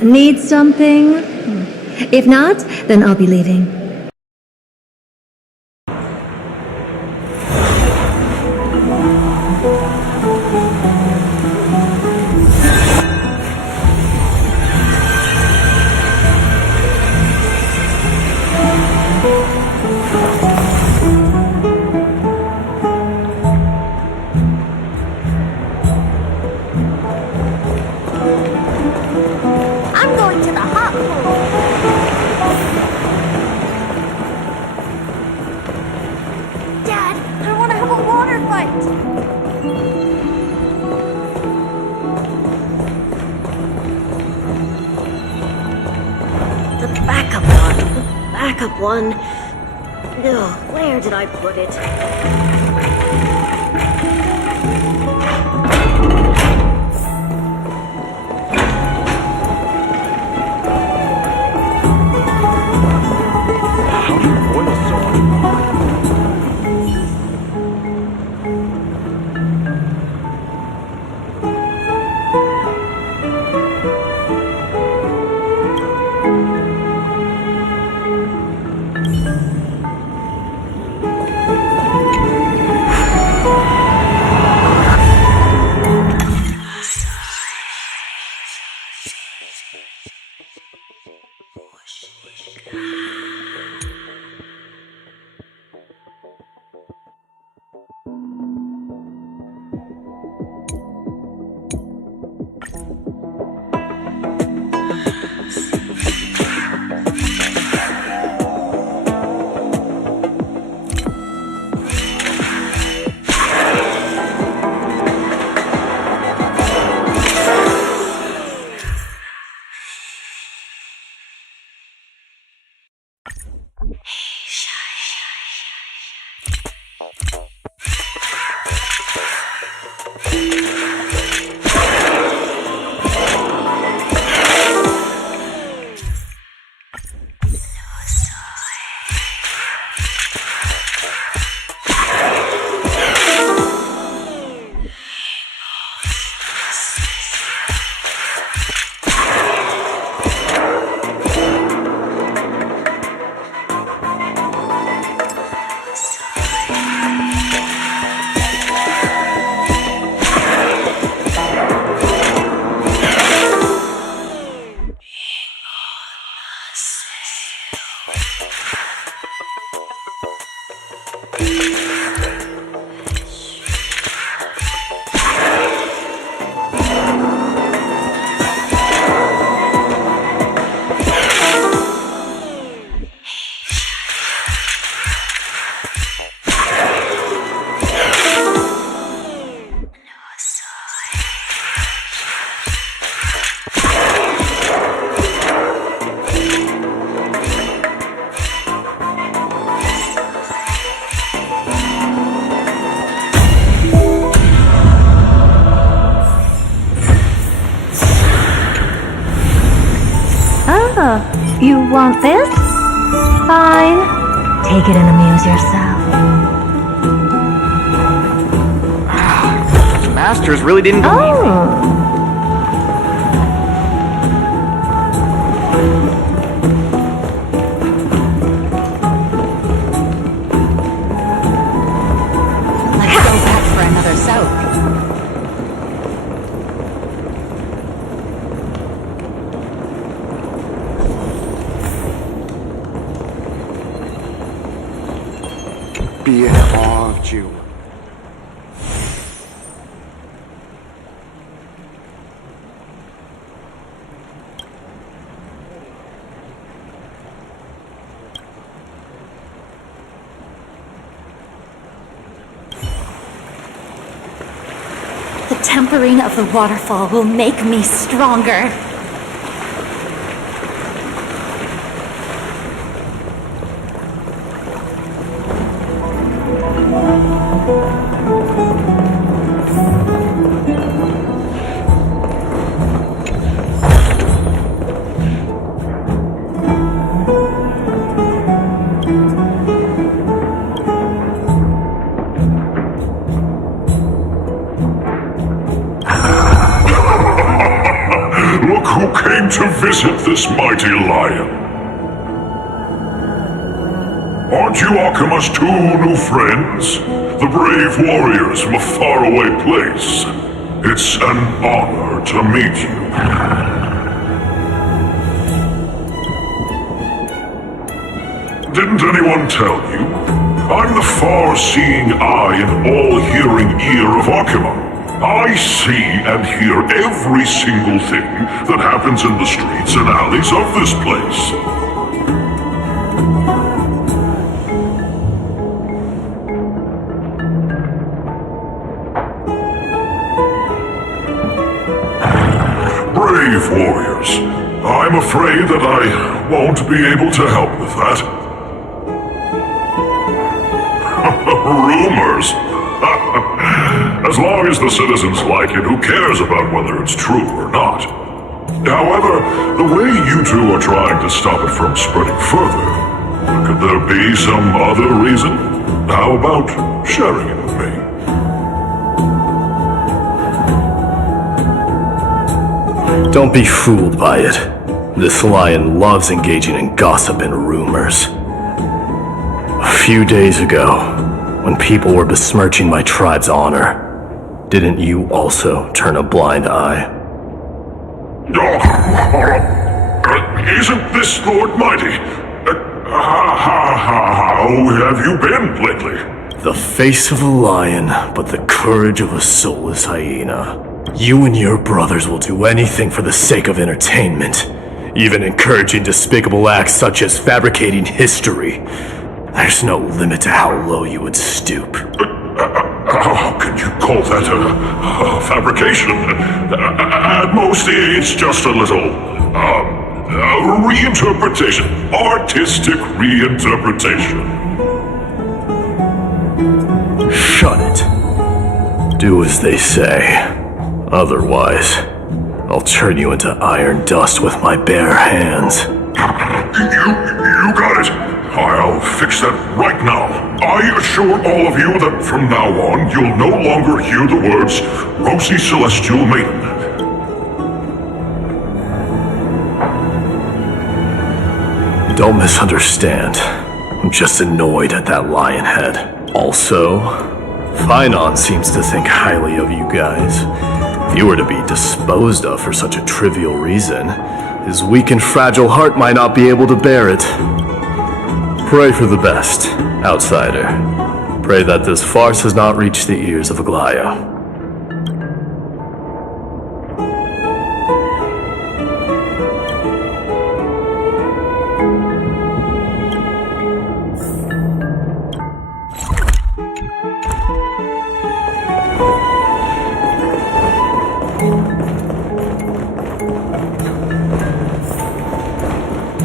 Need something? If not, then I'll be leaving. I'm going to the hot pool. Dad, I want to have a water fight. The backup one. The backup one. Ugh, where did I put it? How do you boil soy? You want this? Fine. Take it and amuse yourself. Masters really didn't go easy. Let's go back for another soak. Be in awe of you. The tempering of the waterfall will make me stronger. Look who came to visit this mighty lion. Aren't you Akima's 2 new friends? The brave warriors from a faraway place. It's an honor to meet you. Didn't anyone tell you? I'm the far-seeing eye and all-hearing ear of Akima. I see and hear every single thing that happens in the streets and alleys of this place. Brave warriors, I'm afraid that I won't be able to help with that. Rumors? As long as the citizens like it, who cares about whether it's true or not? However, the way you two are trying to stop it from spreading further, could there be some other reason? How about sharing it with me? Don't be fooled by it. This lion loves engaging in gossip and rumors. A few days ago, when people were besmirching my tribe's honor, didn't you also turn a blind eye? Isn't this Lord Mighty? How have you been lately? The face of a lion, but the courage of a soulless hyena. You and your brothers will do anything for the sake of entertainment, even encouraging despicable acts such as fabricating history. There's no limit to how low you would stoop. How can you call that a fabrication? At most, it's just a little, reinterpretation. Artistic reinterpretation. Shut it. Do as they say. Otherwise, I'll turn you into iron dust with my bare hands. You got it. I'll fix that right now. I assure all of you that from now on, you'll no longer hear the words Rosy Celestial Maiden. Don't misunderstand. I'm just annoyed at that lion head. Also, Finon seems to think highly of you guys. If you were to be disposed of for such a trivial reason, his weak and fragile heart might not be able to bear it. Pray for the best, outsider. Pray that this farce has not reached the ears of Aglaya.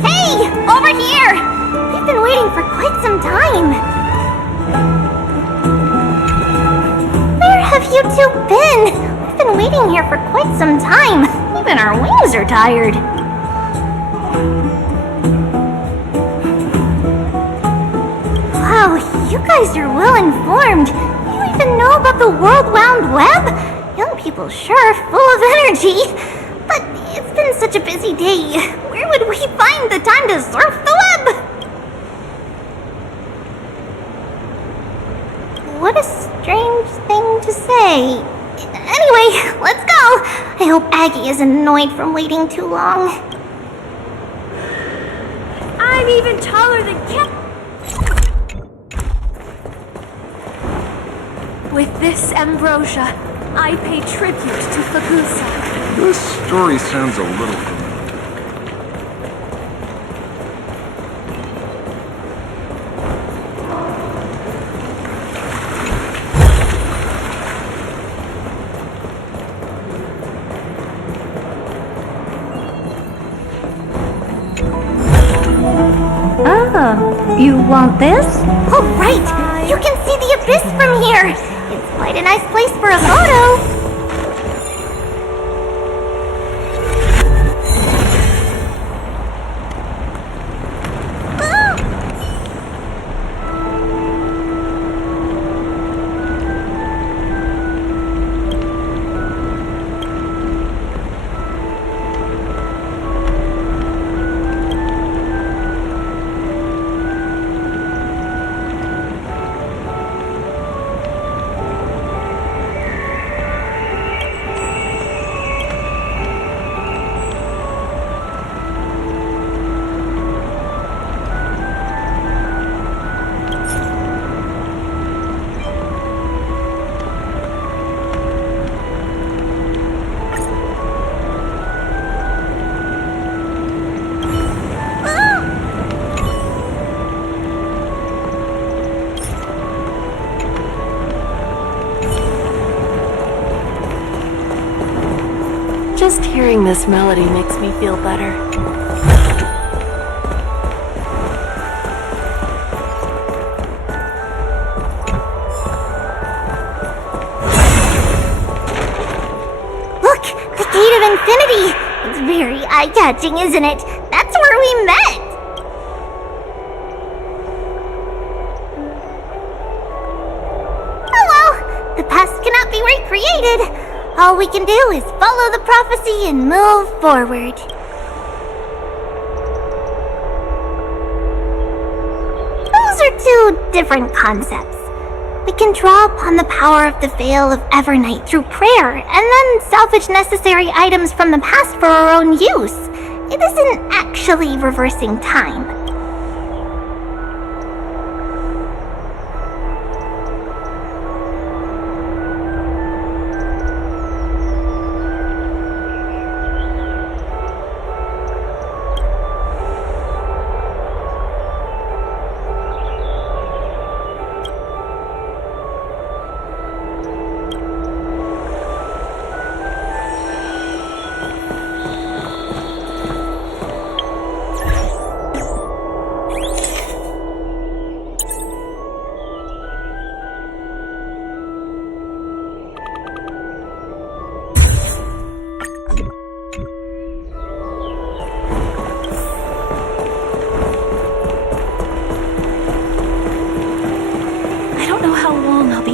Hey! Over here! We've been waiting for quite some time. Where have you two been? We've been waiting here for quite some time. Even our wings are tired. Wow, you guys are well informed. You even know about the World Wound Web? Young people sure are full of energy. But it's been such a busy day. Where would we find the time to surf the web? What a strange thing to say. Anyway, let's go. I hope Aggie isn't annoyed from waiting too long. I'm even taller than Kip. With this ambrosia, I pay tribute to Fagusa. This story sounds a little familiar. Oh, you want this? Oh, right! You can see the abyss from here! It's quite a nice place for a photo! Just hearing this melody makes me feel better. Look! The Gate of Infinity! It's very eye-catching, isn't it? That's where we met! Oh well, the past cannot be recreated. All we can do is follow the prophecy and move forward. Those are two different concepts. We can draw upon the power of the Veil of Evernight through prayer, and then salvage necessary items from the past for our own use. It isn't actually reversing time.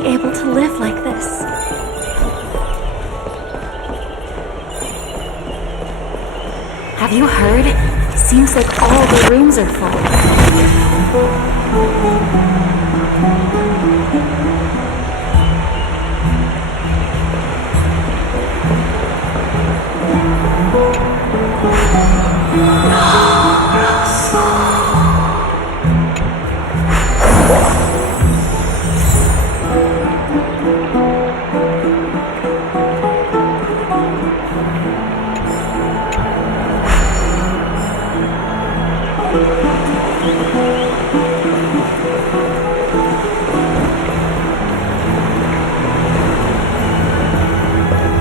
Able to live like this. Have you heard? Seems like all the rooms are full.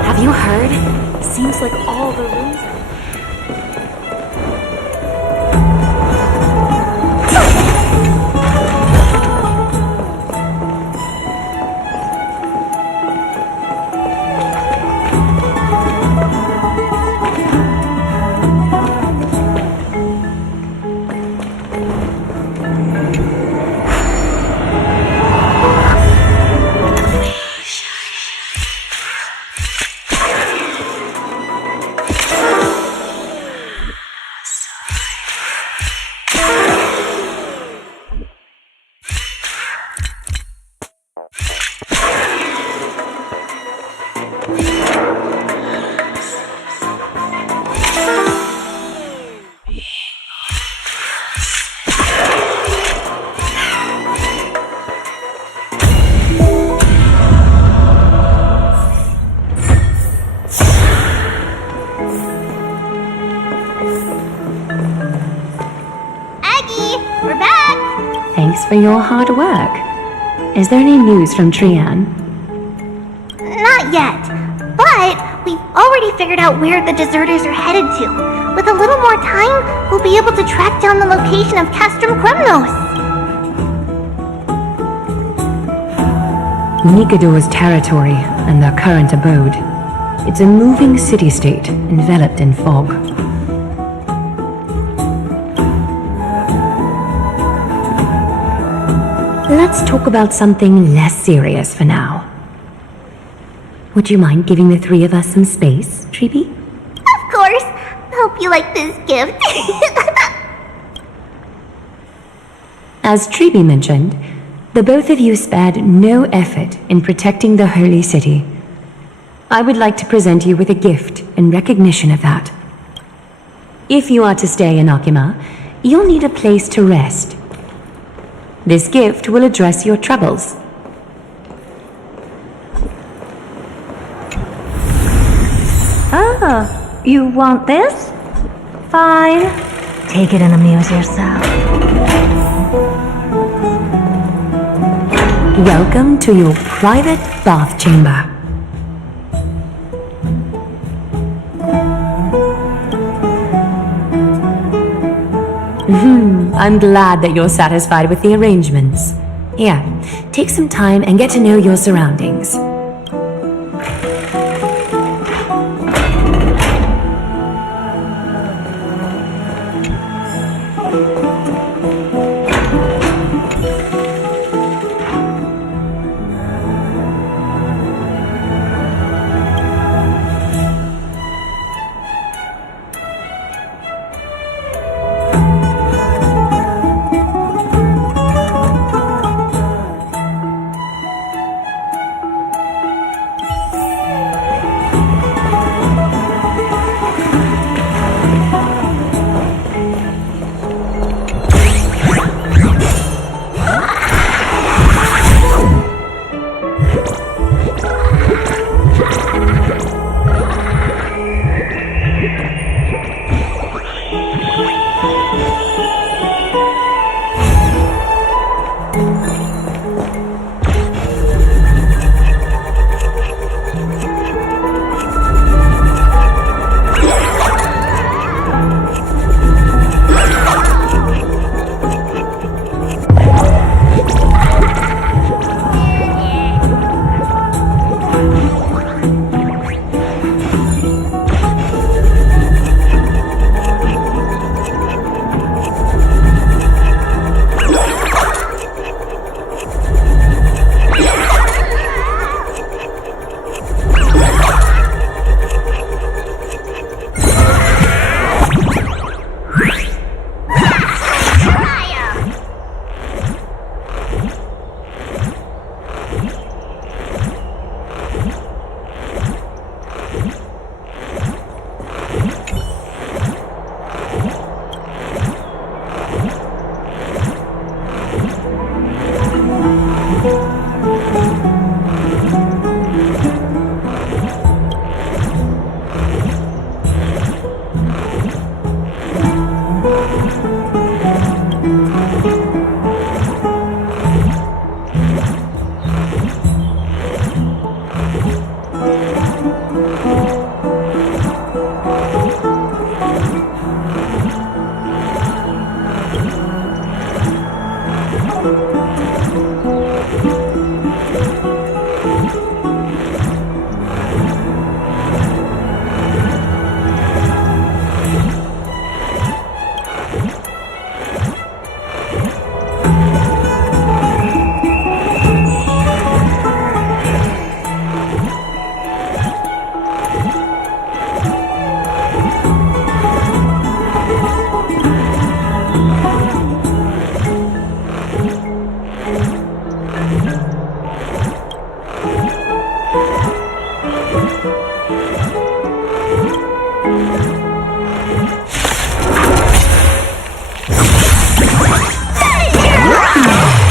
Have you heard? Seems like all the rooms are... Thanks for your hard work. Is there any news from Trian? Not yet, but we've already figured out where the deserters are headed to. With a little more time, we'll be able to track down the location of Castrum Kremnos. Nikador's territory and their current abode. It's a moving city-state enveloped in fog. Let's talk about something less serious for now. Would you mind giving the three of us some space, Treeby? Of course. Hope you like this gift. As Treeby mentioned, the both of you spared no effort in protecting the holy city. I would like to present you with a gift in recognition of that. If you are to stay in Akima, you'll need a place to rest. This gift will address your troubles. Ah, you want this? Fine. Take it and amuse yourself. Welcome to your private bath chamber. I'm glad that you're satisfied with the arrangements. Here, take some time and get to know your surroundings.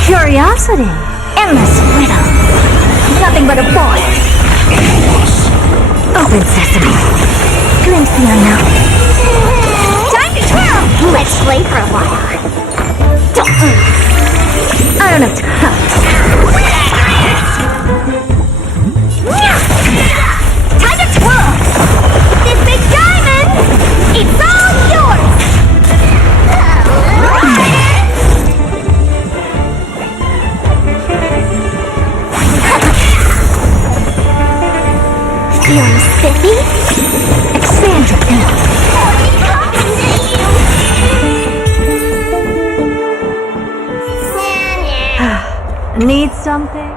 Curiosity. Endless riddle. Nothing but a boy. Open sesame. Glimpse the unknown. Time to twirl! Let's play for a while. I don't have time. Time to twirl! This big diamond! It's all yours! Feeling spiffy? Expand your field. Need something?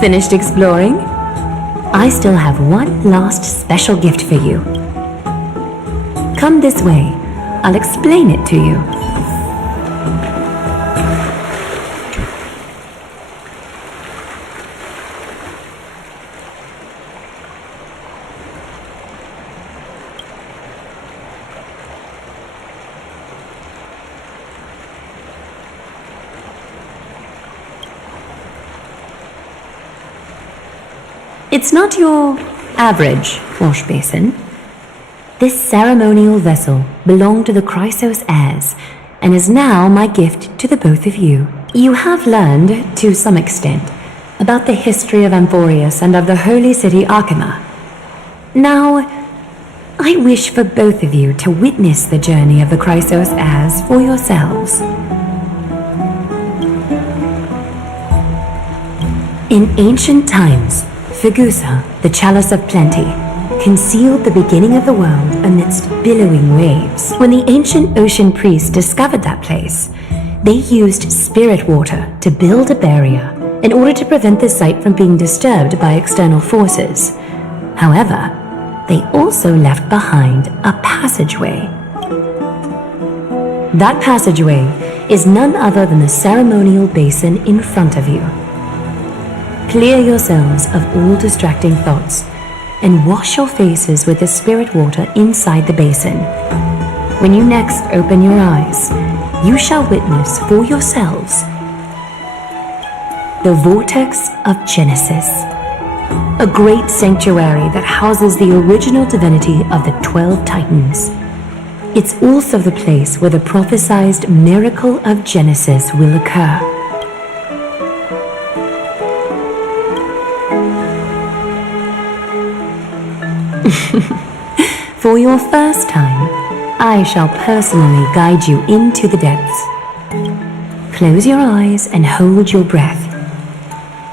Finished exploring? I still have one last special gift for you. Come this way. I'll explain it to you. It's not your average wash basin. This ceremonial vessel belonged to the Chrysos heirs and is now my gift to the both of you. You have learned, to some extent, about the history of Amphorius and of the holy city Archima. Now, I wish for both of you to witness the journey of the Chrysos heirs for yourselves. In ancient times, Fegusa, the Chalice of Plenty, concealed the beginning of the world amidst billowing waves. When the ancient ocean priests discovered that place, they used spirit water to build a barrier in order to prevent the site from being disturbed by external forces. However, they also left behind a passageway. That passageway is none other than the ceremonial basin in front of you. Clear yourselves of all distracting thoughts and wash your faces with the spirit water inside the basin. When you next open your eyes, you shall witness for yourselves the Vortex of Genesis, a great sanctuary that houses the original divinity of the 12 Titans. It's also the place where the prophesied miracle of Genesis will occur. For your first time, I shall personally guide you into the depths. Close your eyes and hold your breath.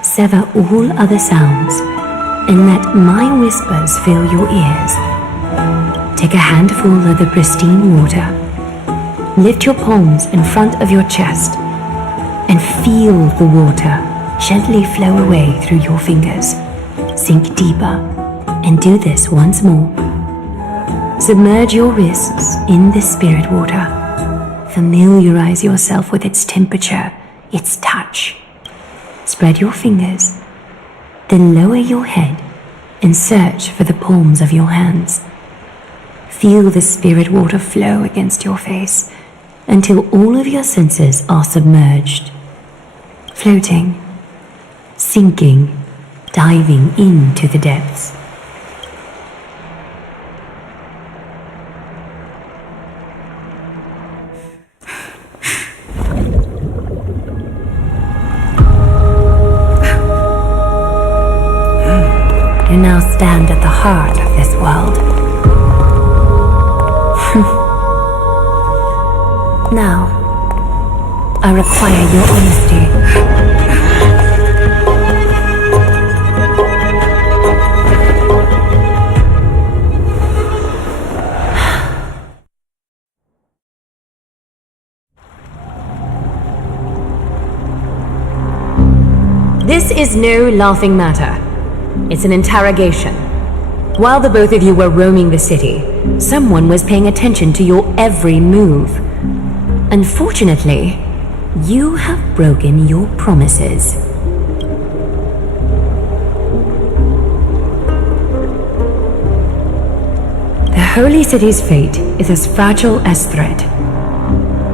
Sever all other sounds and let my whispers fill your ears. Take a handful of the pristine water. Lift your palms in front of your chest and feel the water gently flow away through your fingers. Sink deeper and do this once more. Submerge your wrists in the spirit water. Familiarize yourself with its temperature, its touch. Spread your fingers, then lower your head and search for the palms of your hands. Feel the spirit water flow against your face until all of your senses are submerged. Floating, sinking, diving into the depths. You now stand at the heart of this world. Now, I require your honesty. This is no laughing matter. It's an interrogation. While the both of you were roaming the city, someone was paying attention to your every move. Unfortunately, you have broken your promises. The Holy City's fate is as fragile as thread.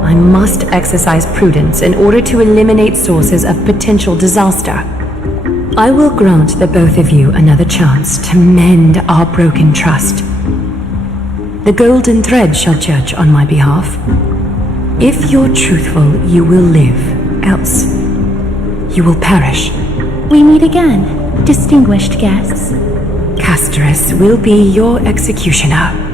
I must exercise prudence in order to eliminate sources of potential disaster. I will grant the both of you another chance to mend our broken trust. The golden thread shall judge on my behalf. If you're truthful, you will live. Else, you will perish. We meet again, distinguished guests. Castorus will be your executioner.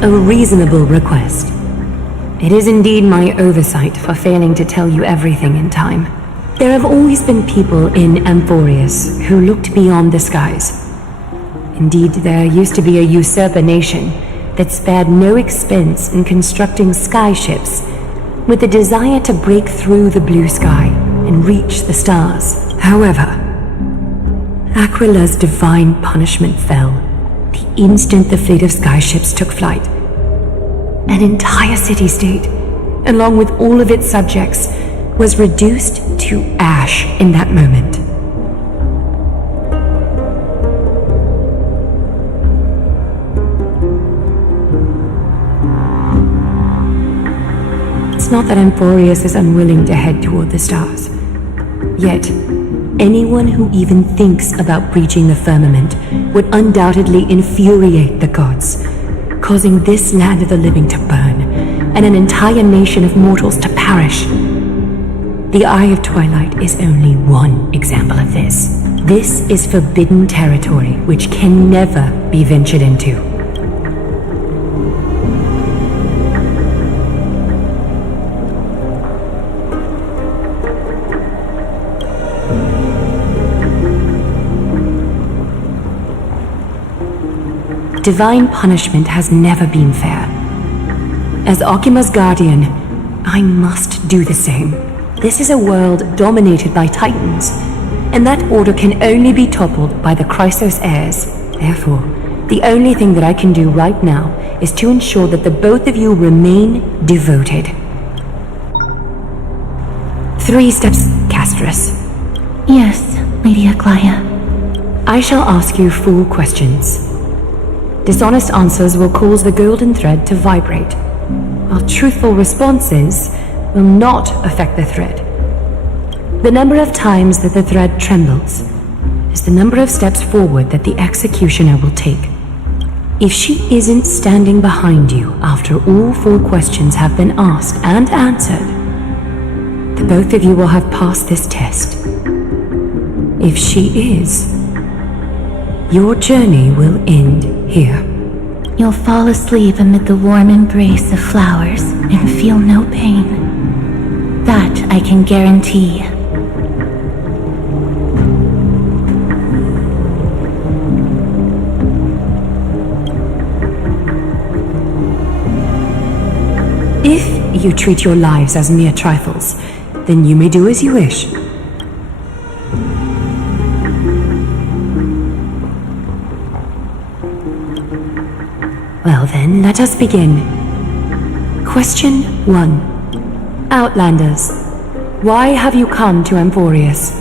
A reasonable request. It is indeed my oversight for failing to tell you everything in time. There have always been people in Amphorius who looked beyond the skies. Indeed, there used to be a usurper nation that spared no expense in constructing skyships with the desire to break through the blue sky and reach the stars. However, Aquila's divine punishment fell the instant the fleet of skyships took flight. An entire city-state, along with all of its subjects, was reduced to ash in that moment. It's not that Amphorius is unwilling to head toward the stars. Yet, anyone who even thinks about breaching the firmament would undoubtedly infuriate the gods, causing this land of the living to burn, and an entire nation of mortals to perish. The Eye of Twilight is only one example of this. This is forbidden territory which can never be ventured into. Divine punishment has never been fair. As Okima's guardian, I must do the same. This is a world dominated by titans, and that order can only be toppled by the Chrysos heirs. Therefore, the only thing that I can do right now is to ensure that the both of you remain devoted. 3 steps, Castris. Yes, Lady Aglaia. I shall ask you 4 questions. Dishonest answers will cause the golden thread to vibrate, while truthful responses will not affect the thread. The number of times that the thread trembles is the number of steps forward that the executioner will take. If she isn't standing behind you after all 4 questions have been asked and answered, the both of you will have passed this test. If she is, your journey will end here. You'll fall asleep amid the warm embrace of flowers and feel no pain. That I can guarantee. If you treat your lives as mere trifles, then you may do as you wish. Well then, let us begin. Question 1. Outlanders, why have you come to Amphorius?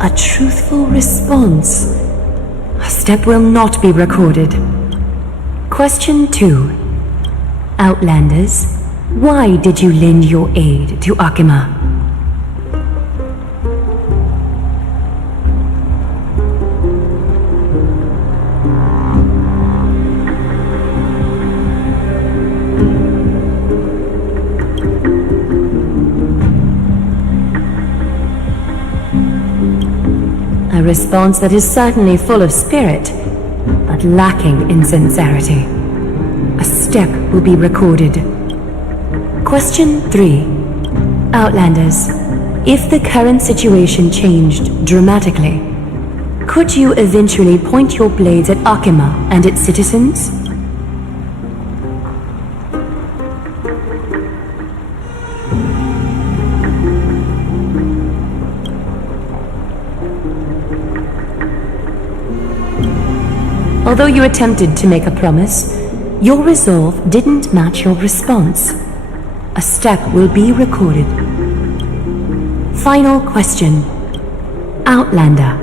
A truthful response. A step will not be recorded. Question 2. Outlanders, why did you lend your aid to Akima? A response that is certainly full of spirit, but lacking in sincerity. A step will be recorded. Question 3. Outlanders, if the current situation changed dramatically, could you eventually point your blades at Akima and its citizens? Although you attempted to make a promise, your resolve didn't match your response. A step will be recorded. Final question. Outlander.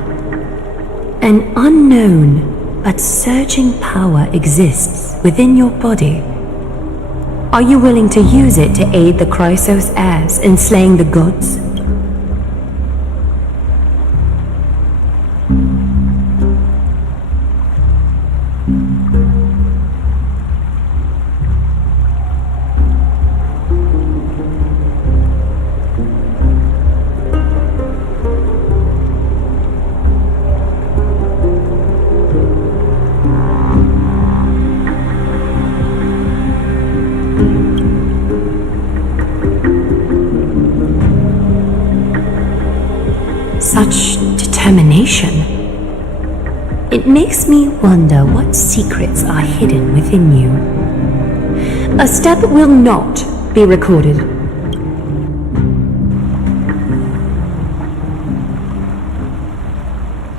An unknown but surging power exists within your body. Are you willing to use it to aid the Chrysos heirs in slaying the gods? It makes me wonder what secrets are hidden within you. A step will not be recorded.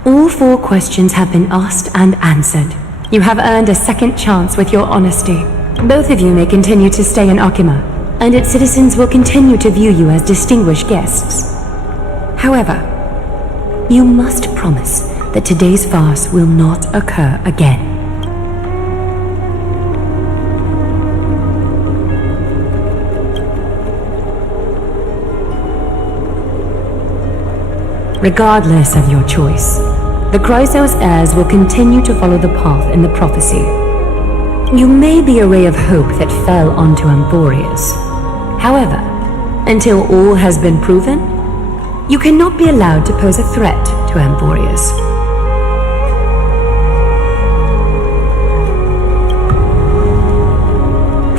All 4 questions have been asked and answered. You have earned a second chance with your honesty. Both of you may continue to stay in Akima, and its citizens will continue to view you as distinguished guests. However, you must promise that today's farce will not occur again. Regardless of your choice, the Chrysos heirs will continue to follow the path in the prophecy. You may be a ray of hope that fell onto Amphorius. However, until all has been proven, you cannot be allowed to pose a threat to Amphorius.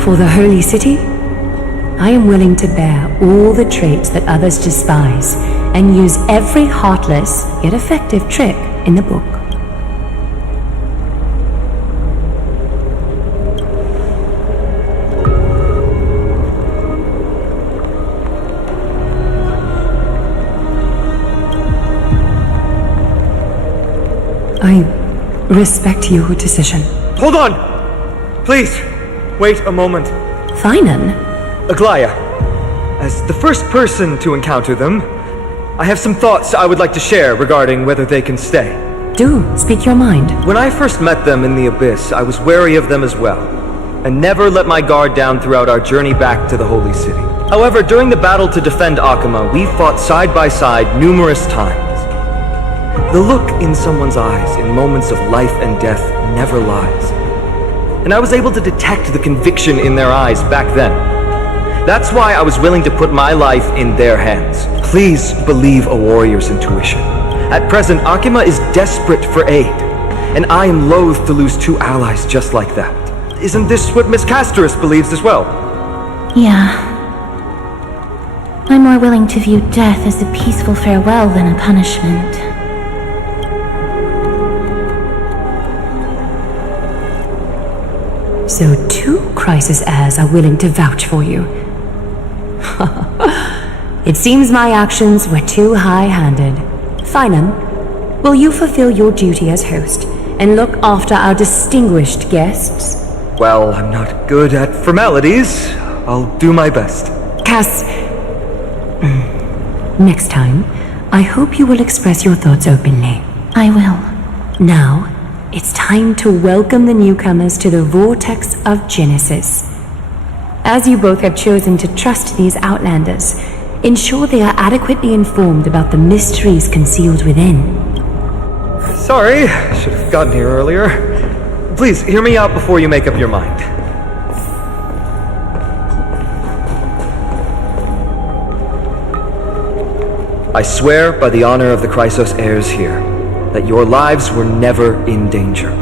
For the Holy City, I am willing to bear all the traits that others despise and use every heartless yet effective trick in the book. I respect your decision. Hold on! Please, wait a moment. Finan? Aglaya, as the first person to encounter them, I have some thoughts I would like to share regarding whether they can stay. Do speak your mind. When I first met them in the Abyss, I was wary of them as well, and never let my guard down throughout our journey back to the Holy City. However, during the battle to defend Akima, we fought side by side numerous times. The look in someone's eyes in moments of life and death never lies. And I was able to detect the conviction in their eyes back then. That's why I was willing to put my life in their hands. Please believe a warrior's intuition. At present, Akima is desperate for aid, and I am loath to lose 2 allies just like that. Isn't this what Miss Casterus believes as well? Yeah. I'm more willing to view death as a peaceful farewell than a punishment. So 2 Chrysos heirs are willing to vouch for you. It seems my actions were too high-handed. Finan, will you fulfill your duty as host and look after our distinguished guests? Well, I'm not good at formalities. I'll do my best. Cass, next time, I hope you will express your thoughts openly. I will. Now, it's time to welcome the newcomers to the Vortex of Genesis. As you both have chosen to trust these Outlanders, ensure they are adequately informed about the mysteries concealed within. Sorry, I should have gotten here earlier. Please, hear me out before you make up your mind. I swear by the honor of the Chrysos heirs here, that your lives were never in danger.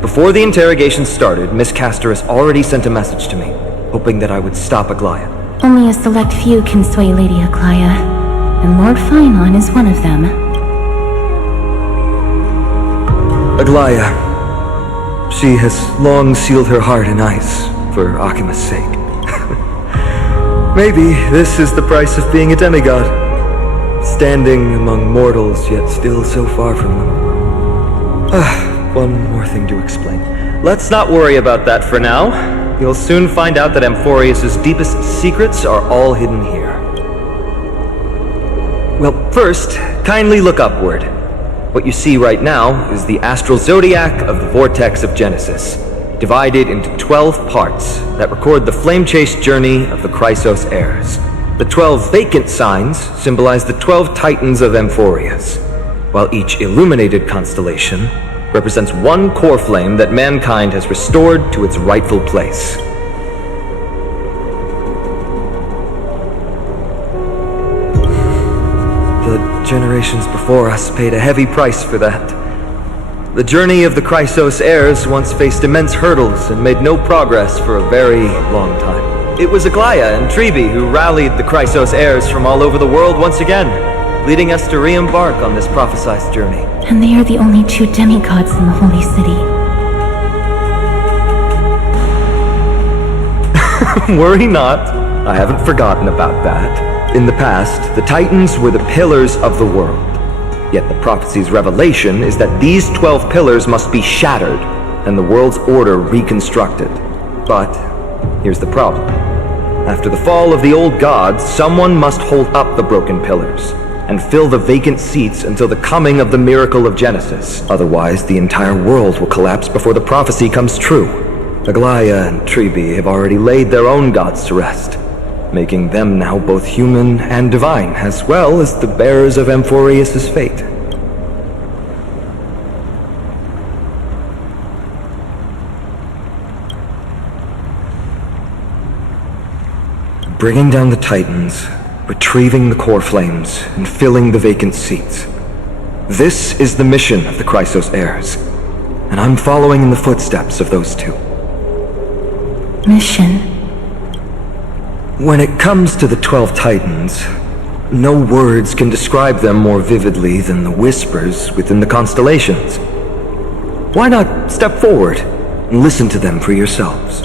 Before the interrogation started, Miss Casterus already sent a message to me, hoping that I would stop Aglaya. Only a select few can sway Lady Aglaya, and Lord Finon is one of them. Aglaya, she has long sealed her heart in ice for Akima's sake. Maybe this is the price of being a demigod. Standing among mortals, yet still so far from them. One more thing to explain. Let's not worry about that for now. You'll soon find out that Amphorius' deepest secrets are all hidden here. Well, first, kindly look upward. What you see right now is the astral zodiac of the Vortex of Genesis, divided into 12 parts that record the flame-chased journey of the Chrysos heirs. The 12 vacant signs symbolize the 12 titans of Amphorius, while each illuminated constellation represents one core flame that mankind has restored to its rightful place. The generations before us paid a heavy price for that. The journey of the Chrysos heirs once faced immense hurdles and made no progress for a very long time. It was Aglaya and Treeby who rallied the Chrysos heirs from all over the world once again. leading us to re-embark on this prophesized journey. And they are the only two demigods in the Holy City. Worry not, I haven't forgotten about that. In the past, the Titans were the pillars of the world. Yet the prophecy's revelation is that these 12 pillars must be shattered and the world's order reconstructed. But here's the problem. After the fall of the old gods, someone must hold up the broken pillars and fill the vacant seats until the coming of the miracle of Genesis. Otherwise, the entire world will collapse before the prophecy comes true. Aglaya and Tribi have already laid their own gods to rest, making them now both human and divine, as well as the bearers of Amphorius' fate. Bringing down the Titans, retrieving the core flames, and filling the vacant seats. This is the mission of the Chrysos heirs, and I'm following in the footsteps of those two. Mission. When it comes to the 12 Titans, no words can describe them more vividly than the whispers within the constellations. Why not step forward and listen to them for yourselves?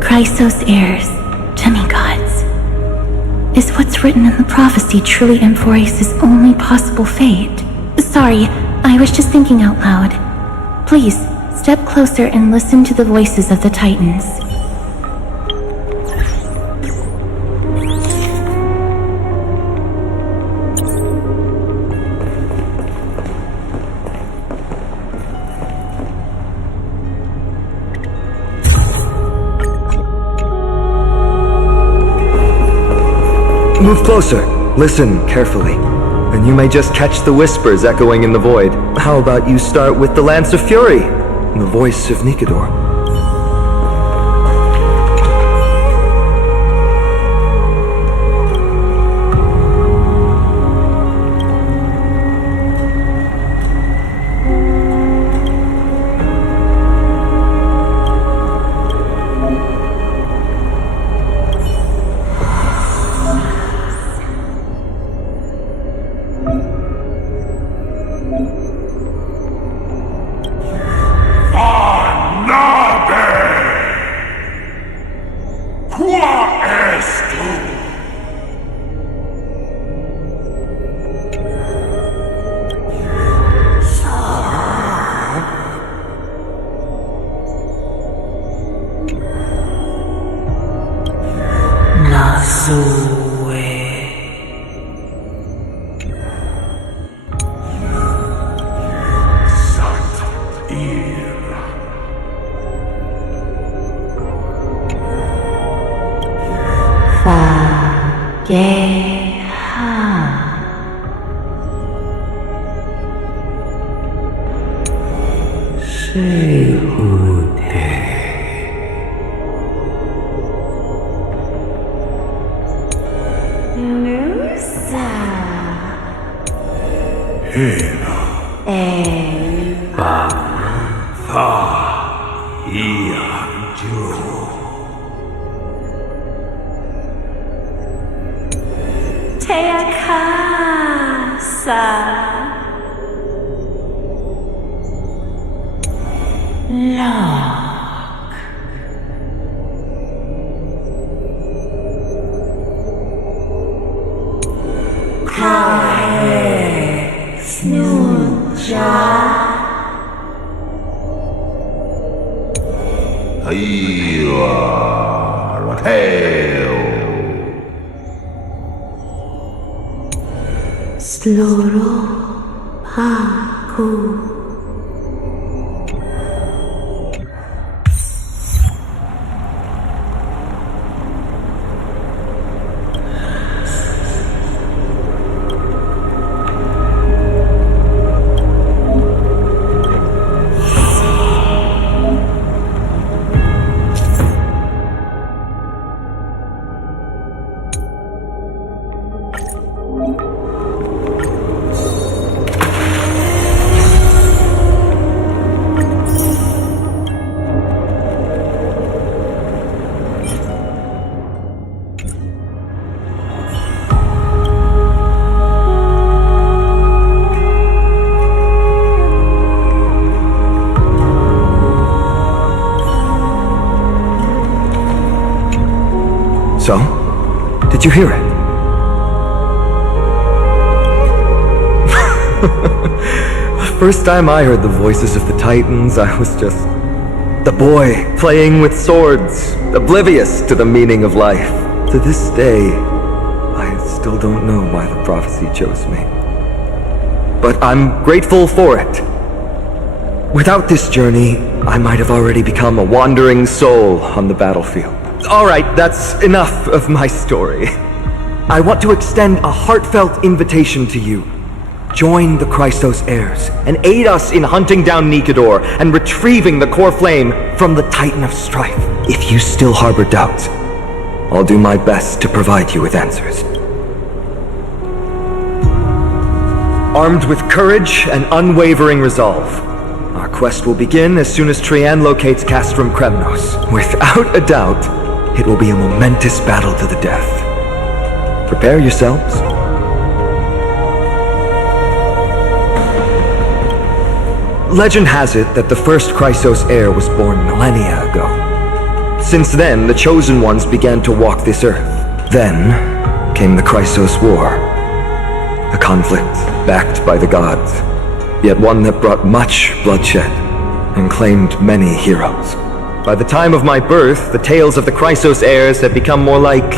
Chrysos heirs, demigods. Is what's written in the prophecy truly Amphorius' only possible fate? Sorry, I was just thinking out loud. Please, step closer and listen to the voices of the Titans. Move closer. Listen carefully. And you may just catch the whispers echoing in the void. How about you start with the Lance of Fury, and the voice of Nikador? So? Did you hear it? First time I heard the voices of the Titans, I was just the boy playing with swords, oblivious to the meaning of life. To this day, I still don't know why the prophecy chose me. But I'm grateful for it. Without this journey, I might have already become a wandering soul on the battlefield. Alright, that's enough of my story. I want to extend a heartfelt invitation to you. Join the Christos heirs and aid us in hunting down Nikedor and retrieving the core flame from the Titan of Strife. If you still harbor doubts, I'll do my best to provide you with answers. Armed with courage and unwavering resolve, our quest will begin as soon as Trian locates Castrum Kremnos. Without a doubt, it will be a momentous battle to the death. Prepare yourselves. Legend has it that the first Chrysos heir was born millennia ago. Since then, the Chosen Ones began to walk this earth. Then came the Chrysos War. A conflict backed by the gods, yet one that brought much bloodshed and claimed many heroes. By the time of my birth, the tales of the Chrysos heirs had become more like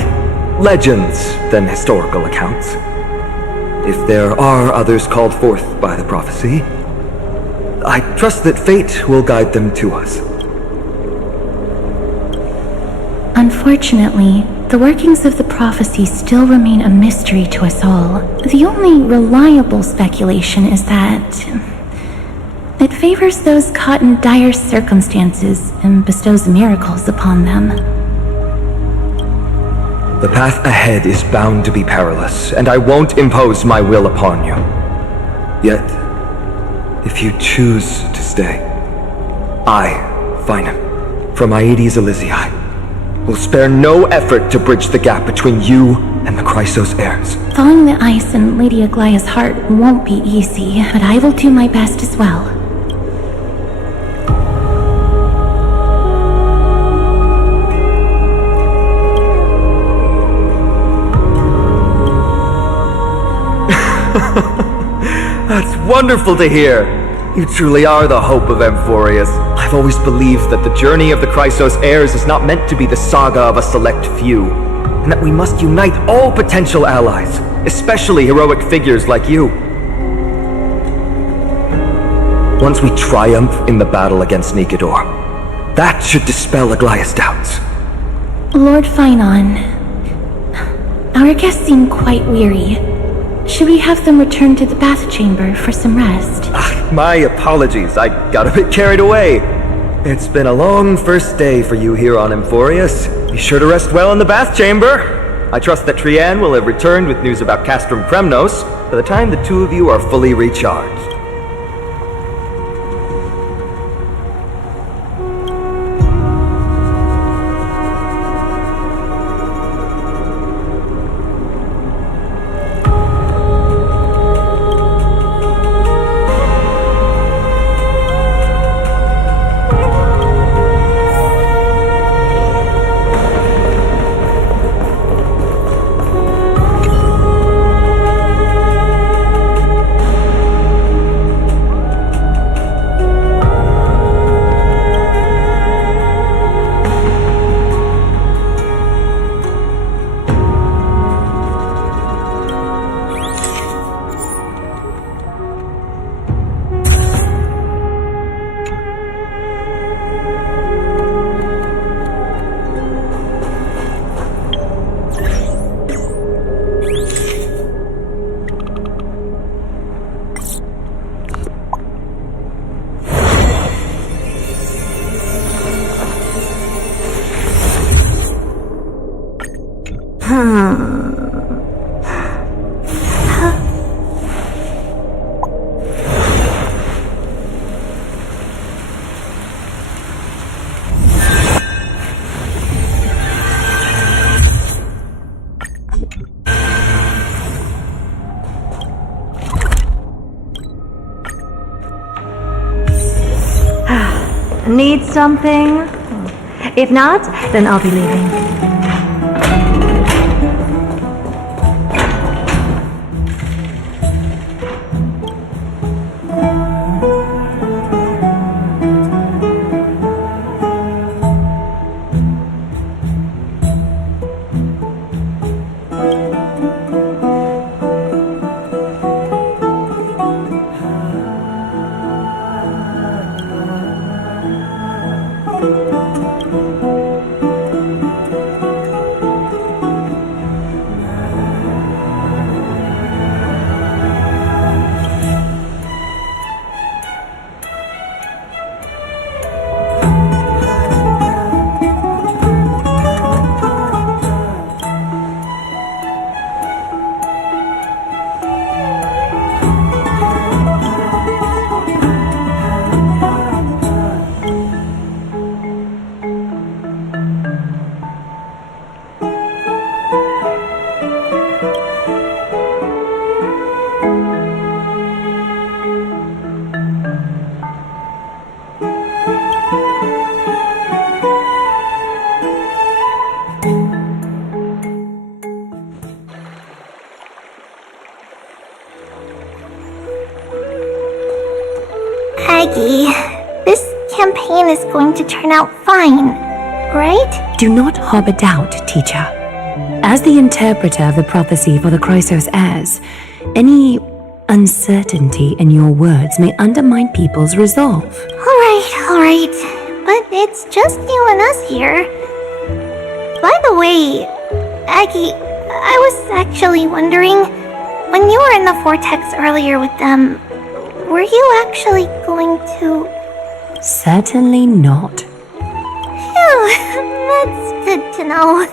legends than historical accounts. If there are others called forth by the prophecy, I trust that fate will guide them to us. Unfortunately, the workings of the prophecy still remain a mystery to us all. The only reliable speculation is that it favors those caught in dire circumstances and bestows miracles upon them. The path ahead is bound to be perilous, and I won't impose my will upon you. Yet, if you choose to stay, I, Finam, from Aedes Elysiae, will spare no effort to bridge the gap between you and the Chrysos heirs. Thawing the ice in Lady Aglaya's heart won't be easy, but I will do my best as well. That's wonderful to hear! You truly are the hope of Amphorius. I've always believed that the journey of the Chrysos heirs is not meant to be the saga of a select few, and that we must unite all potential allies, especially heroic figures like you. Once we triumph in the battle against Nikedor, that should dispel Aglaya's doubts. Lord Finon, our guests seem quite weary. Should we have them return to the bath chamber for some rest? My apologies, I got a bit carried away. It's been a long first day for you here on Amphorius. Be sure to rest well in the bath chamber. I trust that Trian will have returned with news about Castrum Kremnos by the time the two of you are fully recharged. Need something? If not, then I'll be leaving. Aggie, this campaign is going to turn out fine, right? Do not harbor doubt, teacher. As the interpreter of the prophecy for the Chrysos heirs, any uncertainty in your words may undermine people's resolve. Alright. But it's just you and us here. By the way, Aggie, I was actually wondering, when you were in the vortex earlier with them, were you actually going to... Certainly not. Phew, that's good to know.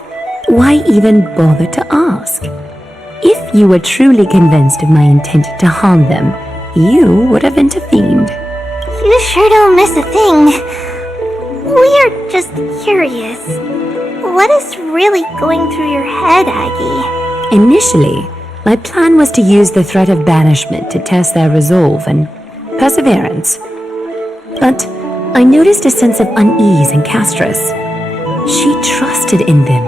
Why even bother to ask? If you were truly convinced of my intent to harm them, you would have intervened. You sure don't miss a thing. We are just curious. What is really going through your head, Aggie? Initially, my plan was to use the threat of banishment to test their resolve and perseverance. But I noticed a sense of unease in Castris. She trusted in them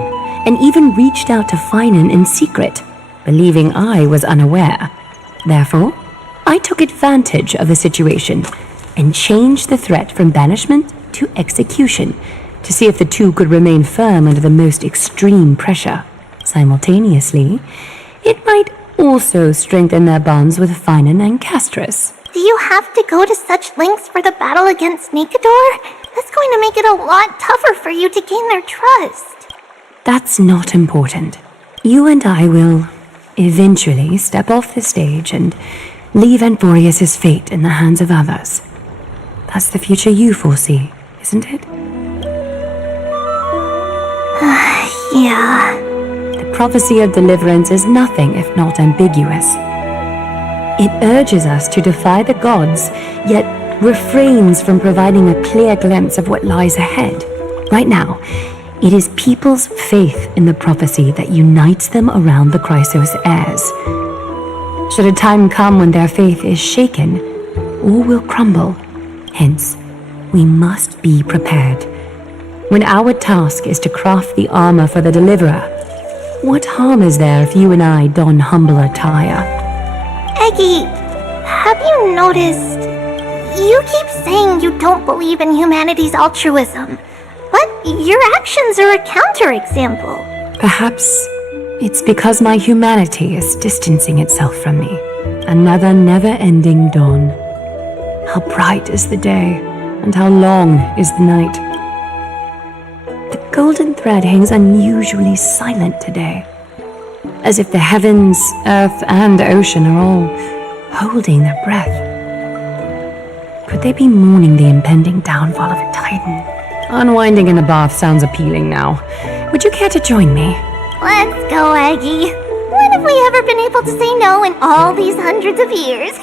and even reached out to Finan in secret, believing I was unaware. Therefore, I took advantage of the situation and changed the threat from banishment to execution to see if the two could remain firm under the most extreme pressure. Simultaneously, it might also strengthen their bonds with Finan and Castris. Do you have to go to such lengths for the battle against Nikador? That's going to make it a lot tougher for you to gain their trust. That's not important. You and I will eventually step off the stage and leave Anthorius' fate in the hands of others. That's the future you foresee, isn't it? Yeah. The prophecy of deliverance is nothing if not ambiguous. It urges us to defy the gods, yet refrains from providing a clear glimpse of what lies ahead. Right now, it is people's faith in the prophecy that unites them around the Chrysos heirs. Should a time come when their faith is shaken, all will crumble. Hence, we must be prepared. When our task is to craft the armor for the deliverer, what harm is there if you and I don humble attire? Aggie, have you noticed? You keep saying you don't believe in humanity's altruism, but your actions are a counterexample. Perhaps it's because my humanity is distancing itself from me. Another never-ending dawn. How bright is the day, and how long is the night. The golden thread hangs unusually silent today, as if the heavens, earth, and ocean are all holding their breath. Could they be mourning the impending downfall of a titan? Unwinding in a bath sounds appealing now. Would you care to join me? Let's go, Aggie. When have we ever been able to say no in all these hundreds of years?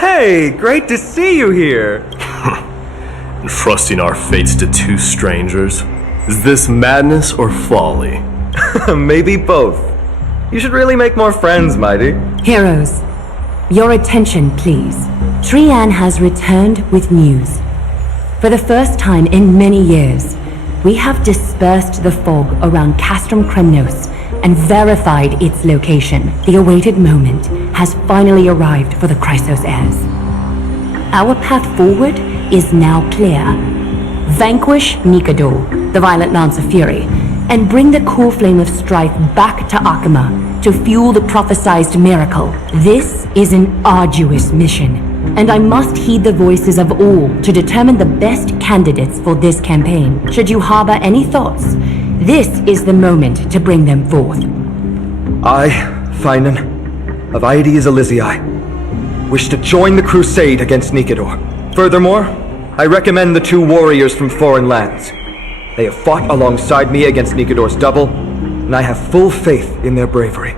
Hey, great to see you here. Entrusting our fates to two strangers? Is this madness or folly? Maybe both. You should really make more friends, Mighty. Heroes, your attention, please. Trian has returned with news. For the first time in many years, we have dispersed the fog around Castrum Kremnos and verified its location. The awaited moment has finally arrived for the Chrysos heirs. Our path forward is now clear. Vanquish Nikador, the Violent Lance of Fury, and bring the core flame of strife back to Akama to fuel the prophesized miracle. This is an arduous mission, and I must heed the voices of all to determine the best candidates for this campaign. Should you harbor any thoughts, this is the moment to bring them forth. I, Finan, of Aedes Elysiae, wish to join the crusade against Nikador. Furthermore, I recommend the two warriors from foreign lands. They have fought alongside me against Nikador's double, and I have full faith in their bravery.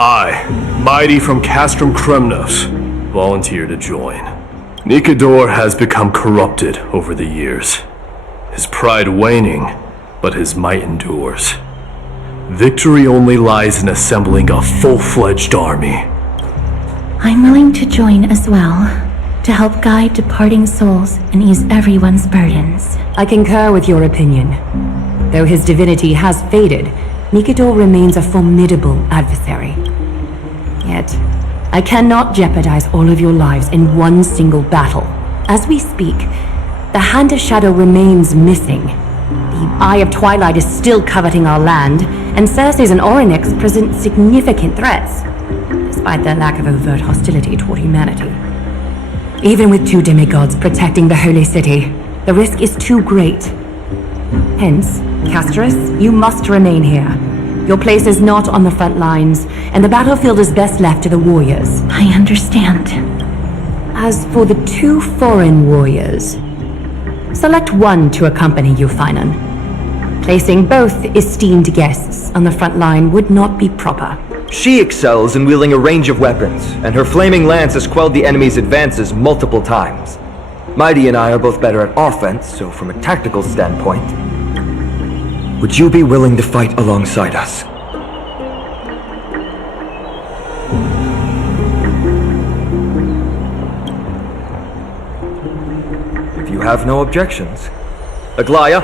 I, Mighty from Castrum Kremnos, volunteer to join. Nikador has become corrupted over the years. His pride waning, but his might endures. Victory only lies in assembling a full-fledged army. I'm willing to join as well, to help guide departing souls and ease everyone's burdens. I concur with your opinion. Though his divinity has faded, Nikador remains a formidable adversary. Yet, I cannot jeopardize all of your lives in one single battle. As we speak, the Hand of Shadow remains missing. The Eye of Twilight is still coveting our land, and Circes and Orynyx present significant threats, despite their lack of overt hostility toward humanity. Even with two demigods protecting the Holy City, the risk is too great. Hence, Castorus, you must remain here. Your place is not on the front lines, and the battlefield is best left to the warriors. I understand. As for the two foreign warriors, select one to accompany you, Finan. Placing both esteemed guests on the front line would not be proper. She excels in wielding a range of weapons, and her flaming lance has quelled the enemy's advances multiple times. Mighty and I are both better at offense, so from a tactical standpoint, would you be willing to fight alongside us? If you have no objections. Aglaya,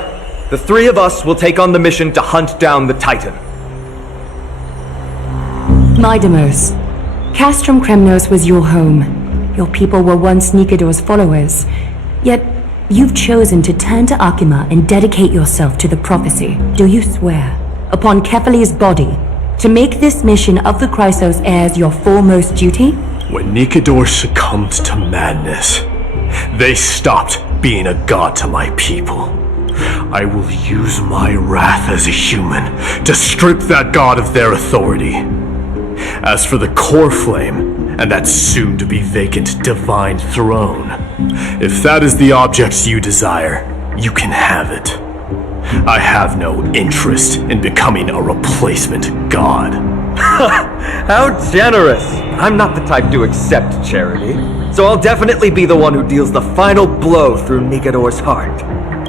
the three of us will take on the mission to hunt down the Titan. Mydemos, Castrum Kremnos was your home. Your people were once Nikador's followers. Yet, you've chosen to turn to Akima and dedicate yourself to the prophecy. Do you swear, upon Kefali's body, to make this mission of the Chrysos heirs your foremost duty? When Nikador succumbed to madness, they stopped being a god to my people. I will use my wrath as a human to strip that god of their authority. As for the core flame, and that soon-to-be vacant divine throne, if that is the object you desire, you can have it. I have no interest in becoming a replacement god. How generous! I'm not the type to accept charity, so I'll definitely be the one who deals the final blow through Nikador's heart.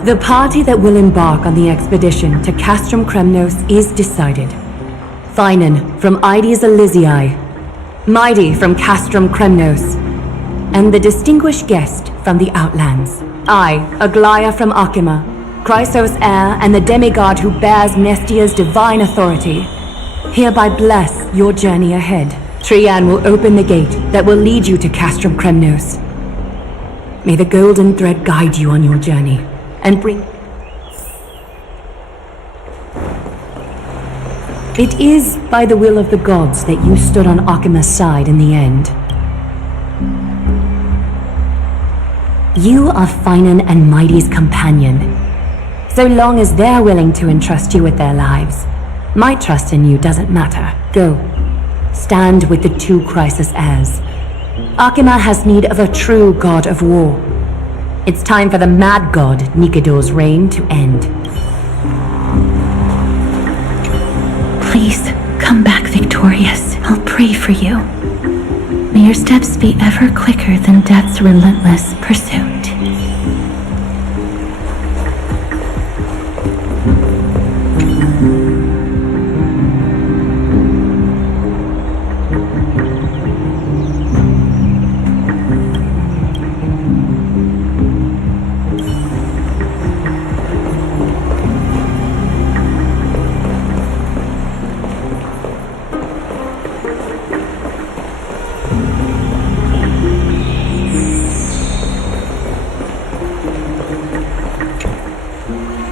The party that will embark on the expedition to Castrum Kremnos is decided. Finan from Aedes Elysiae, Mighty from Castrum Kremnos, and the distinguished guest from the Outlands. I, Aglaya from Akima, Chrysos heir and the demigod who bears Nestia's divine authority, hereby bless your journey ahead. Trian will open the gate that will lead you to Castrum Kremnos. May the golden thread guide you on your journey, and bring... It is by the will of the gods that you stood on Akima's side in the end. You are Finan and Mighty's companion. So long as they're willing to entrust you with their lives, my trust in you doesn't matter. Go. Stand with the two Chrysos heirs. Akima has need of a true god of war. It's time for the mad god Nikador's reign to end. Please, come back victorious. I'll pray for you. May your steps be ever quicker than death's relentless pursuit.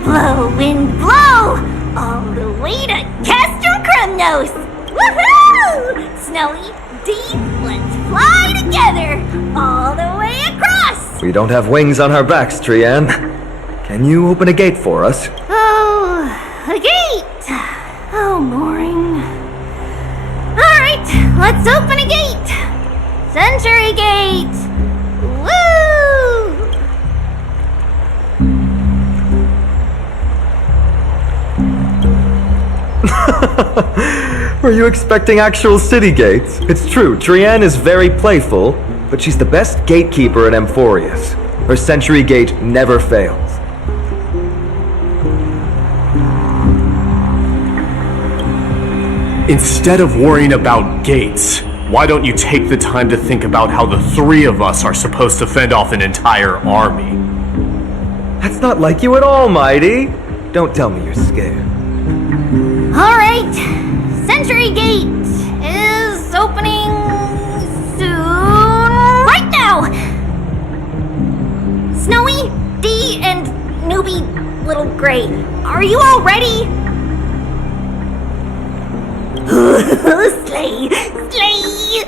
Blow, wind, blow! All the way to Castrum Kremnos! Woohoo! Snowy, Dee, let's fly together! All the way across! We don't have wings on our backs, Trianne. Can you open a gate for us? Oh, a gate! Oh, boring. Alright, let's open a gate! Century Gate! Woo! Were you expecting actual city gates? It's true, Trianne is very playful, but she's the best gatekeeper in Amphorius. Her Century Gate never fails. Instead of worrying about gates, why don't you take the time to think about how the three of us are supposed to fend off an entire army? That's not like you at all, Mighty. Don't tell me you're scared. Alright, Century Gate is opening soon. Right now! Snowy, Dee, and Newbie Little Gray, are you all ready? Slay! Slay!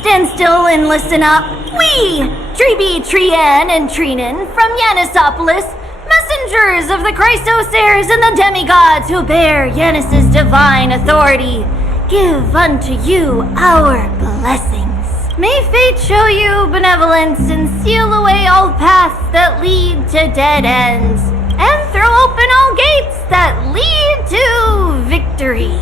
Stand still and listen up. We, Treeby, Trianne, and Treenan from Yanisopolis, messengers of the Chrysosaurs and the demigods who bear Yanis's divine authority, give unto you our blessings. May fate show you benevolence and seal away all paths that lead to dead ends, and throw open all gates that lead to victory.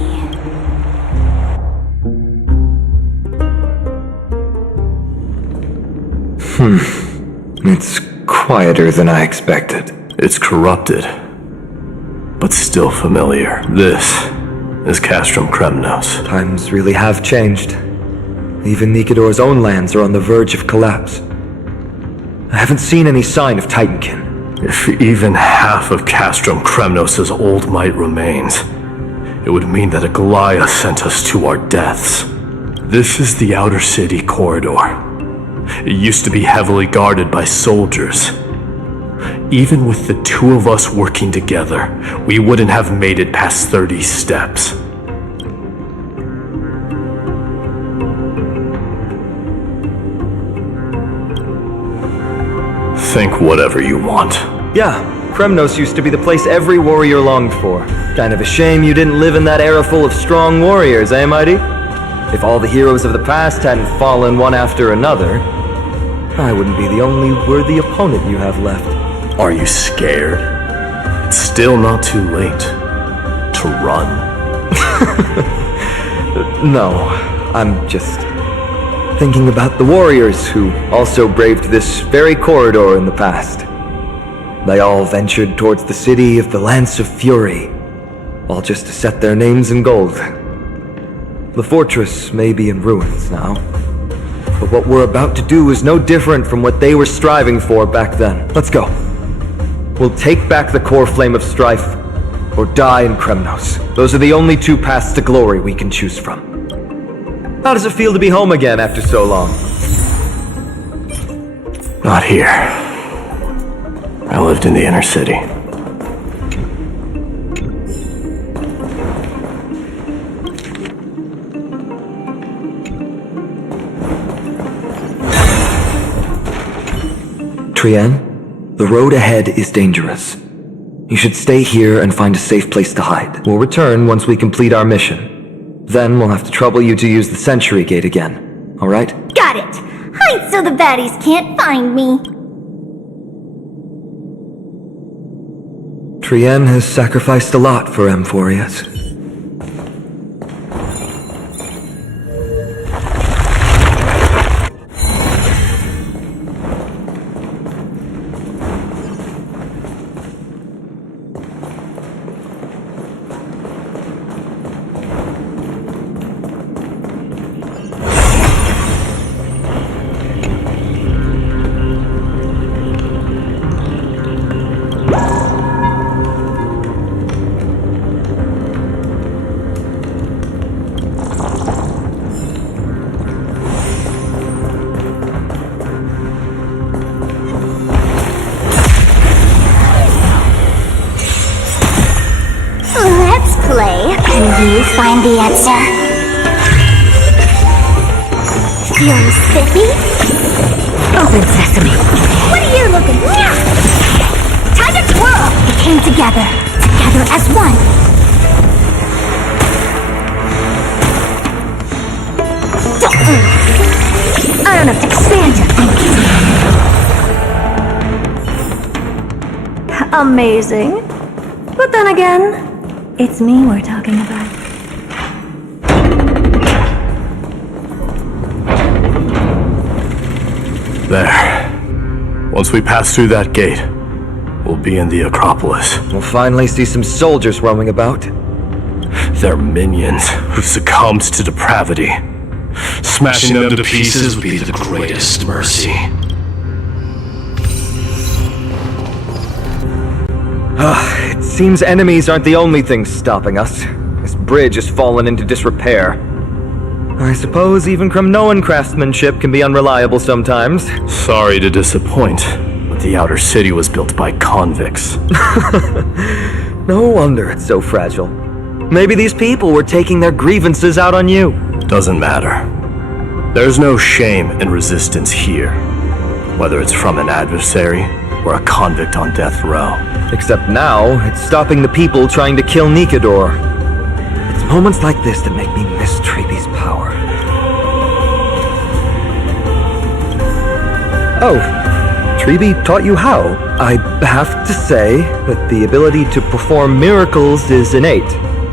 It's quieter than I expected. It's corrupted, but still familiar. This is Castrum Kremnos. Times really have changed. Even Nikador's own lands are on the verge of collapse. I haven't seen any sign of Titankin. If even half of Castrum Kremnos' old might remains, it would mean that Aglaya sent us to our deaths. This is the outer city corridor. It used to be heavily guarded by soldiers. Even with the two of us working together, we wouldn't have made it past 30 steps. Think whatever you want. Yeah, Kremnos used to be the place every warrior longed for. Kind of a shame you didn't live in that era full of strong warriors, eh, Mighty? If all the heroes of the past hadn't fallen one after another, I wouldn't be the only worthy opponent you have left. Are you scared? It's still not too late to run. No, I'm just thinking about the warriors who also braved this very corridor in the past. They all ventured towards the city of the Lance of Fury, all just to set their names in gold. The fortress may be in ruins now, but what we're about to do is no different from what they were striving for back then. Let's go. We'll take back the core flame of strife, or die in Kremnos. Those are the only two paths to glory we can choose from. How does it feel to be home again after so long? Not here. I lived in the inner city. Trianne, the road ahead is dangerous. You should stay here and find a safe place to hide. We'll return once we complete our mission. Then we'll have to trouble you to use the Sentry Gate again. Alright? Got it! Hide so the baddies can't find me! Trienne has sacrificed a lot for Amphorius. Let's play. Can you find the answer? Feeling spiffy? Open sesame. What are you looking for? Time to twirl! We came together. Together as one. I don't have to expand your thinking. Amazing. But then again, it's me we're talking about. There. Once we pass through that gate, we'll be in the Acropolis. We'll finally see some soldiers roaming about. They're minions who succumbed to depravity. Smashing them to pieces would be the greatest mercy. It seems enemies aren't the only things stopping us. This bridge has fallen into disrepair. I suppose even Kremnoan craftsmanship can be unreliable sometimes. Sorry to disappoint, but the outer city was built by convicts. No wonder it's so fragile. Maybe these people were taking their grievances out on you. Doesn't matter. There's no shame in resistance here, whether it's from an adversary or a convict on death row. Except now, it's stopping the people trying to kill Nikador. It's moments like this that make me miss Treeby's power. Oh, Treeby taught you how? I have to say that the ability to perform miracles is innate.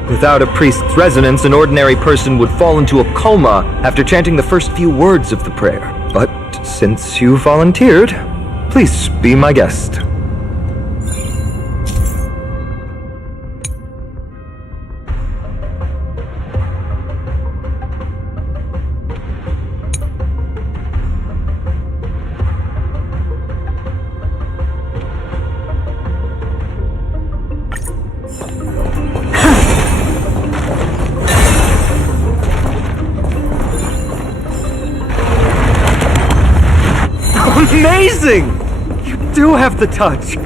Without a priest's resonance, an ordinary person would fall into a coma after chanting the first few words of the prayer. But since you volunteered, please be my guest. Amazing! You do have the touch!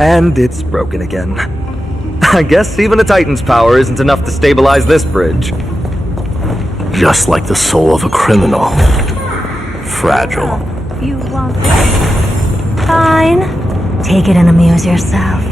And it's broken again. I guess even a Titan's power isn't enough to stabilize this bridge. Just like the soul of a criminal. Fragile. You want it? Fine. Take it and amuse yourself.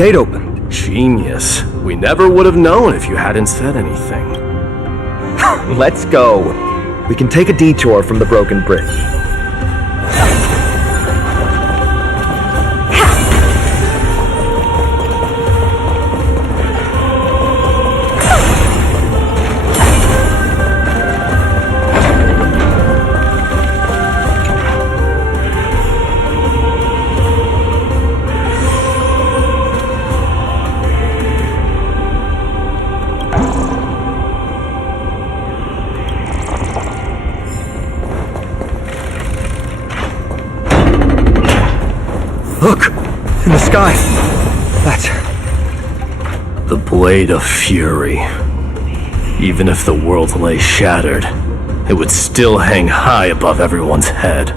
gate opened. Genius. We never would have known if you hadn't said anything. Let's go. We can take a detour from the broken bridge. Look! In the sky! That's... The Blade of Fury. Even if the world lay shattered, it would still hang high above everyone's head.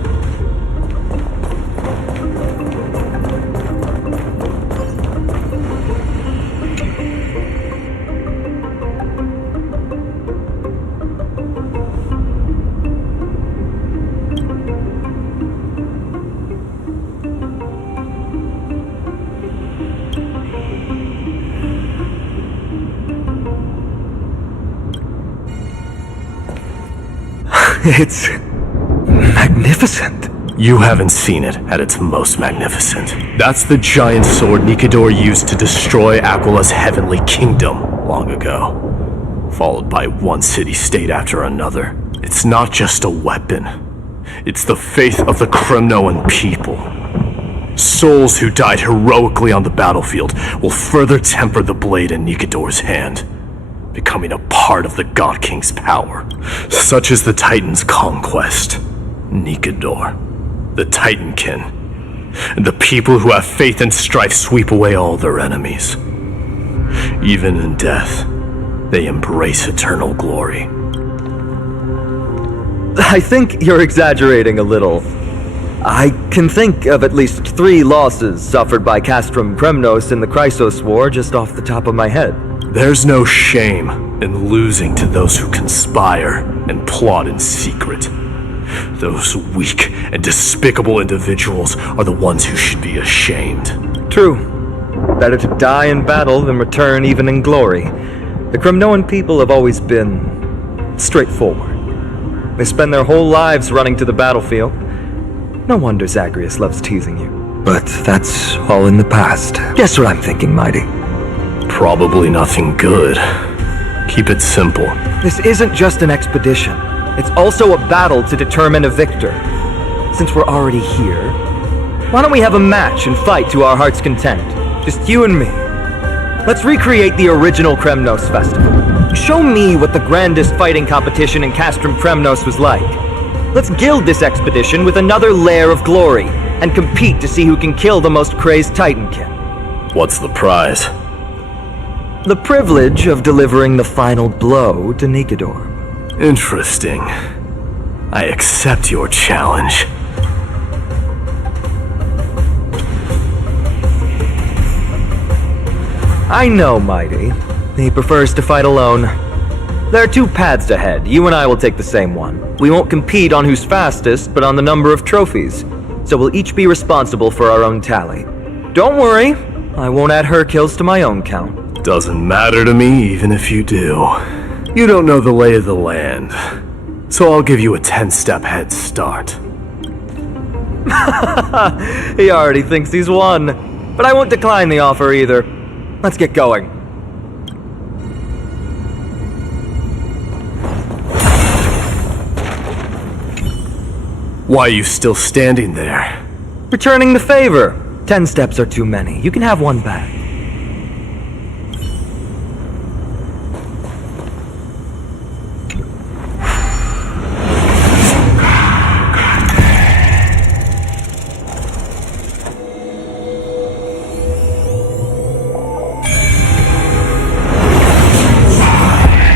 It's... magnificent. You haven't seen it at its most magnificent. That's the giant sword Nikador used to destroy Aquila's heavenly kingdom long ago, followed by one city-state after another. It's not just a weapon. It's the faith of the Kremnoan people. Souls who died heroically on the battlefield will further temper the blade in Nikador's hand, becoming a part of the God King's power. Such is the Titan's conquest. Nikador, the Titankin, and the people who have faith and strife sweep away all their enemies. Even in death, they embrace eternal glory. I think you're exaggerating a little. I can think of at least 3 losses suffered by Castrum Kremnos in the Chrysos War just off the top of my head. There's no shame in losing to those who conspire and plot in secret. Those weak and despicable individuals are the ones who should be ashamed. True. Better to die in battle than return even in glory. The Kremnoan people have always been straightforward. They spend their whole lives running to the battlefield. No wonder Zagreus loves teasing you. But that's all in the past. Guess what I'm thinking, Mighty? Probably nothing good. Keep it simple. This isn't just an expedition. It's also a battle to determine a victor. Since we're already here, why don't we have a match and fight to our heart's content? Just you and me. Let's recreate the original Kremnos festival. Show me what the grandest fighting competition in Castrum Kremnos was like. Let's gild this expedition with another layer of glory, and compete to see who can kill the most crazed Titankin. What's the prize? The privilege of delivering the final blow to Nikador. Interesting. I accept your challenge. I know, Mighty. He prefers to fight alone. There are 2 paths ahead. You and I will take the same one. We won't compete on who's fastest, but on the number of trophies. So we'll each be responsible for our own tally. Don't worry, I won't add her kills to my own count. Doesn't matter to me, even if you do. You don't know the lay of the land, so I'll give you a 10-step head start. He already thinks he's won, but I won't decline the offer either. Let's get going. Why are you still standing there? Returning the favor. 10 steps are too many. You can have one back.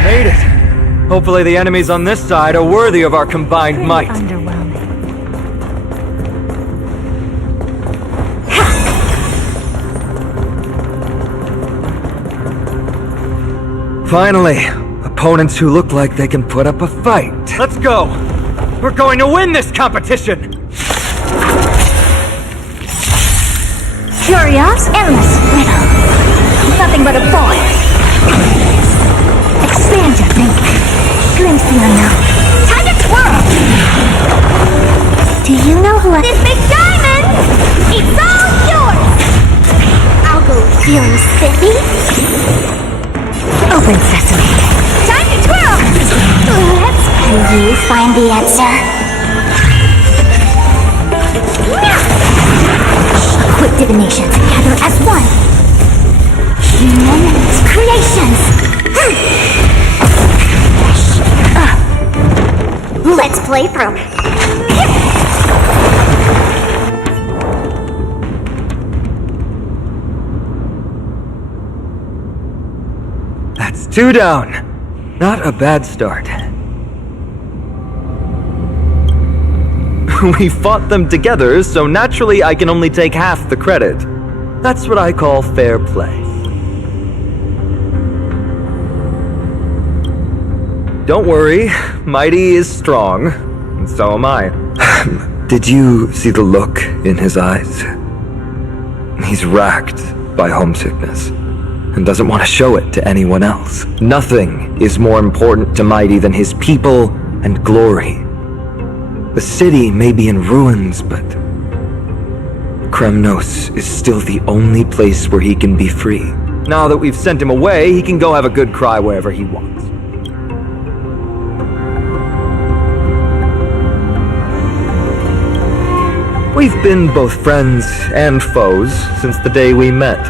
Made it. Hopefully the enemies on this side are worthy of our combined might. Finally, opponents who look like they can put up a fight. Let's go! We're going to win this competition! Curios Ellis Riddle. nothing but a boy. Expand your thinking. Glimpse the unknown. Time to twirl. Do you know who this big diamond? It's all yours. I'll go feeling spiffy. Open sesame. Time to twirl. Can you find the answer? Quick divination together as one. Human creations. Let's play through. That's 2 down. Not a bad start. We fought them together, so naturally I can only take half the credit. That's what I call fair play. Don't worry, Mighty is strong, and so am I. Did you see the look in his eyes? He's racked by homesickness, and doesn't want to show it to anyone else. Nothing is more important to Mighty than his people and glory. The city may be in ruins, but Kremnos is still the only place where he can be free. Now that we've sent him away, he can go have a good cry wherever he wants. We've been both friends and foes since the day we met.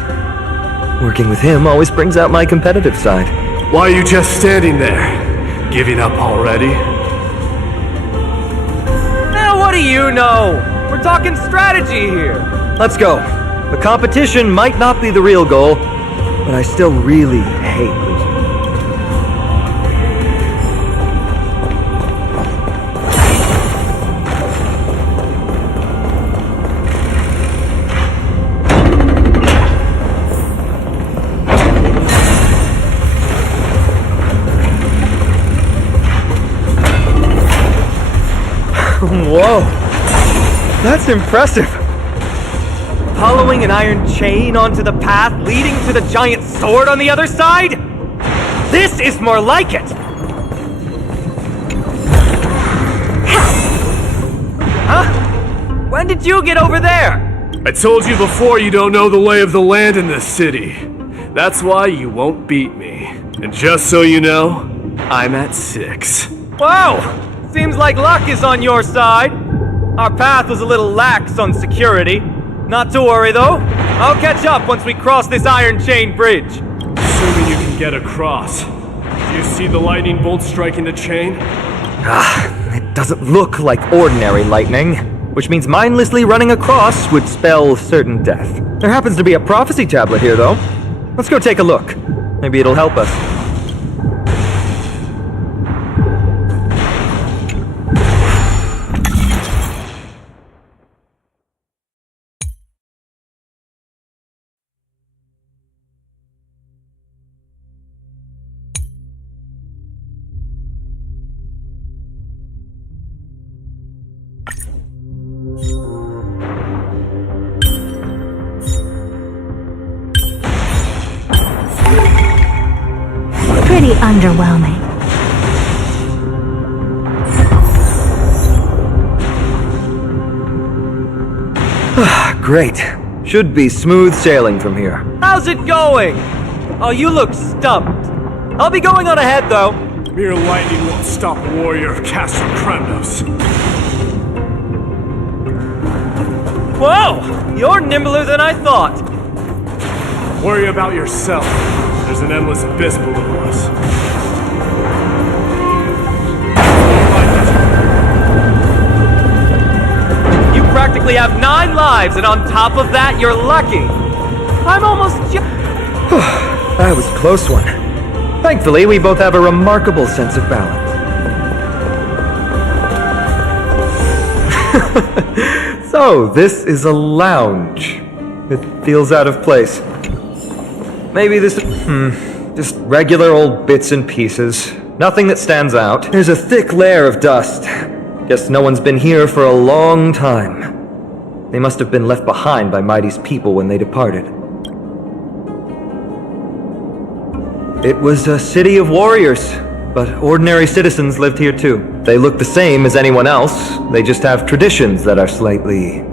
Working with him always brings out my competitive side. Why are you just standing there? Giving up already? What do you know? We're talking strategy here. Let's go. The competition might not be the real goal, but I still really hate losing. Whoa, that's impressive. Following an iron chain onto the path leading to the giant sword on the other side? This is more like it. Huh? When did you get over there? I told you before you don't know the lay of the land in this city. That's why you won't beat me. And just so you know, I'm at 6. Whoa! Seems like luck is on your side. Our path was a little lax on security. Not to worry, though. I'll catch up once we cross this iron chain bridge. Assuming you can get across. Do you see the lightning bolt striking the chain? It doesn't look like ordinary lightning, which means mindlessly running across would spell certain death. There happens to be a prophecy tablet here, though. Let's go take a look. Maybe it'll help us. Pretty underwhelming. Great. Should be smooth sailing from here. How's it going? Oh, you look stumped. I'll be going on ahead, though. Mere lightning won't stop a warrior of Castle Kremnos. Whoa! You're nimbler than I thought. Worry about yourself. There's an endless abyss below us. You practically have 9 lives, and on top of that, you're lucky. I'm almost That was a close one. Thankfully, we both have a remarkable sense of balance. So, this is a lounge. It feels out of place. Maybe this... just regular old bits and pieces. Nothing that stands out. There's a thick layer of dust. Guess no one's been here for a long time. They must have been left behind by Mighty's people when they departed. It was a city of warriors, but ordinary citizens lived here too. They look the same as anyone else, they just have traditions that are slightly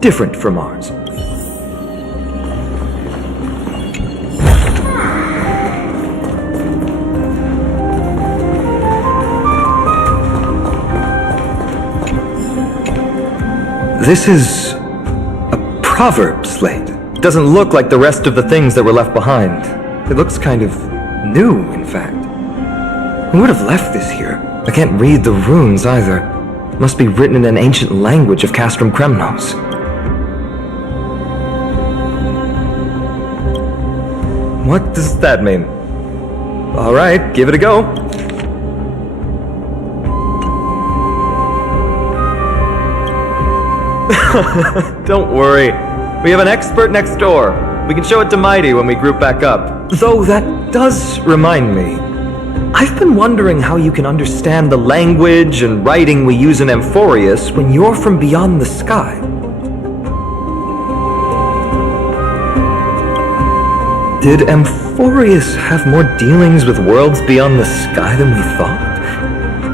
different from ours. This is a proverb slate. It doesn't look like the rest of the things that were left behind. It looks kind of new, in fact. Who would have left this here? I can't read the runes either. Must be written in an ancient language of Castrum Kremnos. What does that mean? Alright, give it a go. Don't worry. We have an expert next door. We can show it to Mighty when we group back up. Though that does remind me. I've been wondering how you can understand the language and writing we use in Amphorius when you're from beyond the sky. Did Amphorius have more dealings with worlds beyond the sky than we thought?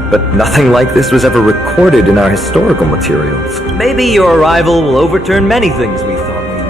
But nothing like this was ever recorded in our historical materials. Maybe your arrival will overturn many things we thought we knew.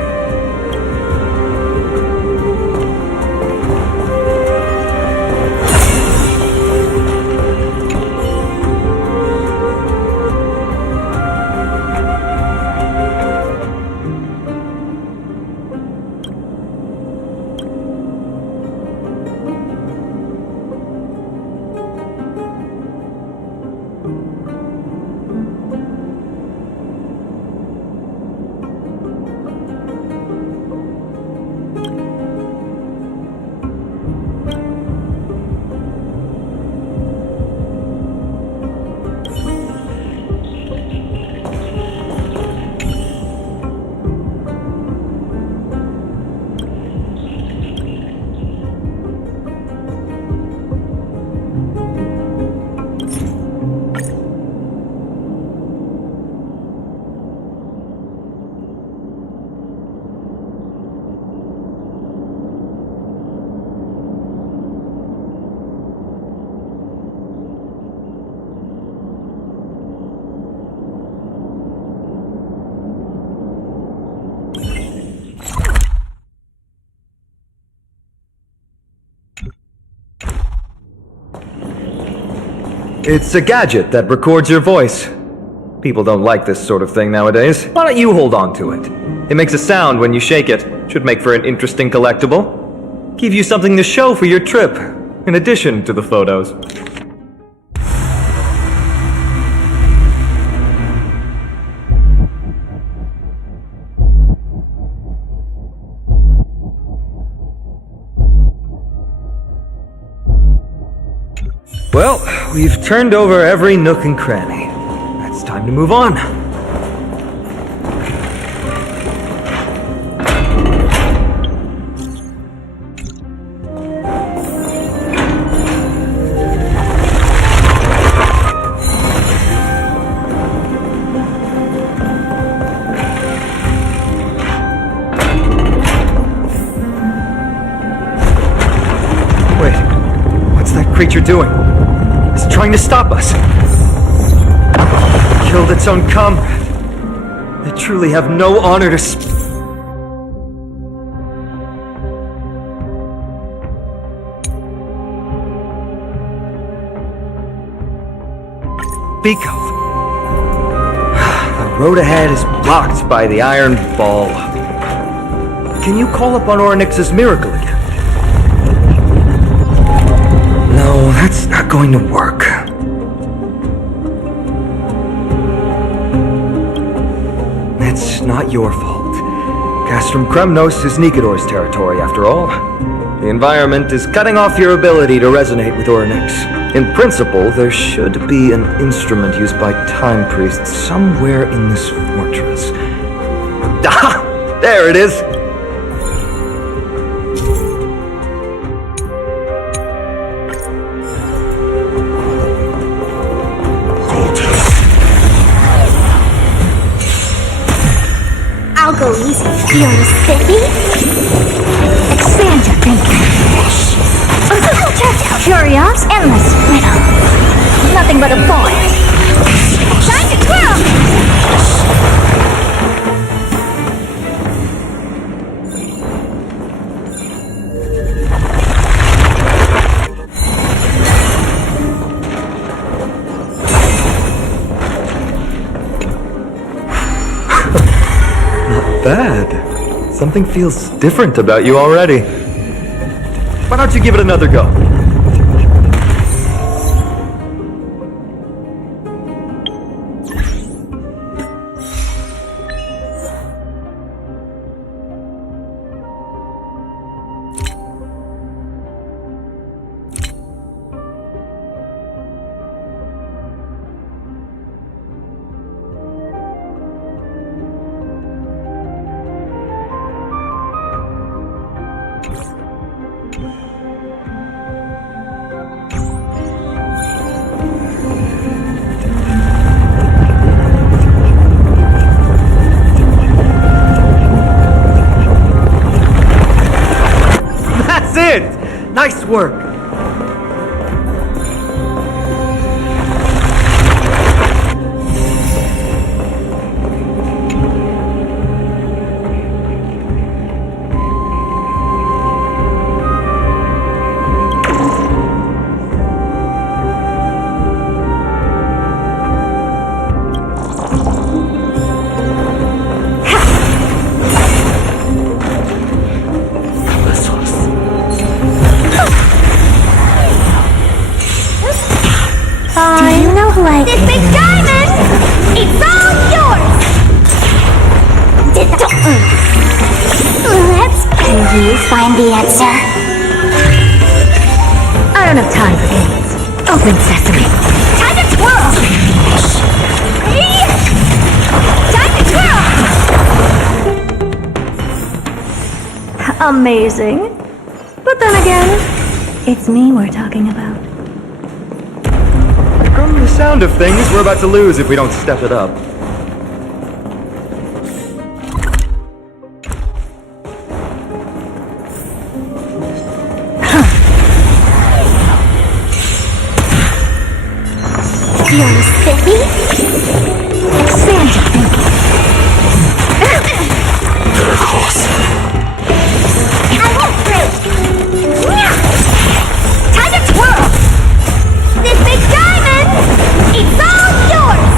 It's a gadget that records your voice. People don't like this sort of thing nowadays. Why don't you hold on to it? It makes a sound when you shake it. Should make for an interesting collectible. Give you something to show for your trip, in addition to the photos. Well, we've turned over every nook and cranny. It's time to move on. Wait, what's that creature doing? It's trying to stop us. Killed its own comrade. They truly have no honor to speak of. The road ahead is blocked by the iron ball. Can you call upon Orynyx's miracle again? No, that's not going to work. It's not your fault. Castrum Kremnos is Nikador's territory, after all. The environment is cutting off your ability to resonate with Orynyx. In principle, there should be an instrument used by time priests somewhere in this fortress. Ah! There it is! I'll go easy. You're spiffy? Expand your thinking. Curious, endless riddle. Nothing but a void. Time to twirl! Bad. Something feels different about you already. Why don't you give it another go? That's it! Nice work! Do you know who I... This big diamond! It's all yours! Can you find the answer? I don't have time for games. Open sesame. Time to twirl! Time to twirl! Amazing. But then again, it's me we're talking about. From the sound of things, we're about to lose if we don't step it up. Feeling spiffy? Expand your thinking. Very close. I won't break! Time to twirl! This big diamond! It's all yours!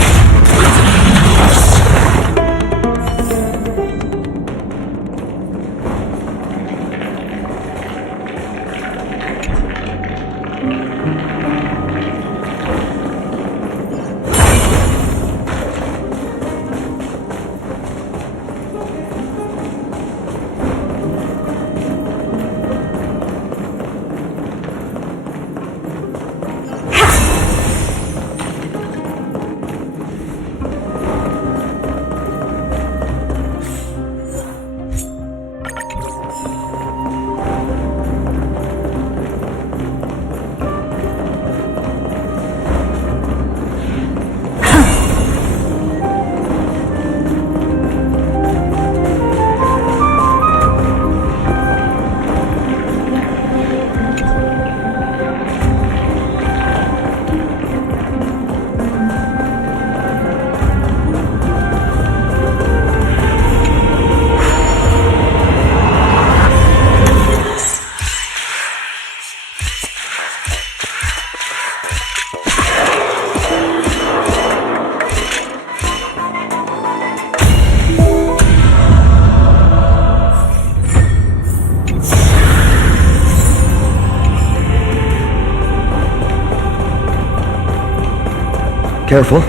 Careful.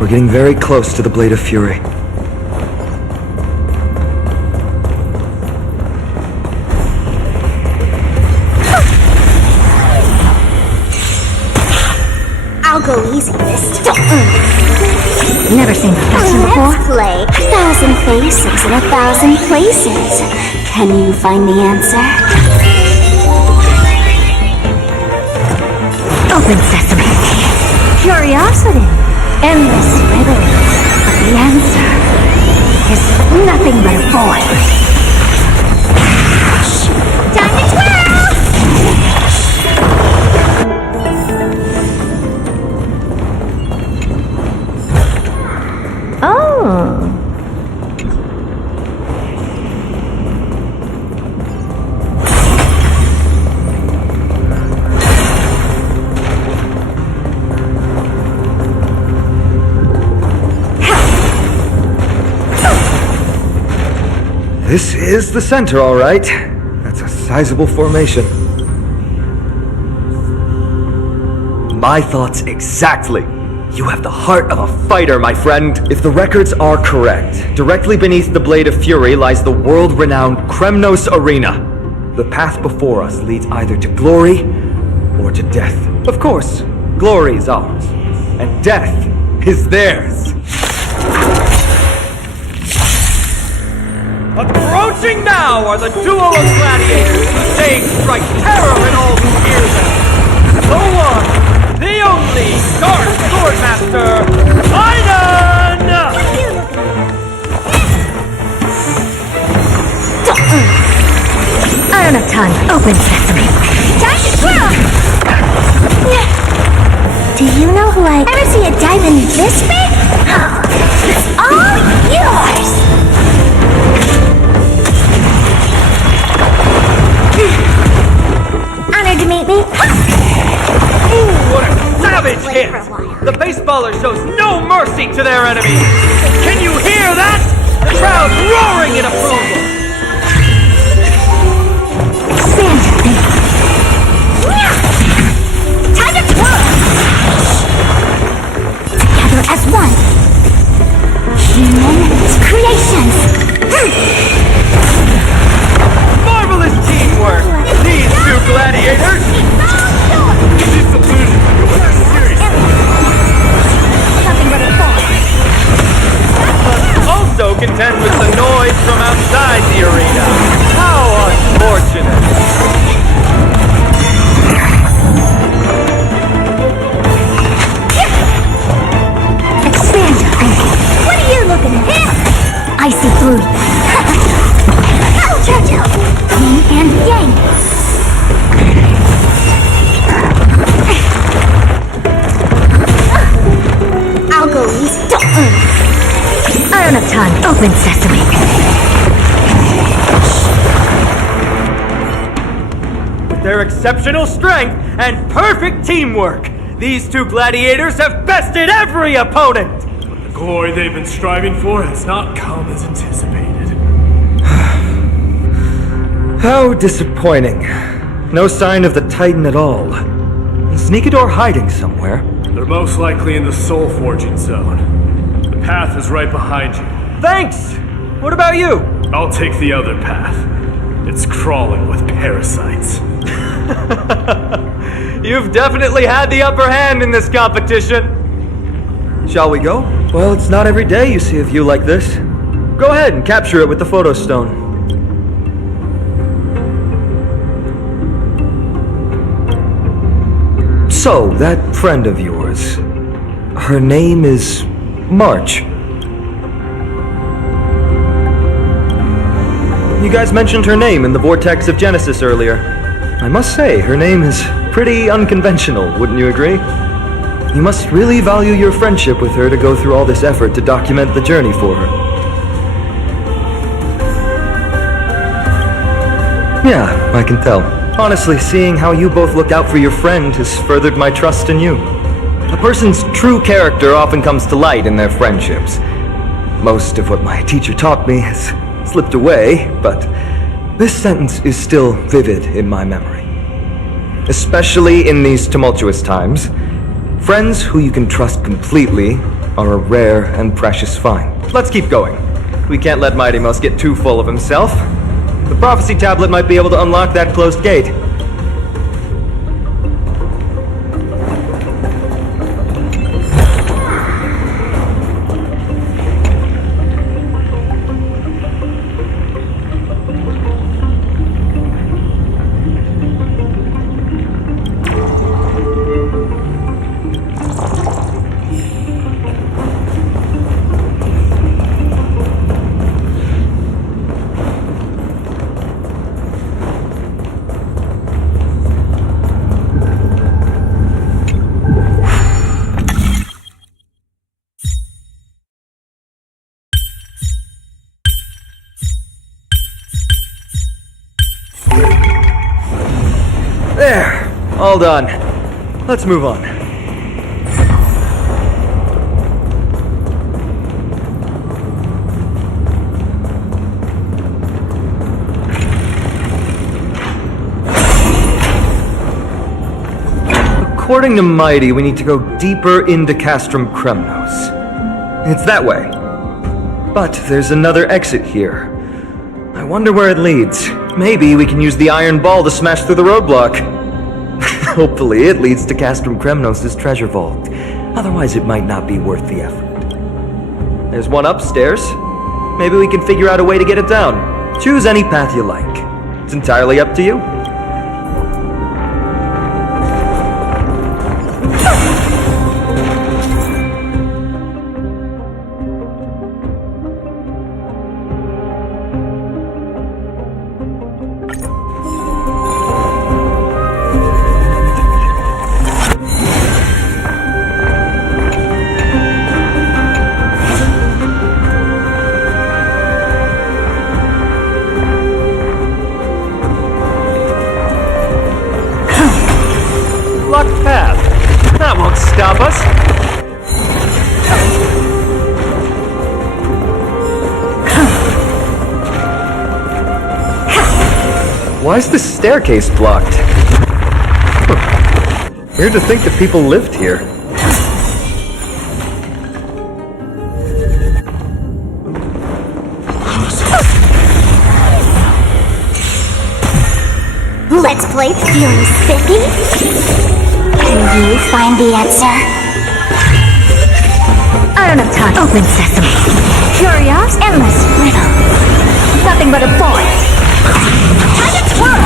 We're getting very close to the Blade of Fury. I'll go easy this time. Never seen perfection before. Let's play 1,000 faces in 1,000 places. Can you find the answer? Open sesame. Curiosity. Endless riddles. But the answer is nothing but a void. Time to twirl! This is the center, all right. That's a sizable formation. My thoughts exactly. You have the heart of a fighter, my friend. If the records are correct, directly beneath the Blade of Fury lies the world-renowned Kremnos Arena. The path before us leads either to glory or to death. Of course, glory is ours, and death is theirs. Approaching now are the duo of gladiators whose names strike terror in all who hear them. The one, the only, Dark Swordmaster, Aiden! I don't have time. Open sesame. Time to twirl! Do you know who I ever see a diamond this big? It's all yours! Honored to meet me. Ooh, what a savage hit! The baseballer shows no mercy to their enemies! Can you hear that? The crowd roaring in approval! Expand your thinking. Time to twirl! Together as one. Human creations. Marvelous teamwork! These two gladiators! Nothing but a ball. Also contend with the noise from outside the arena. How unfortunate! Expand your thinking. What are you looking at? I see through you. Go, Churchill! Yin and yang. I'll go easy. I don't have time. Open sesame. With their exceptional strength and perfect teamwork, these two gladiators have bested every opponent! The glory they've been striving for has not come as anticipated. How disappointing. No sign of the Titan at all. Is Nikador hiding somewhere? They're most likely in the soul forging zone. The path is right behind you. Thanks! What about you? I'll take the other path. It's crawling with parasites. You've definitely had the upper hand in this competition. Shall we go? Well, it's not every day you see a view like this. Go ahead and capture it with the photo stone. So, that friend of yours, her name is March. You guys mentioned her name in the Vortex of Genesis earlier. I must say, her name is pretty unconventional, wouldn't you agree? You must really value your friendship with her to go through all this effort to document the journey for her. Yeah, I can tell. Honestly, seeing how you both look out for your friend has furthered my trust in you. A person's true character often comes to light in their friendships. Most of what my teacher taught me has slipped away, but this sentence is still vivid in my memory. Especially in these tumultuous times, friends who you can trust completely are a rare and precious find. Let's keep going. We can't let Mighty Mouse get too full of himself. The prophecy tablet might be able to unlock that closed gate. There! All done. Let's move on. according to Mighty, we need to go deeper into Castrum Kremnos. It's that way. But there's another exit here. I wonder where it leads. Maybe we can use the iron ball to smash through the roadblock. Hopefully it leads to Castrum Kremnos' treasure vault. Otherwise it might not be worth the effort. There's one upstairs. Maybe we can figure out a way to get it down. Choose any path you like. It's entirely up to you. Locked path. That won't stop us. Why is this staircase blocked? Weird to think that people lived here. Let's play Fury Spiffy. Can you find the answer? I don't have time. Open sesame. Curious, endless riddle. Nothing but a boy. Try to twirl.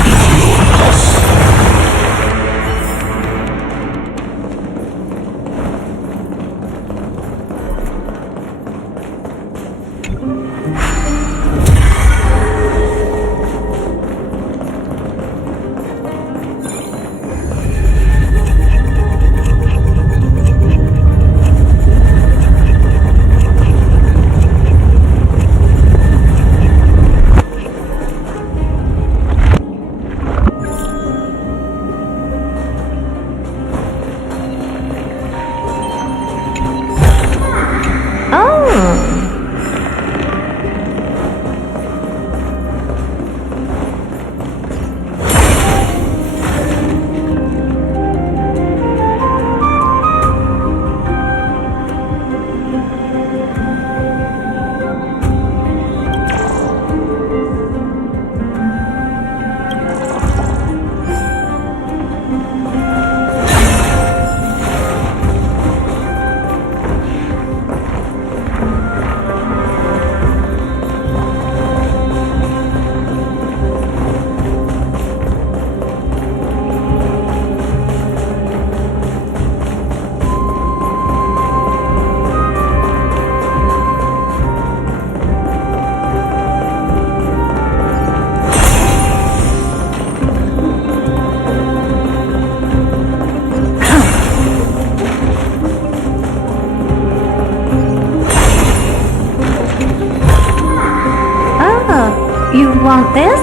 You want this?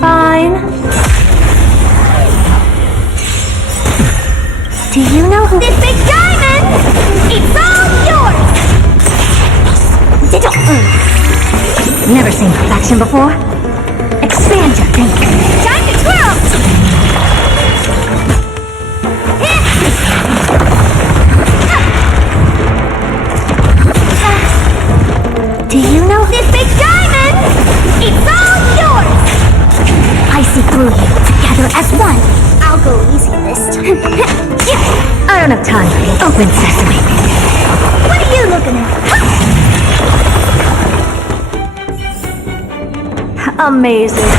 Fine. Do you know who— This big diamond! It's all yours! Never seen perfection before. Expand your thinking. Time to twirl! Do you know this big diamond? It's all yours! I see through you, together as one. I'll go easy this time. I don't have time. Open sesame. What are you looking at? Amazing.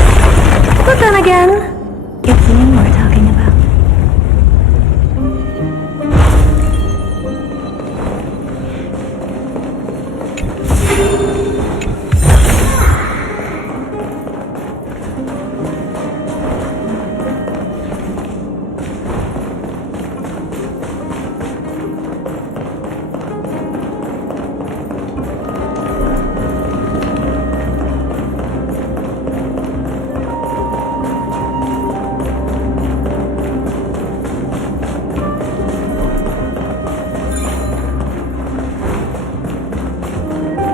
But then again, it's me we're talking about.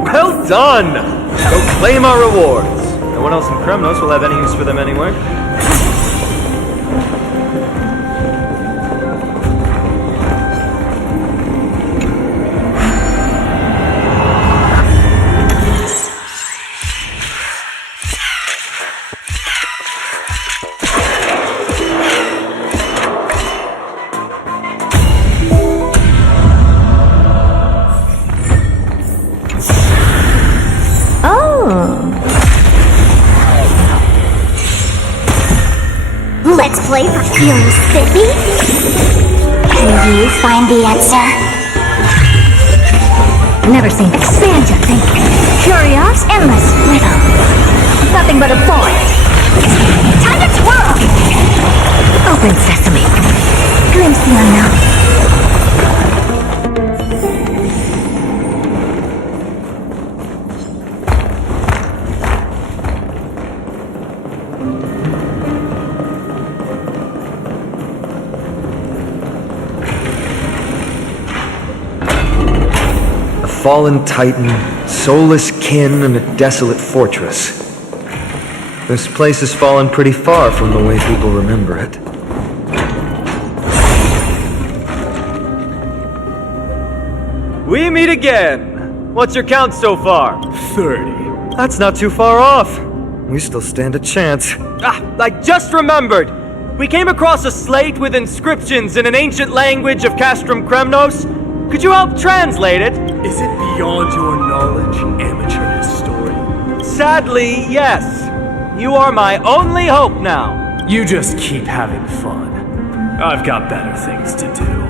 Well done! Go claim our rewards. No one else in Kremnos will have any use for them anyway. flavor feeling spiffy? Can you find the answer? Never seen it. Expand your thinking. Curious, endless, little. Nothing but a void. Time to twirl! Open sesame. Glimpse the unknown. Fallen titan, soulless kin, and a desolate fortress. This place has fallen pretty far from the way people remember it. We meet again! What's your count so far? 30. That's not too far off. We still stand a chance. I just remembered! We came across a slate with inscriptions in an ancient language of Castrum Kremnos. Could you help translate it? Is it beyond your knowledge, amateur historian? Sadly, yes. You are my only hope now. You just keep having fun. I've got better things to do.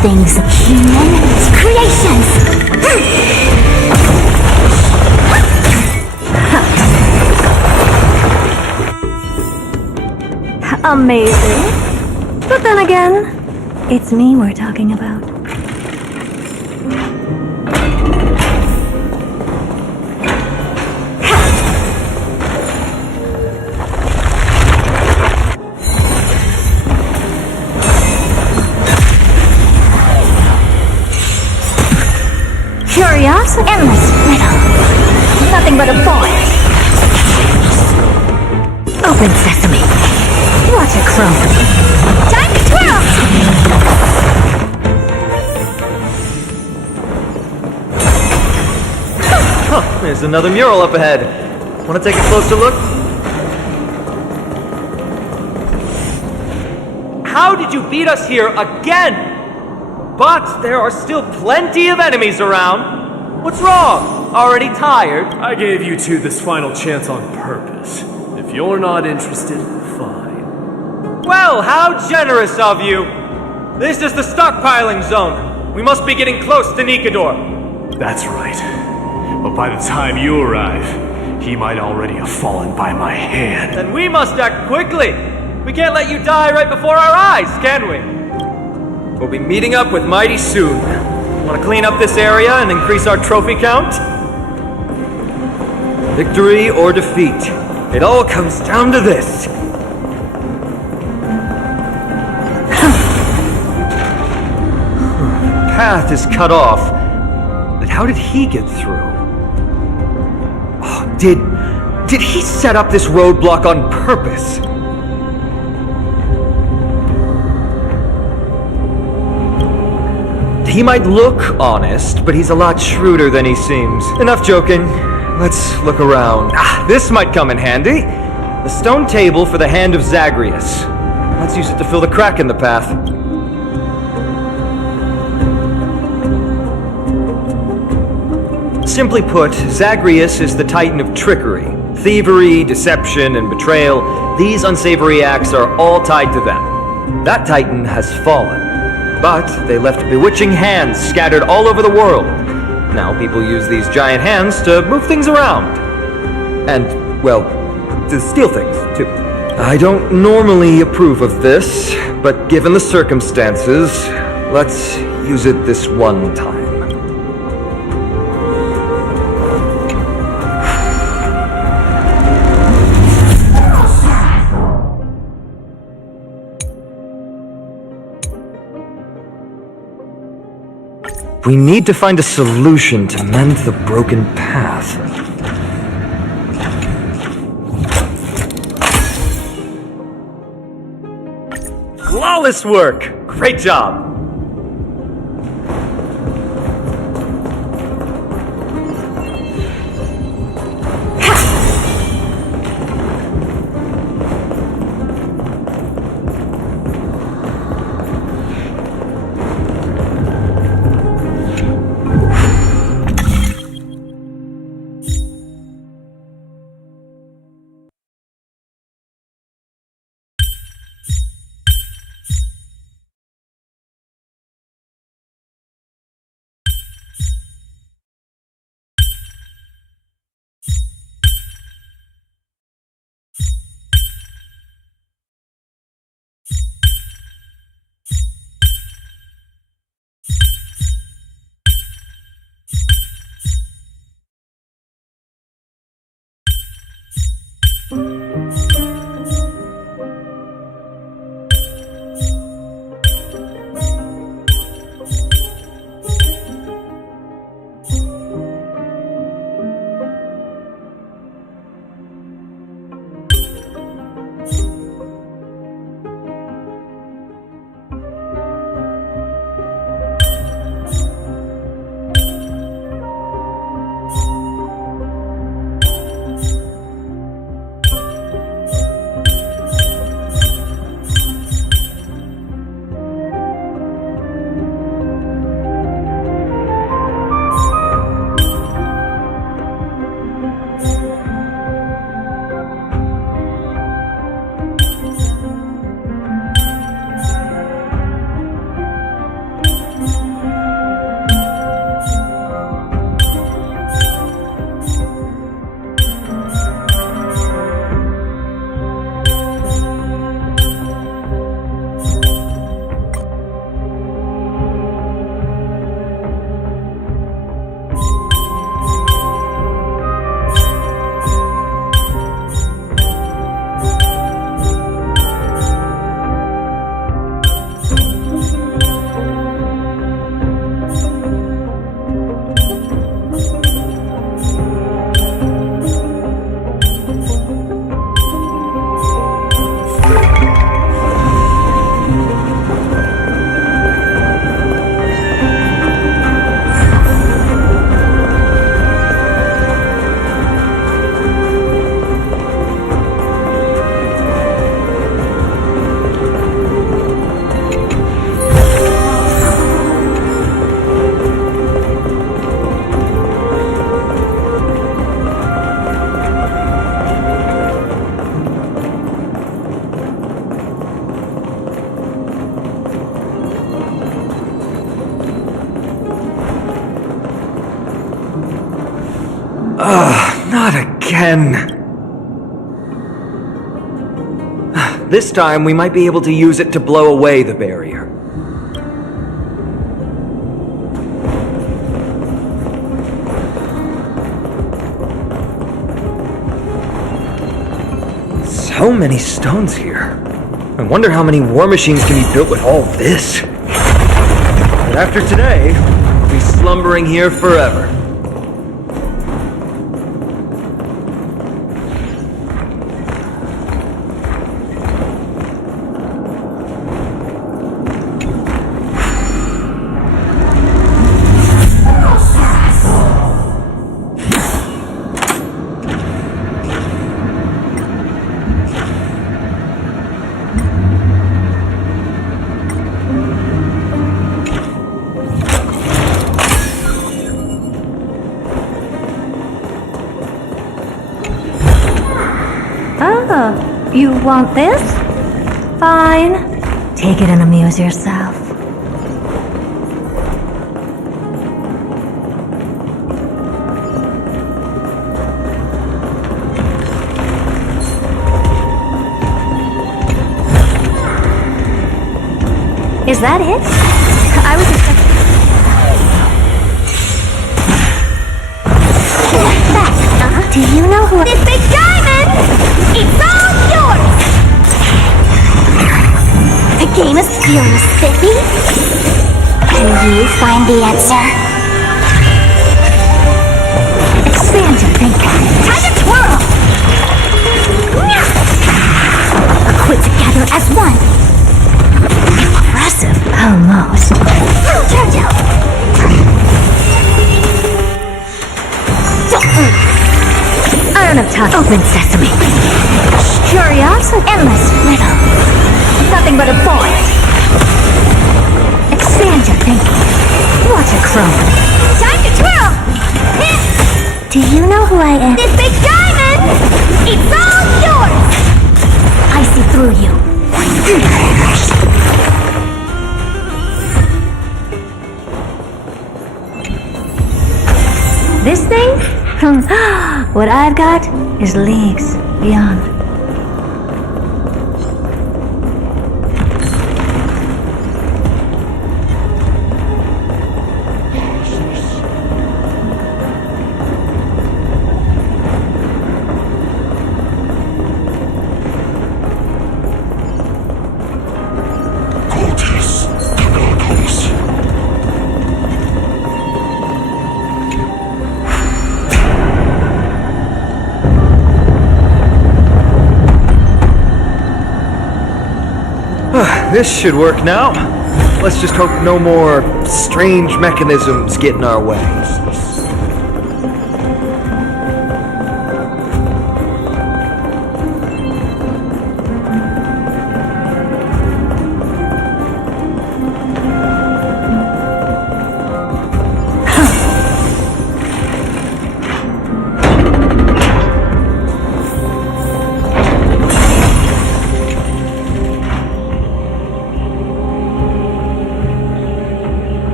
Things human creations. Amazing. But then again, it's me we're talking about. Curious, endless, little. Nothing but a void. Open sesame. Watch it crumble. Time to twirl! Huh, there's another mural up ahead. Want to take a closer look? How did you beat us here again? But there are still plenty of enemies around. What's wrong? Already tired? I gave you two this final chance on purpose. If you're not interested, fine. Well, how generous of you! This is the stockpiling zone. We must be getting close to Nikador. That's right. But by the time you arrive, he might already have fallen by my hand. Then we must act quickly. We can't let you die right before our eyes, can we? We'll be meeting up with Mighty soon. Want to clean up this area and increase our trophy count? Victory or defeat. It all comes down to this. Path is cut off, but how did he get through? Oh, did he set up this roadblock on purpose? He might look honest, but he's a lot shrewder than he seems. Enough joking. Let's look around. This might come in handy. The stone table for the Hand of Zagreus. Let's use it to fill the crack in the path. Simply put, Zagreus is the titan of trickery. Thievery, deception, and betrayal. These unsavory acts are all tied to them. That titan has fallen. But they left bewitching hands scattered all over the world. Now people use these giant hands to move things around. And, well, to steal things, too. I don't normally approve of this, but given the circumstances, let's use it this one time. We need to find a solution to mend the broken path. Flawless work! Great job! Not again. This time, we might be able to use it to blow away the barrier. So many stones here. I wonder how many war machines can be built with all this. But after today, I'll be slumbering here forever. Oh, you want this? Fine. Take it and amuse yourself. Is that it? I was expecting... Do you know who... This big diamond! It's all yours! The game is feeling spiffy. Can you find the answer? Expand your thinking. Time to twirl! Equip together as one. Impressive, almost. Turtle! I don't have time. Open sesame. Curiosity. Endless riddle. Nothing but a void. Expand your thinking. Watch it chrome. Time to twirl! Do you know who I am? This big diamond! It's all yours! I see through you. This thing? What I've got is leagues beyond. This should work now. Let's just hope no more strange mechanisms get in our way.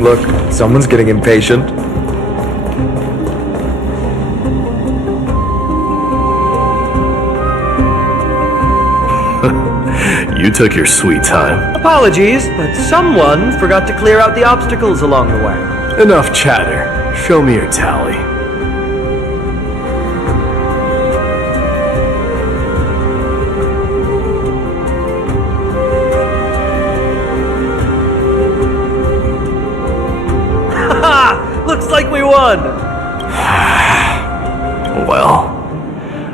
Look, someone's getting impatient. You took your sweet time. Apologies, but someone forgot to clear out the obstacles along the way. Enough chatter. Show me your tally. Looks like we won! Well,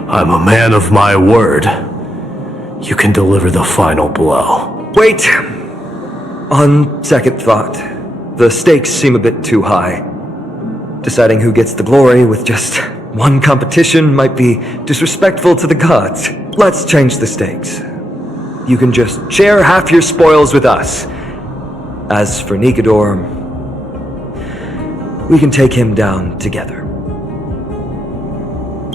I'm a man of my word. You can deliver the final blow. Wait! On second thought, the stakes seem a bit too high. Deciding who gets the glory with just one competition might be disrespectful to the gods. Let's change the stakes. You can just share half your spoils with us. As for Nikador, we can take him down together.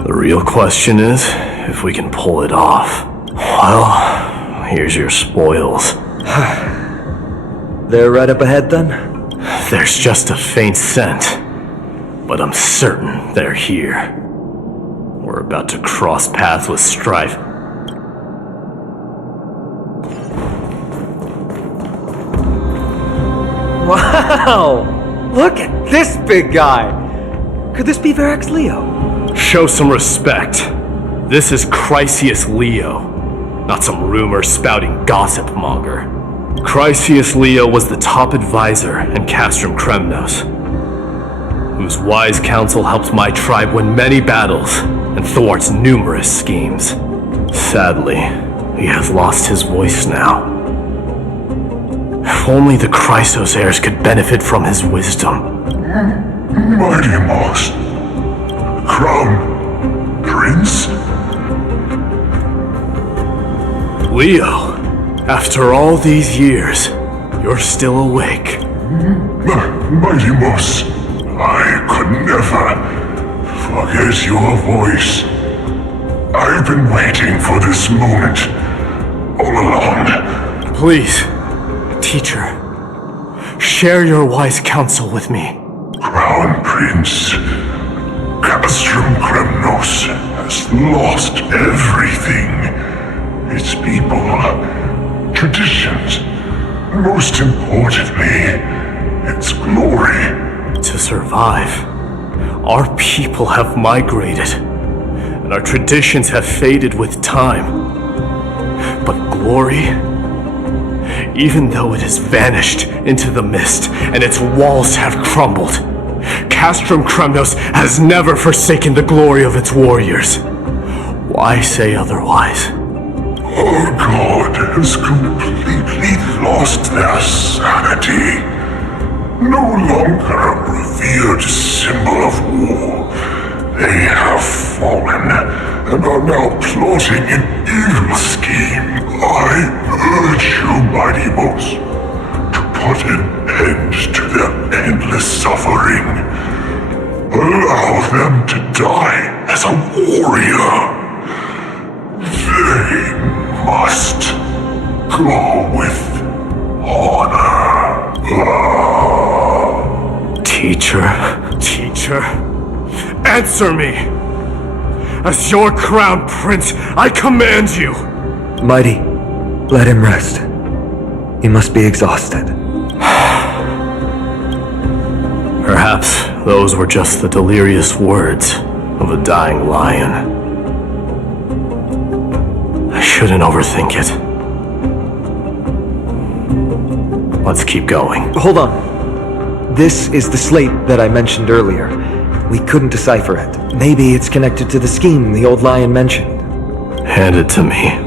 The real question is if we can pull it off. Well, here's your spoils. They're right up ahead then? There's just a faint scent, but I'm certain they're here. We're about to cross paths with strife. Wow! Look at this big guy! Could this be Varix Leo? Show some respect. This is Chrysius Leo, not some rumor-spouting gossip monger. Chrysius Leo was the top advisor in Castrum Kremnos, whose wise counsel helped my tribe win many battles and thwart numerous schemes. Sadly, he has lost his voice now. If only the Chrysos heirs could benefit from his wisdom. Mighty Moss. Crown Prince? Leo, after all these years, you're still awake. Mighty Moss, I could never forget your voice. I've been waiting for this moment all along. Please, teacher, share your wise counsel with me. Crown Prince, Castrum Kremnos has lost everything. Its people, traditions, and most importantly, its glory. To survive, our people have migrated, and our traditions have faded with time. But glory, even though it has vanished into the mist and its walls have crumbled, Castrum Kremnos has never forsaken the glory of its warriors. Why say otherwise? Our god has completely lost their sanity. No longer a revered symbol of war, they have fallen and are now plotting an evil scheme. I urge you, Mighty Moss, to put an end to their endless suffering. Allow them to die as a warrior. They must go with honor. Teacher, answer me! As your crown prince, I command you! Mighty, let him rest. He must be exhausted. Perhaps those were just the delirious words of a dying lion. I shouldn't overthink it. Let's keep going. Hold on. This is the slate that I mentioned earlier. We couldn't decipher it. Maybe it's connected to the scheme the old lion mentioned. Hand it to me.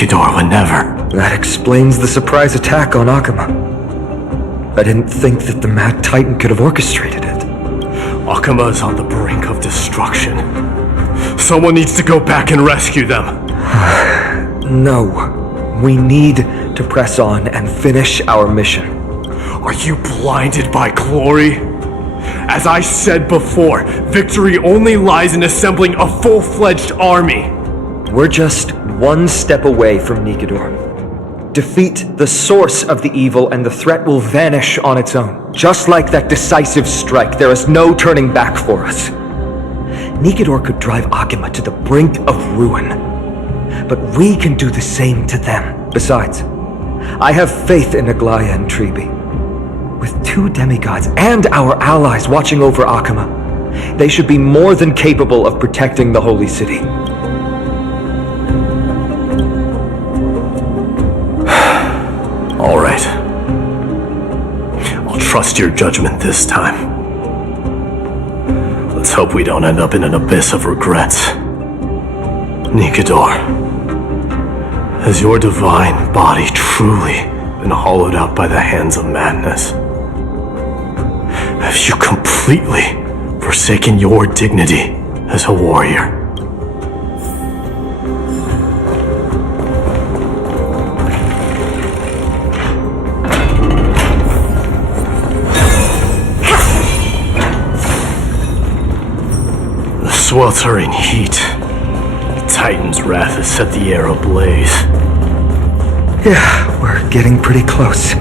Nikidor would never. That explains the surprise attack on Akama. I didn't think that the Mad Titan could have orchestrated it. Akama is on the brink of destruction. Someone needs to go back and rescue them. No. We need to press on and finish our mission. Are you blinded by glory? As I said before, victory only lies in assembling a full-fledged army. We're just one step away from Nikidor. Defeat the source of the evil and the threat will vanish on its own. Just like that decisive strike, there is no turning back for us. Nikidor could drive Akama to the brink of ruin. But we can do the same to them. Besides, I have faith in Aglaya and Tribi. With 2 demigods and our allies watching over Akama, they should be more than capable of protecting the Holy City. All right. I'll trust your judgment this time. Let's hope we don't end up in an abyss of regrets. Nikidor, has your divine body truly been hollowed out by the hands of madness? Have you completely forsaken your dignity as a warrior? The sweltering heat. The Titan's wrath has set the air ablaze. Yeah, we're getting pretty close.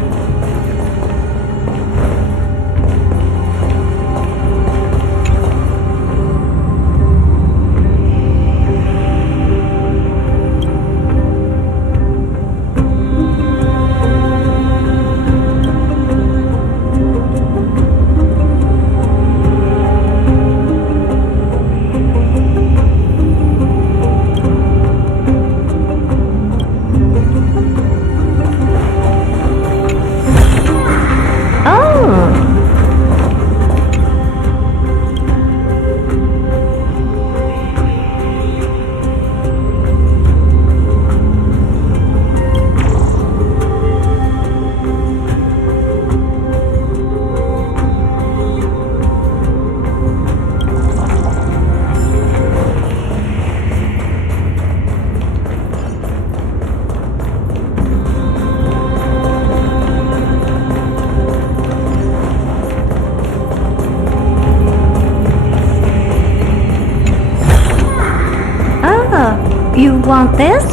You want this?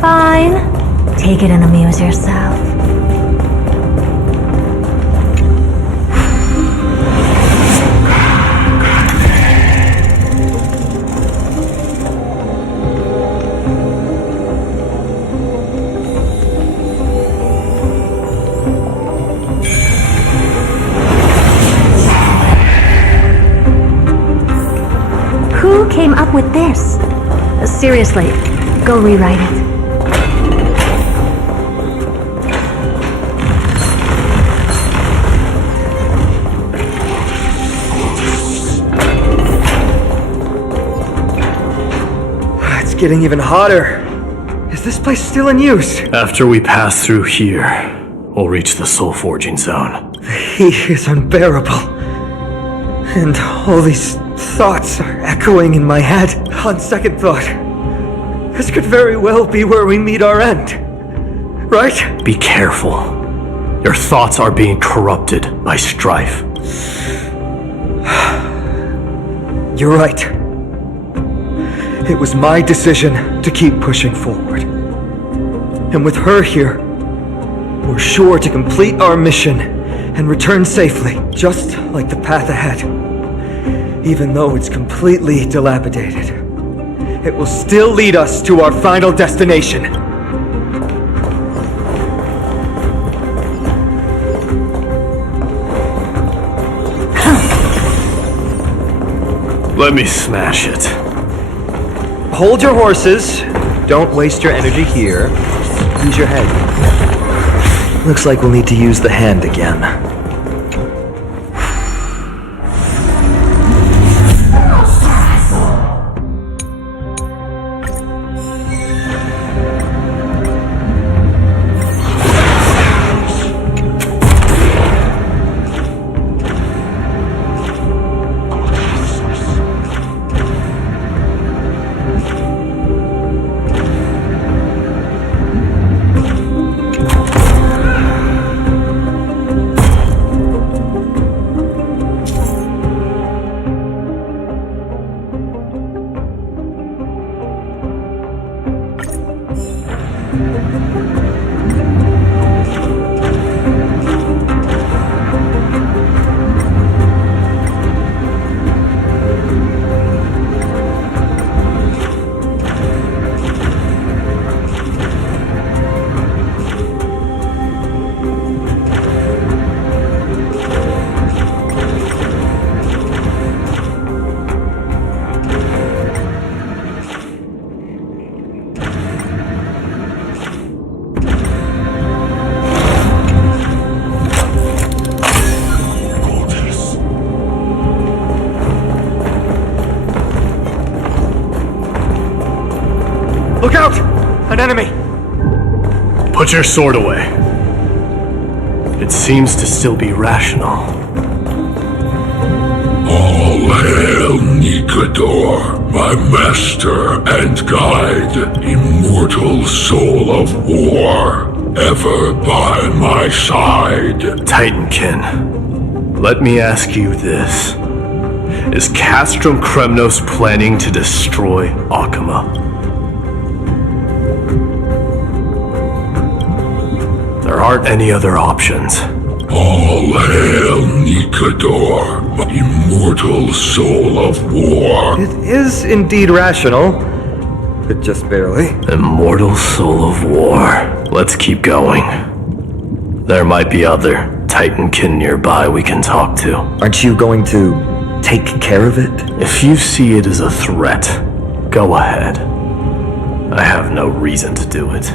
Fine. Take it and amuse yourself. Who came up with this? Seriously, go rewrite it. It's getting even hotter. Is this place still in use? After we pass through here, we'll reach the soul forging zone. The heat is unbearable. And all these thoughts are echoing in my head. On second thought, this could very well be where we meet our end. Right? Be careful. Your thoughts are being corrupted by strife. You're right. It was my decision to keep pushing forward. And with her here, we're sure to complete our mission and return safely, just like the path ahead. Even though it's completely dilapidated, it will still lead us to our final destination. Let me smash it. Hold your horses. Don't waste your energy here. Use your head. Looks like we'll need to use the hand again. Look out! An enemy! Put your sword away. It seems to still be rational. All hail Nikador, my master and guide, immortal soul of war, ever by my side. Titankin, let me ask you this. Is Castrum Kremnos planning to destroy Akama? There aren't any other options. All hail Nikador, immortal soul of war. It is indeed rational, but just barely. Immortal soul of war. Let's keep going. There might be other Titankin nearby we can talk to. Aren't you going to take care of it? If you see it as a threat, go ahead. I have no reason to do it.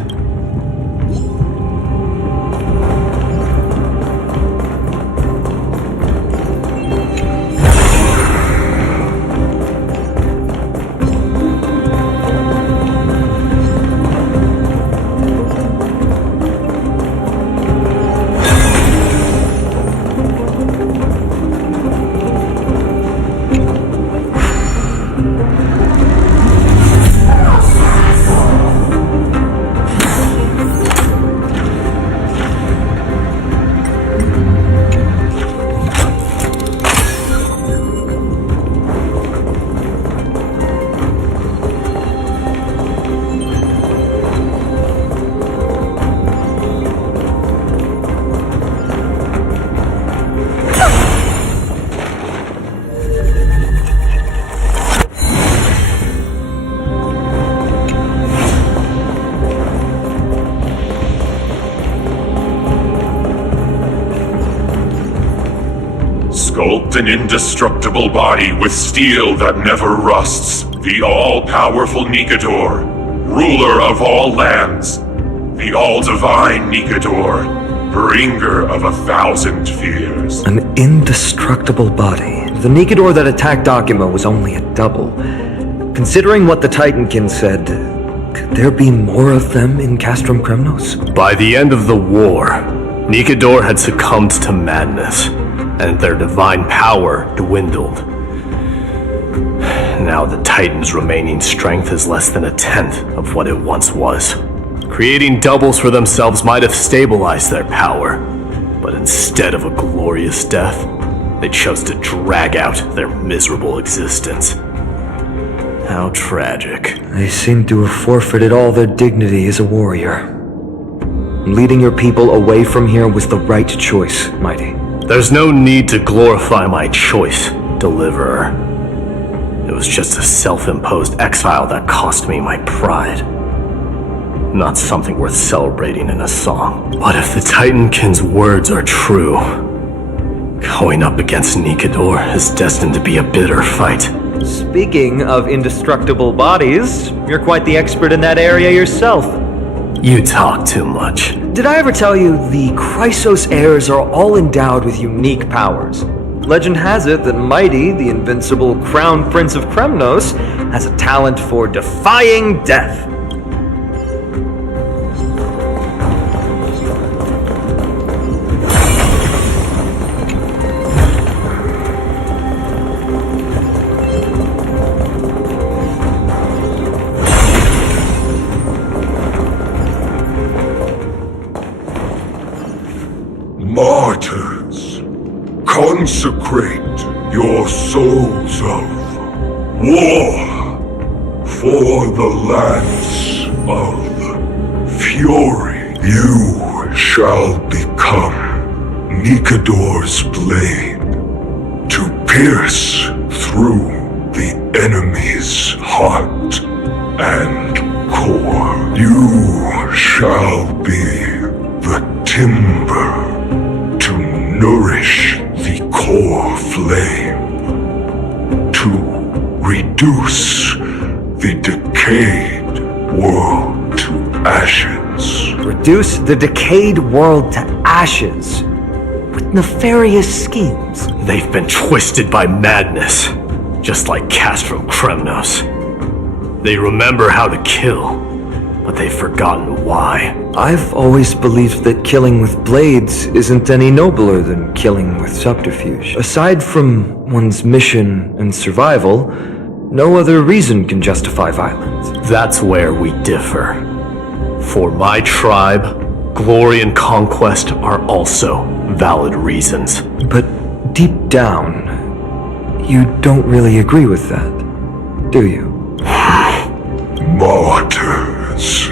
Sculpt an indestructible body with steel that never rusts. The all-powerful Nikador, ruler of all lands. The all-divine Nikador, bringer of 1,000 fears. An indestructible body. The Nikador that attacked Akama was only a double. Considering what the Titankin said, could there be more of them in Castrum Kremnos? By the end of the war, Nikador had succumbed to madness, and their divine power dwindled. Now the Titan's remaining strength is less than 1/10 of what it once was. Creating doubles for themselves might have stabilized their power, but instead of a glorious death, they chose to drag out their miserable existence. How tragic. They seem to have forfeited all their dignity as a warrior. Leading your people away from here was the right choice, Mighty. There's no need to glorify my choice, Deliverer. It was just a self-imposed exile that cost me my pride. Not something worth celebrating in a song. But if the Titankin's words are true, going up against Nikador is destined to be a bitter fight. Speaking of indestructible bodies, you're quite the expert in that area yourself. You talk too much. Did I ever tell you the Chrysos heirs are all endowed with unique powers? Legend has it that Mighty, the invincible Crown Prince of Kremnos, has a talent for defying death. Martyrs, consecrate your souls of war for the lands of fury. You shall become Nikador's blade to pierce through the enemy's heart and core. You shall be the timber to nourish the core flame, to reduce the decayed world to ashes. Reduce the decayed world to ashes with nefarious schemes. They've been twisted by madness, just like Castrum Kremnos. They remember how to kill, but they've forgotten why. I've always believed that killing with blades isn't any nobler than killing with subterfuge. Aside from one's mission and survival, no other reason can justify violence. That's where we differ. For my tribe, glory and conquest are also valid reasons. But deep down, you don't really agree with that, do you? Martyrs.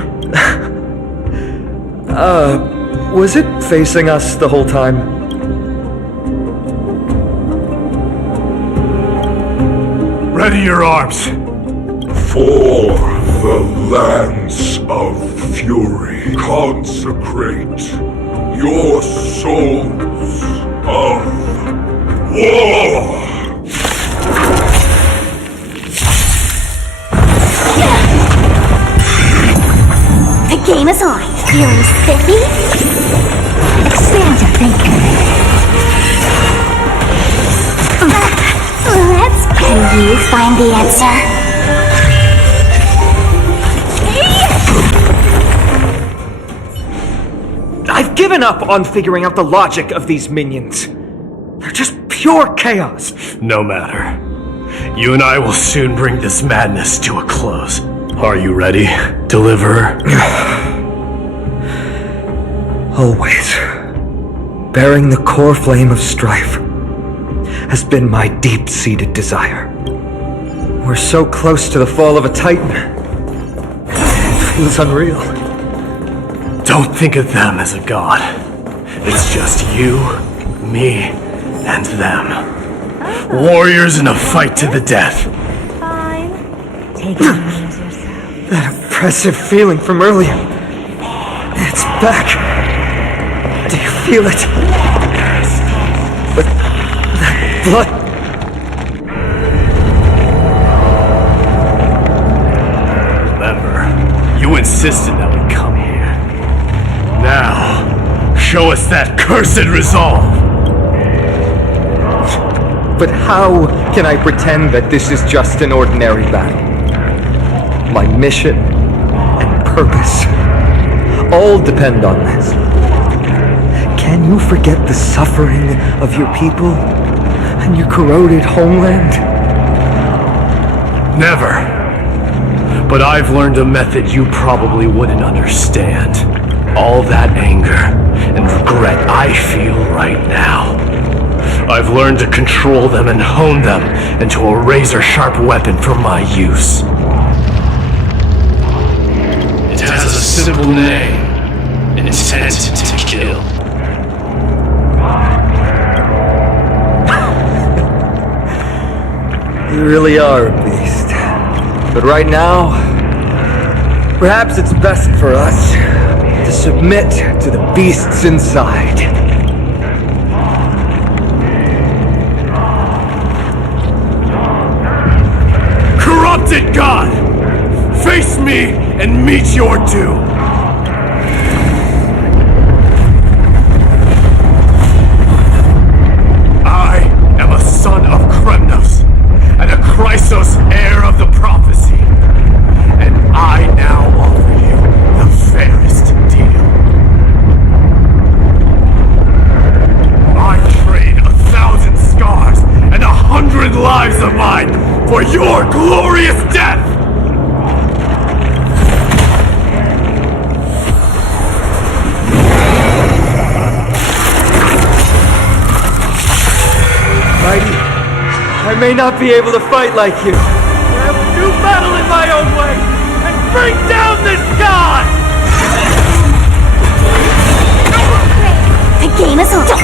Was it facing us the whole time? Ready your arms. For the lands of fury, consecrate your souls of war. The game is on. Feeling spiffy? Expand your thinking. Can you find the answer? I've given up on figuring out the logic of these minions. They're just pure chaos. No matter. You and I will soon bring this madness to a close. Are you ready, Deliverer? Always. Bearing the core flame of strife has been my deep-seated desire. We're so close to the fall of a titan. It feels unreal. Don't think of them as a god. It's just you, me, and them. Warriors in a fight to the death. Fine. Take it easy yourself. That oppressive feeling from earlier. It's back. Do you feel it? But that blood. Remember, you insisted that we come here. Now, show us that cursed resolve. But how can I pretend that this is just an ordinary battle? My mission and purpose all depend on this. Can you forget the suffering of your people and your corroded homeland? Never. But I've learned a method you probably wouldn't understand. All that anger and regret I feel right now. I've learned to control them and hone them into a razor-sharp weapon for my use. It has a simple name. Intent to kill. You really are a beast. But right now, perhaps it's best for us to submit to the beasts inside. Corrupted God! Face me and meet your doom! I am a son of Kremnos, and a Chrysos heir of the prophecy. And I now offer you the fairest deal. I trade 1,000 scars and 100 lives of mine for your glorious death! Mighty, I may not be able to fight like you. I will do battle in my own way and bring down this god! The game is over.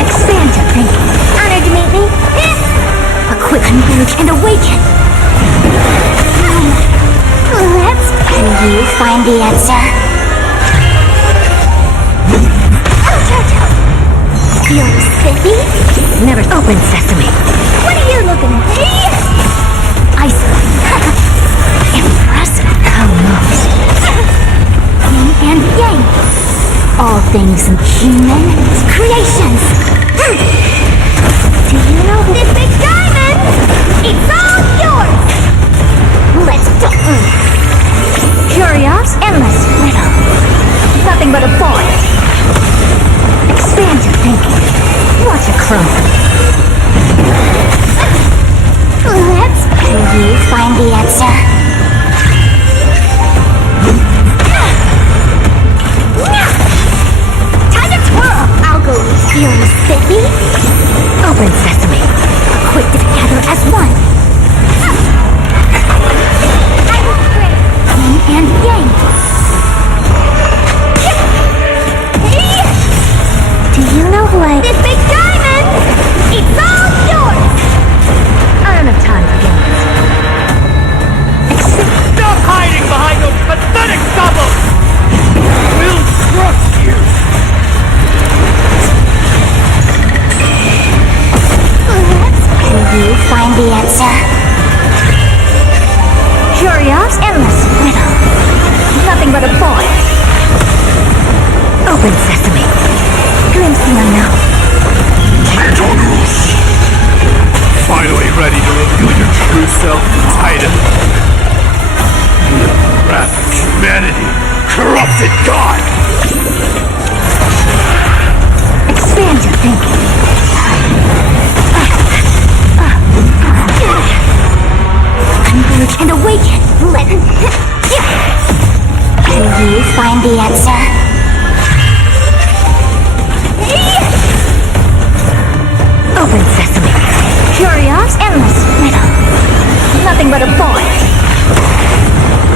Expand your thinking. Honored to meet me. A quick converge and awaken. Can you find the answer? Feeling spiffy? Never open sesame. What are you looking at? Ice cream. Impressive. How most. Yin and yang. All things human creations. Do you know this big diamond? It's all yours. Let's go. find the answer? Time to twirl! I'll go feeling spiffy. Open sesame. Equip together as one. I will break. Yin and yang. Do you know who This big diamond! It's all yours! I don't have time for games. Stop hiding behind those pathetic doubles! We'll crush you! Can you find the answer? Curious, endless riddle. Nothing but a boy. Open sesame. Glimpse the unknown. Finally ready to reveal your true self, Titan. Wrath of humanity, corrupted God! Expand your thinking. Converge and awaken. Can you find the answer? Open sesame. Curious, endless riddle. Nothing but a boy.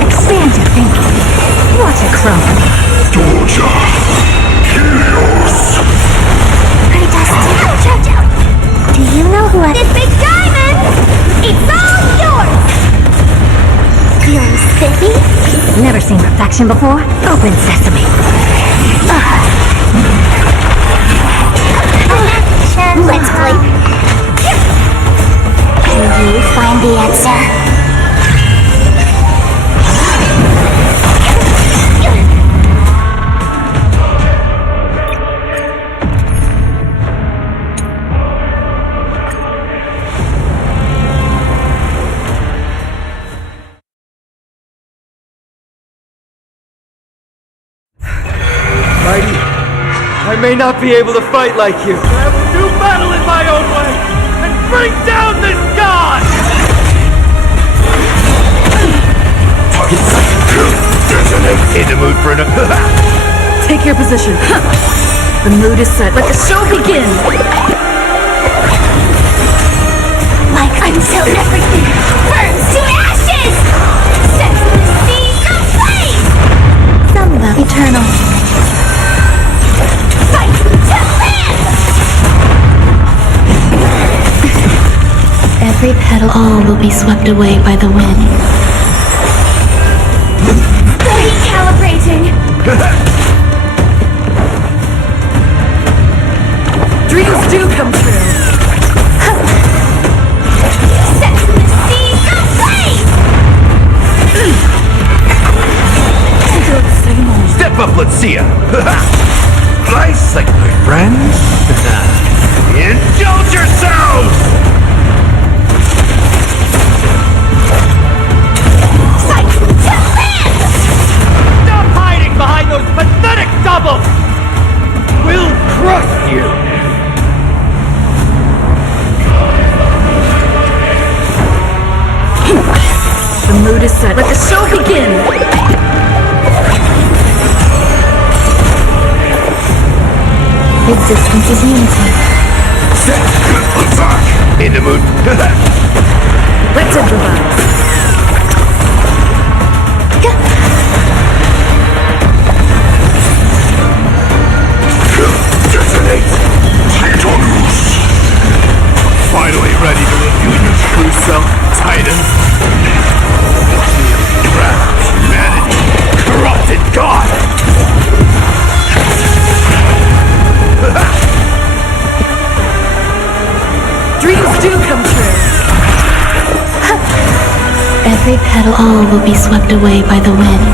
Expand your thinking. Watch it crumble. Doja, Helios. Pretty dusty. Ouch, ouch, ouch. Do you know who This big diamond! It's all yours! Feeling spiffy? Never seen perfection before? Open sesame. Let's play. Can you find the answer? Mighty, I may not be able to fight like you, but I will do battle in my own way and bring down this god! In the mood for Take your position. The mood is set. Let the show begin! Like until everything burns to ashes! Sets the seas aflame! Samba eternal. Fight to live! Every petal, all will be swept away by the wind. Recalibrating! Dreams do come true. Sets the seas aflame! Still the same old. Step up, let's see ya! Nice, like my friends. Indulge yourselves! Fight to live! Stop hiding behind those pathetic doubles! We'll crush you! The mood is set. Let the show begin! Existence is unity. Attack! In the mood. Let's improvise. Detonate! Titanus! Finally ready to reveal your true self, Titan. Wrath of humanity, corrupted God! Dreams do come true. Every petal, all will be swept away by the wind.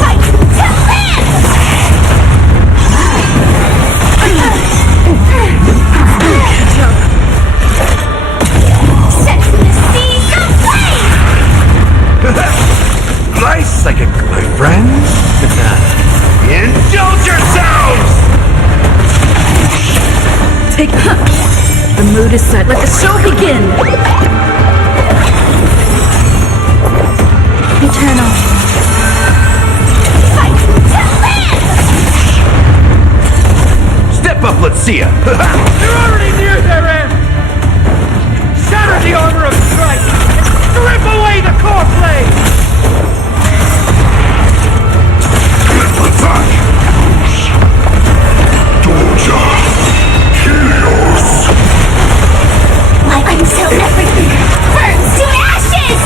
Fight to live! Sets the seas aflame! Nice, like my friends. Indulge yourselves! Take The mood is set. Let the show begin! Eternal. Step up, let's see ya! You're already near their end! Shatter the armor of strike! Strip away the core plate! Attack! Doja! Helios! Like until everything burns to ashes!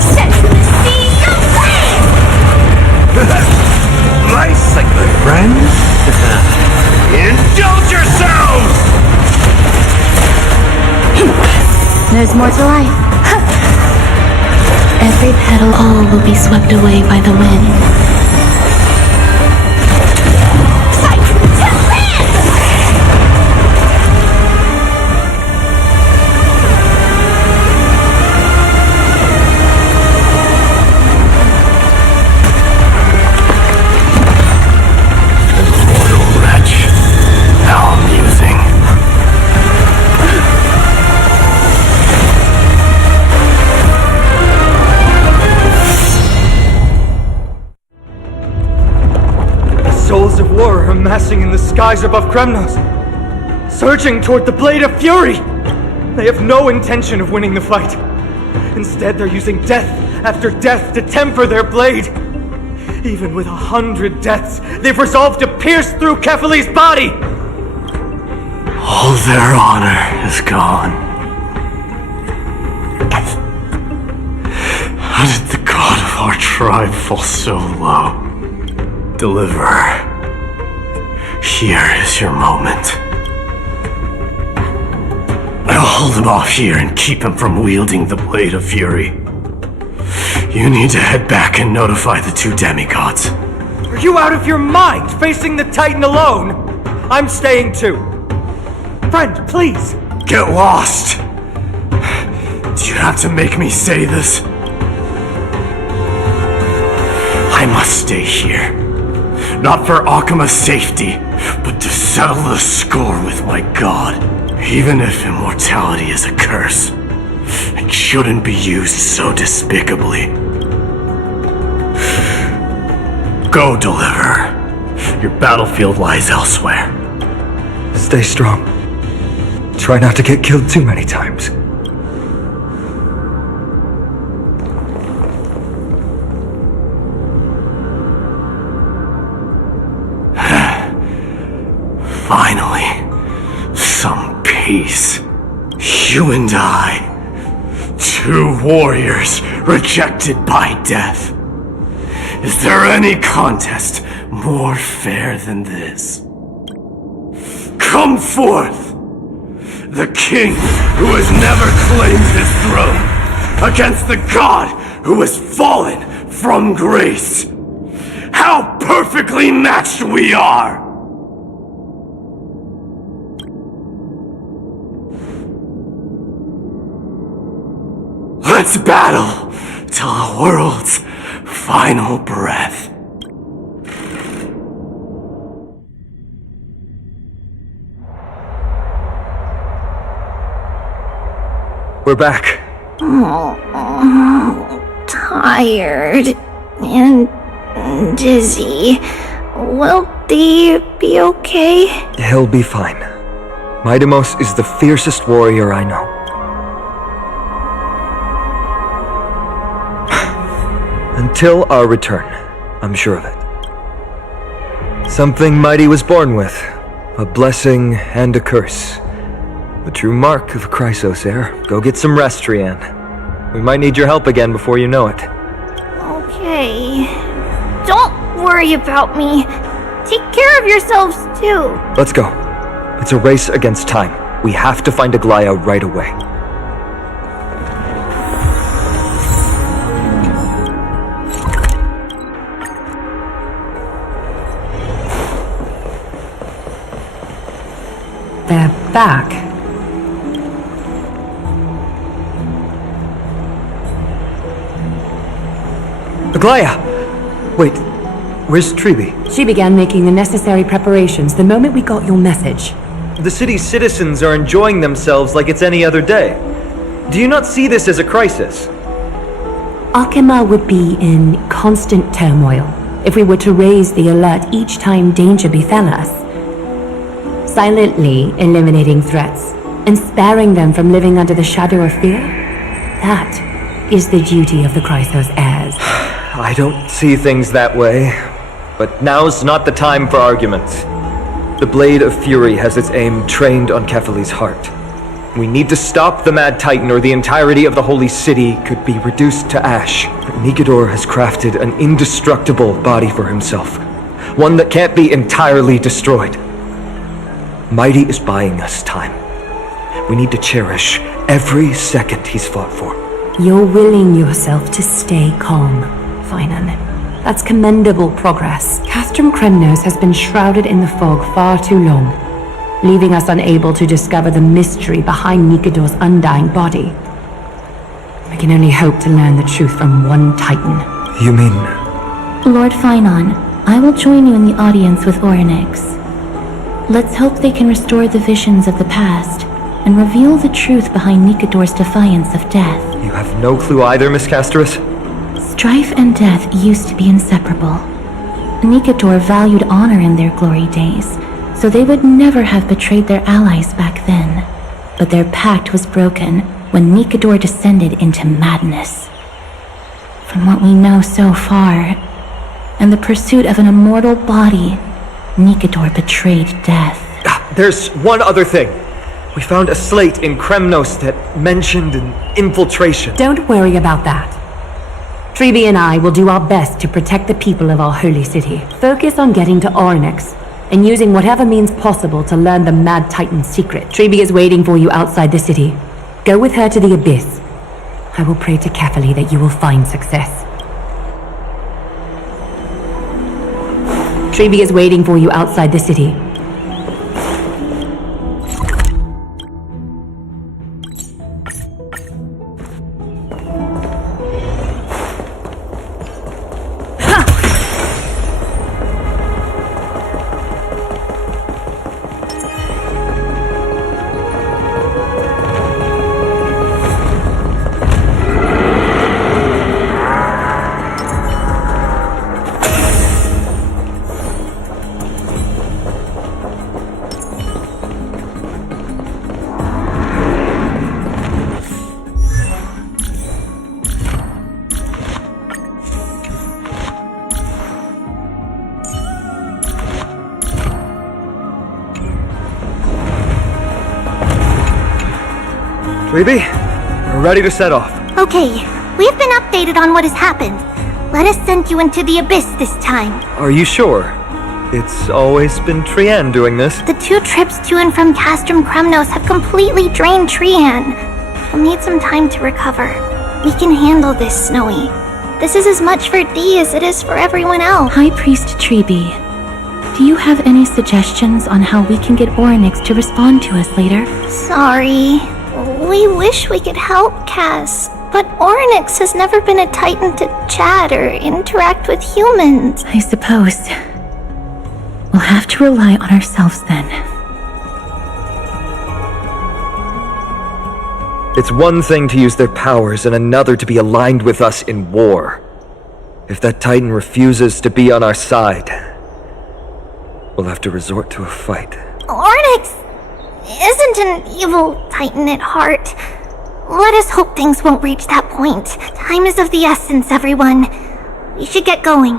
Set to the seas of flame! Bicycling friends! Indulge yourselves! There's more to life. Every petal, all will be swept away by the wind. Fight to live! Immortal wretch. How amusing. Souls of war are amassing in the skies above Kremnos, surging toward the Blade of Fury! They have no intention of winning the fight. Instead, they're using death after death to temper their blade. Even with 100 deaths, they've resolved to pierce through Kefali's body! All their honor is gone. How did the god of our tribe fall so low? Deliverer, here is your moment. I'll hold him off here and keep him from wielding the Blade of Fury. You need to head back and notify the two demigods. Are you out of your mind, facing the Titan alone? I'm staying too. Friend, please! Get lost! Do you have to make me say this? I must stay here. Not for Akima's safety, but to settle the score with my god. Even if immortality is a curse, it shouldn't be used so despicably. Go, Deliverer. Your battlefield lies elsewhere. Stay strong. Try not to get killed too many times. Finally, some peace. You and I, two warriors rejected by death. Is there any contest more fair than this? Come forth, the king who has never claimed his throne, against the god who has fallen from grace. How perfectly matched we are! Let's battle till the world's final breath. We're back. Tired and dizzy. Will they be okay? He'll be fine. Midamos is the fiercest warrior I know. Until our return, I'm sure of it. Something mighty was born with. A blessing and a curse. The true mark of Chrysos heir. Go get some rest, Trianne. We might need your help again before you know it. Okay. Don't worry about me. Take care of yourselves, too. Let's go. It's a race against time. We have to find Aglaya right away. They're back. Aglaya! Wait, Where's Tribi? She began making the necessary preparations the moment we got your message. The city's citizens are enjoying themselves like it's any other day. Do you not see this as a crisis? Akima would be in constant turmoil if we were to raise the alert each time danger befell us. Silently eliminating threats and sparing them from living under the shadow of fear, that is the duty of the Chrysos heirs. I don't see things that way, but now's not the time for arguments. The Blade of Fury has its aim trained on Kefali's heart. We need to stop the Mad Titan or the entirety of the Holy City could be reduced to ash. Nikedor has crafted an indestructible body for himself, one that can't be entirely destroyed. Mighty is buying us time. We need to cherish every second he's fought for. You're willing yourself to stay calm, Finan. That's commendable progress. Castrum Kremnos has been shrouded in the fog far too long, leaving us unable to discover the mystery behind Nikedor's undying body. We can only hope to learn the truth from one Titan. You mean... Lord Finan, I will join you in the audience with Orynyx. Let's hope they can restore the visions of the past and reveal the truth behind Nikedor's defiance of death. You have no clue either, Miss Casterus? Strife and death used to be inseparable. Nikedor valued honor in their glory days, so they would never have betrayed their allies back then. But their pact was broken when Nikedor descended into madness. From what we know so far, and the pursuit of an immortal body, Nikedor betrayed death. There's one other thing. We found a slate in Kremnos that mentioned an infiltration. Don't worry about that. Tribi and I will do our best to protect the people of our holy city. Focus on getting to Orynyx and using whatever means possible to learn the Mad Titan's secret. Tribi is waiting for you outside the city. Go with her to the Abyss. I will pray to Kefali that you will find success. Tribi is waiting for you outside the city. Tribi, we're ready to set off. Okay, we've been updated on what has happened. Let us send you into the Abyss this time. Are you sure? It's always been Trian doing this. The 2 trips to and from Castrum Kremnos have completely drained Trian. We'll need some time to recover. We can handle this, Snowy. This is as much for Dee as it is for everyone else. High Priest Tribi, do you have any suggestions on how we can get Orynyx to respond to us later? Sorry. We wish we could help, Cass, but Orynyx has never been a Titan to chat or interact with humans. I suppose we'll have to rely on ourselves then. It's one thing to use their powers and another to be aligned with us in war. If that Titan refuses to be on our side, we'll have to resort to a fight. Orynyx isn't an evil Titan at heart. Let us hope things won't reach that point. Time is of the essence, everyone. We should get going.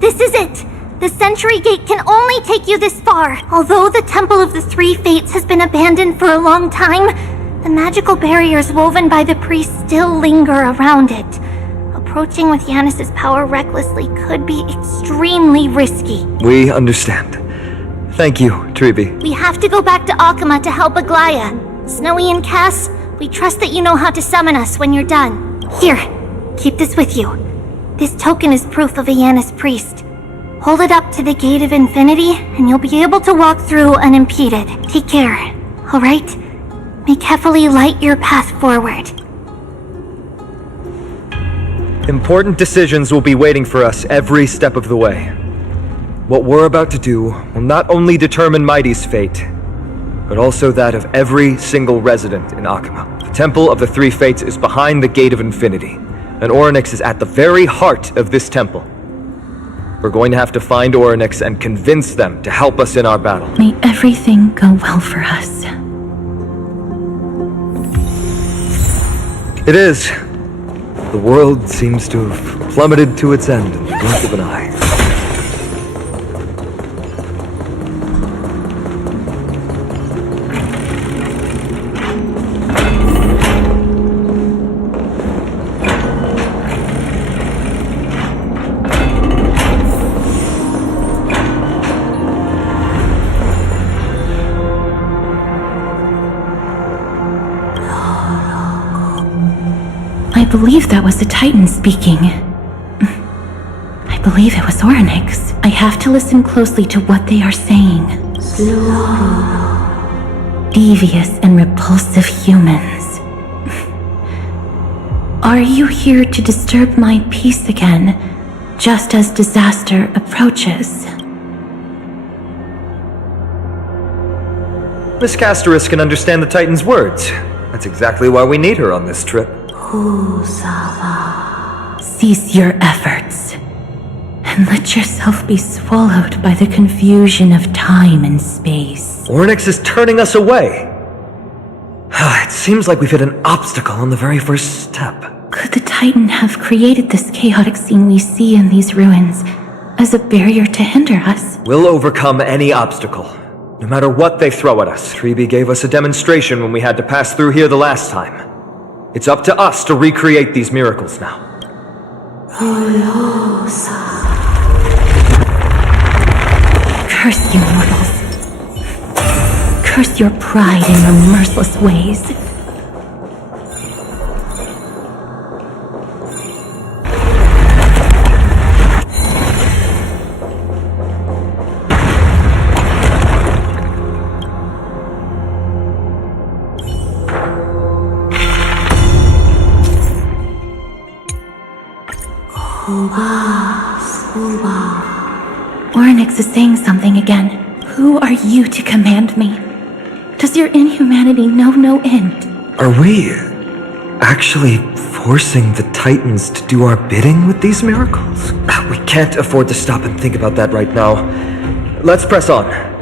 This is it! The Century Gate can only take you this far. Although the Temple of the Three Fates has been abandoned for a long time, the magical barriers woven by the priests still linger around it. Approaching with Yanis's power recklessly could be extremely risky. We understand. Thank you, Tribi. We have to go back to Akima to help Aglaya. Snowy and Cass, we trust that you know how to summon us when you're done. Here, keep this with you. This token is proof of a Yanis priest. Hold it up to the Gate of Infinity, and you'll be able to walk through unimpeded. Take care, alright? may carefully light your path forward. Important decisions will be waiting for us every step of the way. What we're about to do will not only determine Mighty's fate, but also that of every single resident in Akuma. The Temple of the Three Fates is behind the Gate of Infinity, and Orynyx is at the very heart of this temple. We're going to have to find Orynyx and convince them to help us in our battle. May everything go well for us. It is. The world seems to have plummeted to its end in the blink of an eye. I believe that was the Titan speaking. I believe it was Orynyx. I have to listen closely to what they are saying. Devious and repulsive humans. Are you here to disturb my peace again, just as disaster approaches? Miss Castoris can understand the Titan's words. That's exactly why we need her on this trip. Cease your efforts, and let yourself be swallowed by the confusion of time and space. Orynyx is turning us away. It seems like we've hit an obstacle on the very first step. Could the Titan have created this chaotic scene we see in these ruins as a barrier to hinder us? We'll overcome any obstacle, no matter what they throw at us. 3B gave us a demonstration when we had to pass through here the last time. It's up to us to recreate these miracles now. Curse you mortals. Curse your pride and your merciless ways. Orynyx is saying something again. Who are you to command me? Does your inhumanity know no end? Are we actually forcing the Titans to do our bidding with these miracles? We can't afford to stop and think about that right now. Let's press on.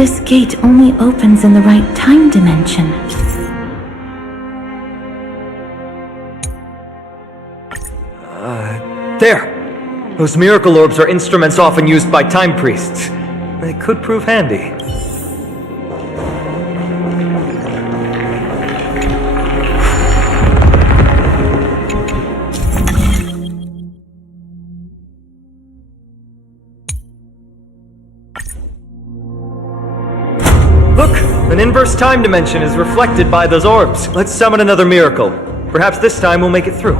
This gate only opens in the right time dimension. There! Those miracle orbs are instruments often used by time priests. They could prove handy. Look, an inverse time dimension is reflected by those orbs. Let's summon another miracle. Perhaps this time we'll make it through.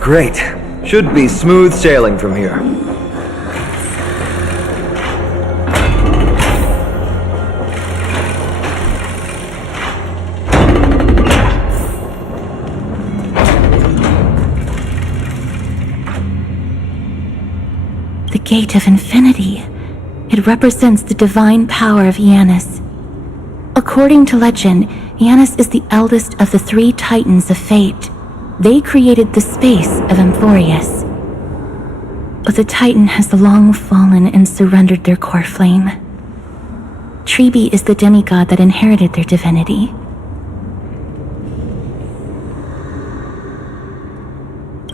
Great. Should be smooth sailing from here. The Gate of Infinity. It represents the divine power of Janus. According to legend, Janus is the eldest of the three Titans of Fate. They created the space of Amphorius. But the Titan has long fallen and surrendered their core flame. Tribi is the demigod that inherited their divinity.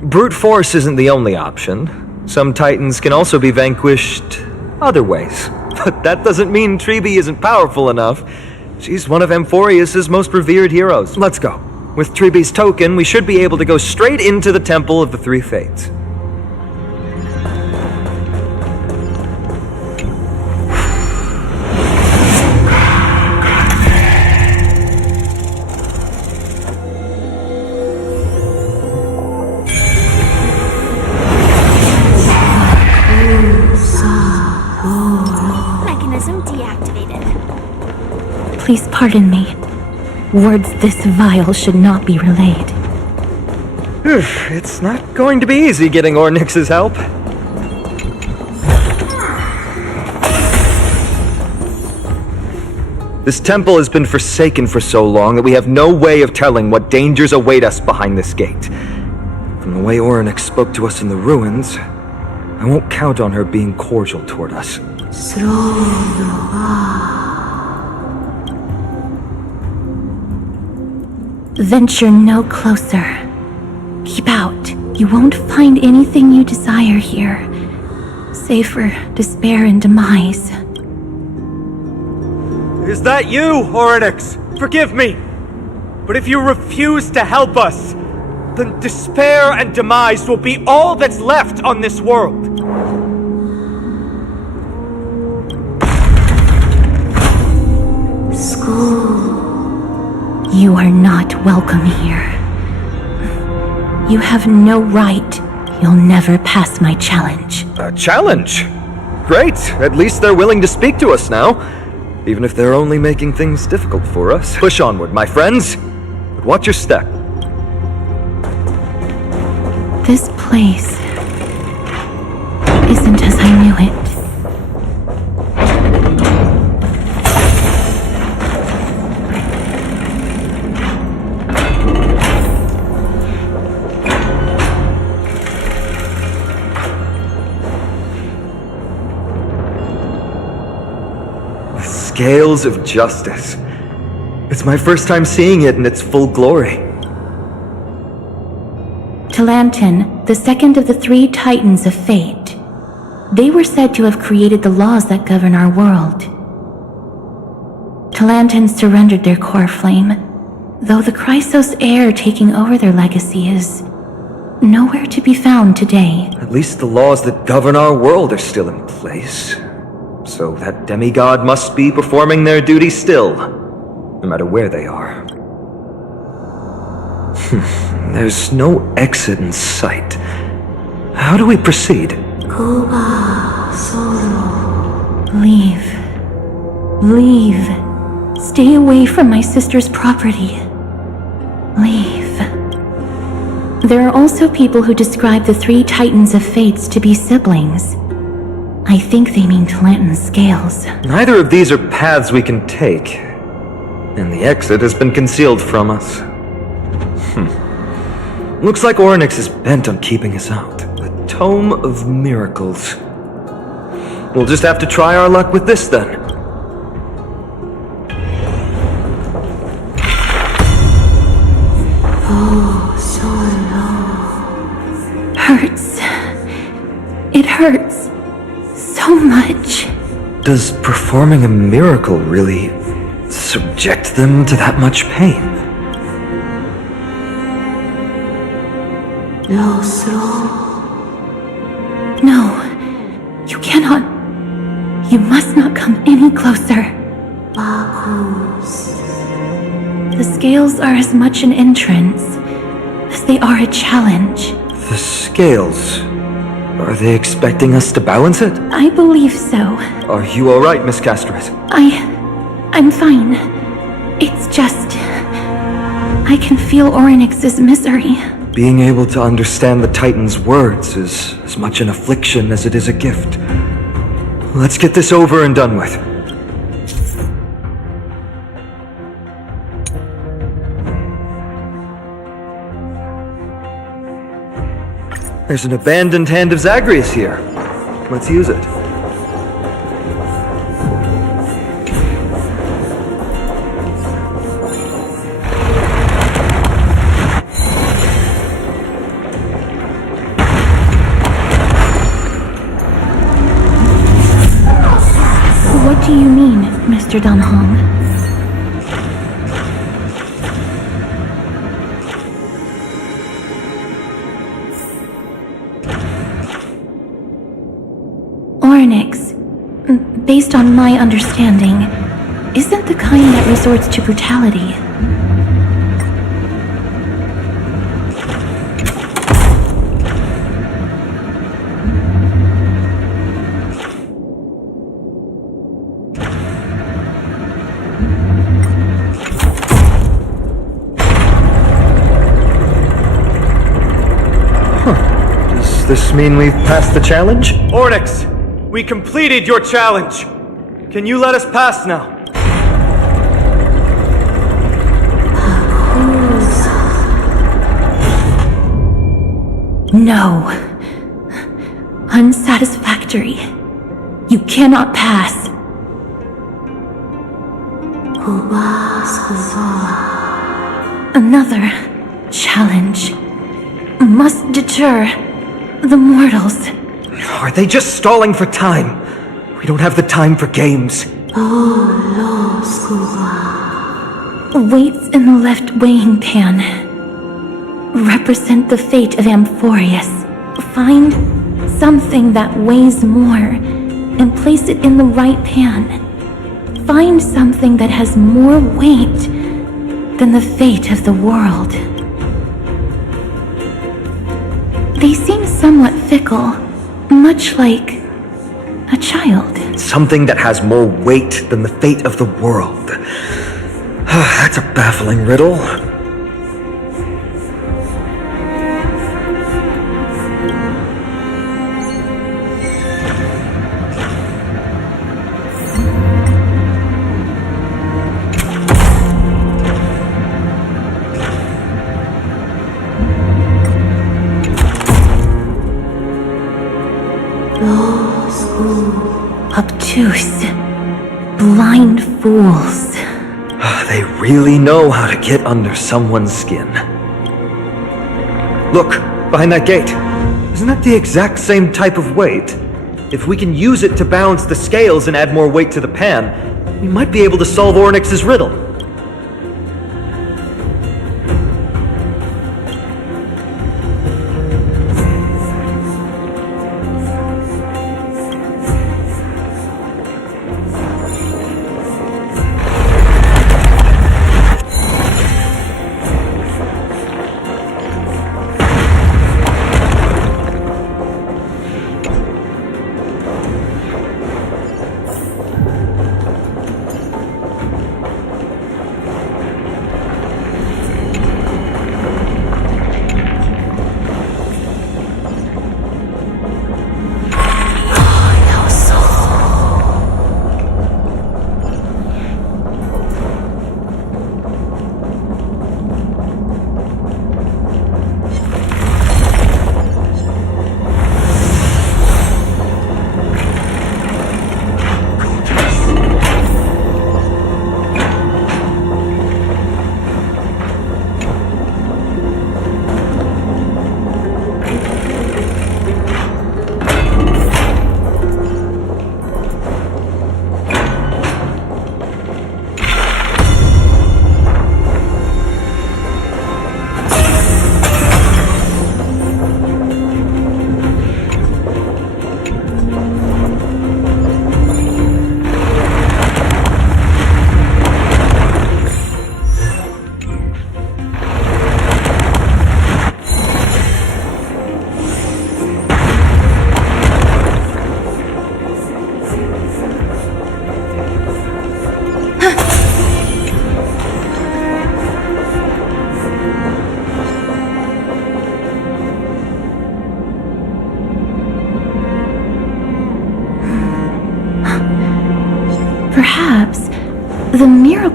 Brute force isn't the only option. Some Titans can also be vanquished other ways. But that doesn't mean Tribi isn't powerful enough. She's one of Amphorius' most revered heroes. Let's go. With Tribi's token, we should be able to go straight into the Temple of the Three Fates. Mechanism deactivated. Please pardon me. Words this vile should not be relayed. It's not going to be easy getting Ornyx's help. This temple has been forsaken for so long that we have no way of telling what dangers await us behind this gate. From the way Ornyx spoke to us in the ruins, I won't count on her being cordial toward us. Venture no closer. Keep out. You won't find anything you desire here, save for despair and demise. Is that you, Ornyx? Forgive me. But if you refuse to help us, then despair and demise will be all that's left on this world. You are not welcome here. You have no right. You'll never pass my challenge. A challenge? Great. At least they're willing to speak to us now. Even if they're only making things difficult for us. Push onward, my friends. But watch your step. This place isn't as I knew it. Scales of justice. It's my first time seeing it in its full glory. Talantin, the second of the three Titans of Fate. They were said to have created the laws that govern our world. Talantin surrendered their core flame, though the Chrysos heir taking over their legacy is nowhere to be found today. At least the laws that govern our world are still in place. So that demigod must be performing their duty still, no matter where they are. There's no exit in sight. How do we proceed? Leave. Leave. Stay away from my sister's property. Leave. There are also people who describe the three Titans of Fates to be siblings. I think they mean Talantin's scales. Neither of these are paths we can take, and the exit has been concealed from us. Looks like Ornyx is bent on keeping us out. The Tome of Miracles. We'll just have to try our luck with this then. Hurt. hurts so much. Does performing a miracle really subject them to that much pain? No, you cannot. You must not come any closer. The scales are as much an entrance as they are a challenge. The scales. Are they expecting us to balance it? I believe so. Are you alright, Miss Castris? I'm fine. It's just... I can feel Orynyx's misery. Being able to understand the Titan's words is as much an affliction as it is a gift. Let's get this over and done with. There's an abandoned hand of Zagreus here. Let's use it. What do you mean, Mr. Dunhong? Orynyx, based on my understanding, isn't the kind that resorts to brutality. Does this mean we've passed the challenge? Orynyx, we completed your challenge. Can you let us pass now? No. Unsatisfactory. You cannot pass. Another challenge must deter the mortals. Are they just stalling for time? We don't have the time for games. Weights in the left weighing pan represent the fate of Amphoreus. Find something that weighs more and place it in the right pan. Find something that has more weight than the fate of the world. They seem somewhat fickle, much like a child. Something that has more weight than the fate of the world. That's a baffling riddle. Obtuse, blind fools. They really know how to get under someone's skin. Look, behind that gate. Isn't that the exact same type of weight? If we can use it to balance the scales and add more weight to the pan, we might be able to solve Orynyx's riddle.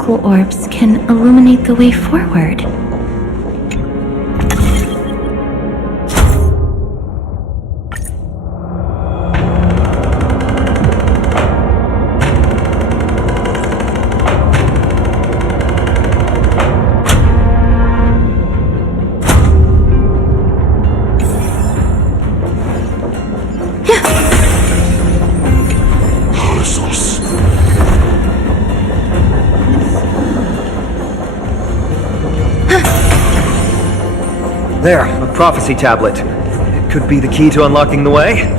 local orbs can illuminate the way forward. There, a prophecy tablet. It could be the key to unlocking the way.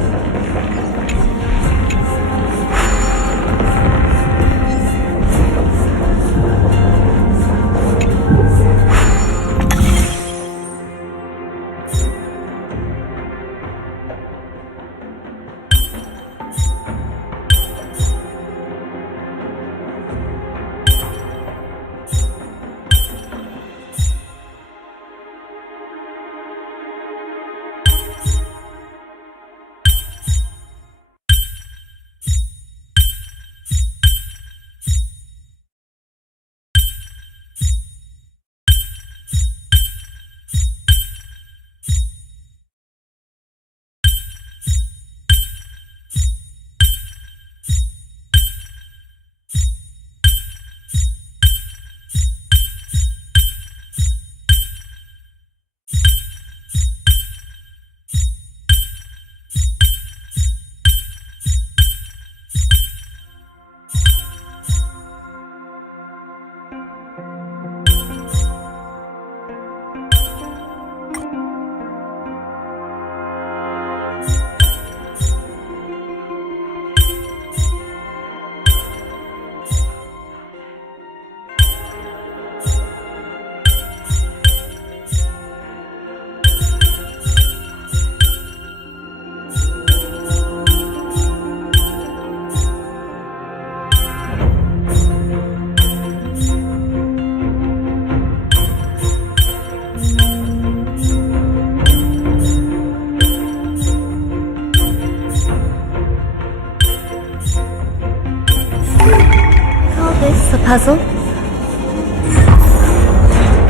A puzzle?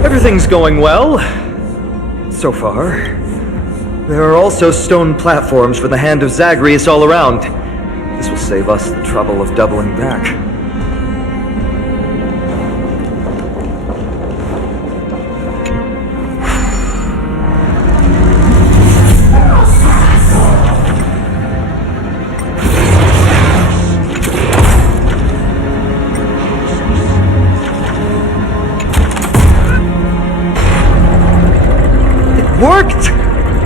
Everything's going well. So far. There are also stone platforms for the Hand of Zagreus all around. This will save us the trouble of doubling back. Worked!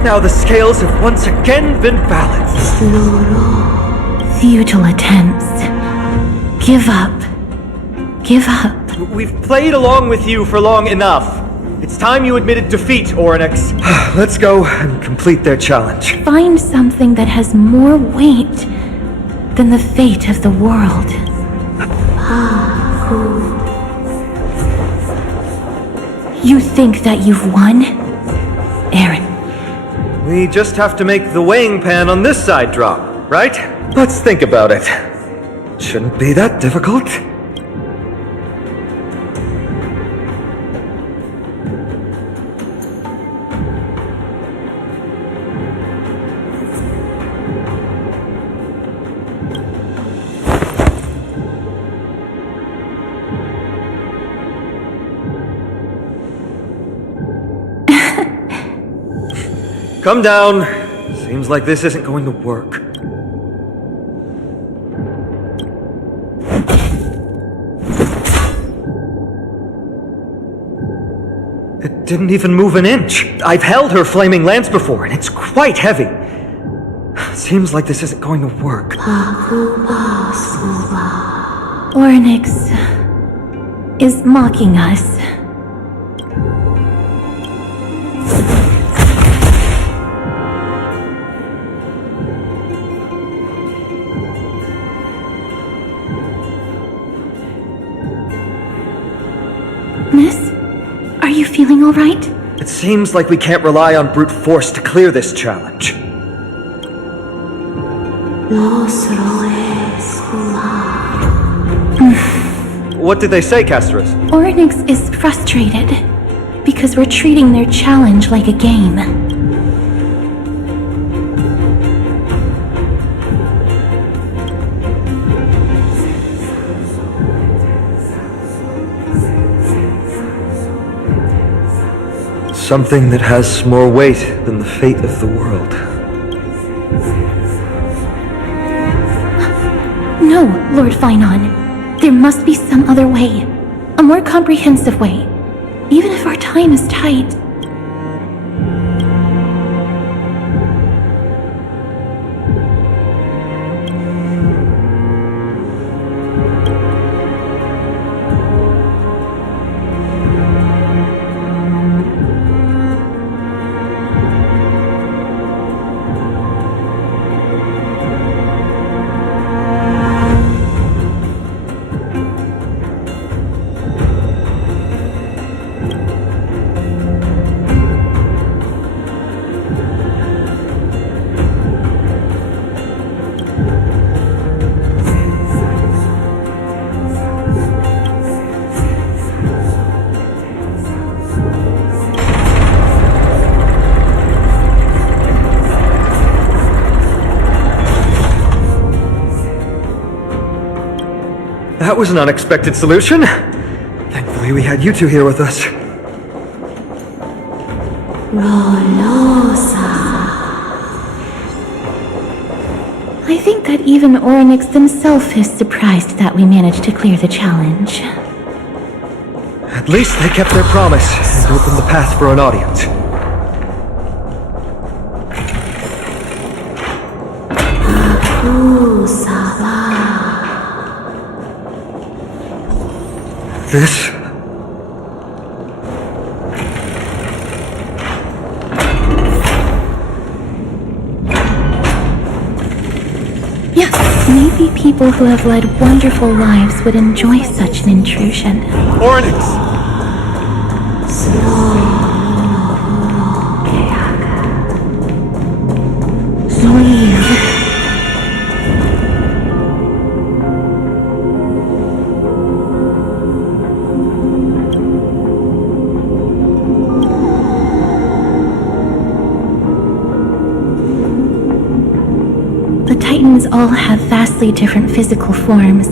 Now the scales have once again been balanced. Futile attempts. Give up. Give up. We've played along with you for long enough. It's time you admitted defeat, Oryx. Let's go and complete their challenge. Find something that has more weight than the fate of the world. You think that you've won? Aaron. We just have to make the weighing pan on this side drop, right? Let's think about it. Shouldn't be that difficult. Come down. Seems like this isn't going to work. It didn't even move an inch. I've held her flaming lance before, and it's quite heavy. Seems like this isn't going to work. Ornyx is mocking us. Miss, are you feeling all right? It seems like we can't rely on brute force to clear this challenge. What did they say, Castros? Oryx is frustrated because we're treating their challenge like a game. Something that has more weight than the fate of the world. No, Lord Finon. There must be some other way. A more comprehensive way. Even if our time is tight. That was an unexpected solution. Thankfully, we had you two here with us. I think that even Oryx himself is surprised that we managed to clear the challenge. At least they kept their promise and opened the path for an audience. This? Yes, maybe people who have led wonderful lives would enjoy such an intrusion. Oryx! Leave. The Titans all have vastly different physical forms,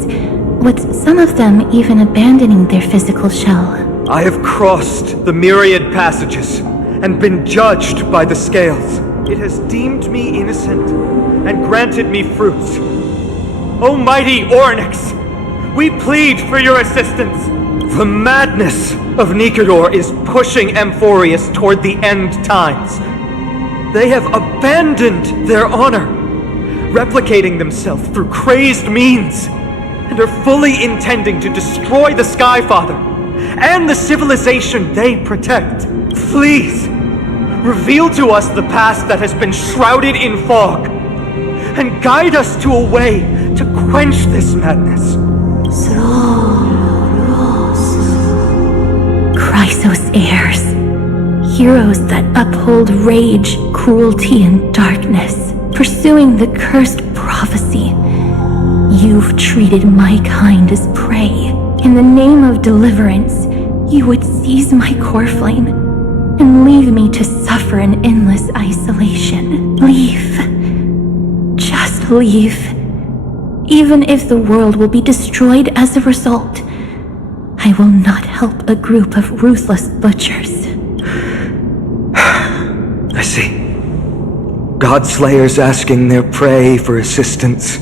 with some of them even abandoning their physical shell. I have crossed the myriad passages and been judged by the scales. It has deemed me innocent and granted me fruits. O mighty Oryx, we plead for your assistance. The madness of Nikador is pushing Amphorius toward the end times. They have abandoned their honor, replicating themselves through crazed means, and are fully intending to destroy the Skyfather and the civilization they protect. Please, reveal to us the past that has been shrouded in fog, and guide us to a way to quench this madness. Chrysos heirs. Heroes that uphold rage, cruelty, and darkness. Pursuing the cursed prophecy. You've treated my kind as prey. In the name of deliverance, you would seize my core flame and leave me to suffer in endless isolation. Leave. Just leave. Even if the world will be destroyed as a result, I will not help a group of ruthless butchers. I see. God-slayers asking their prey for assistance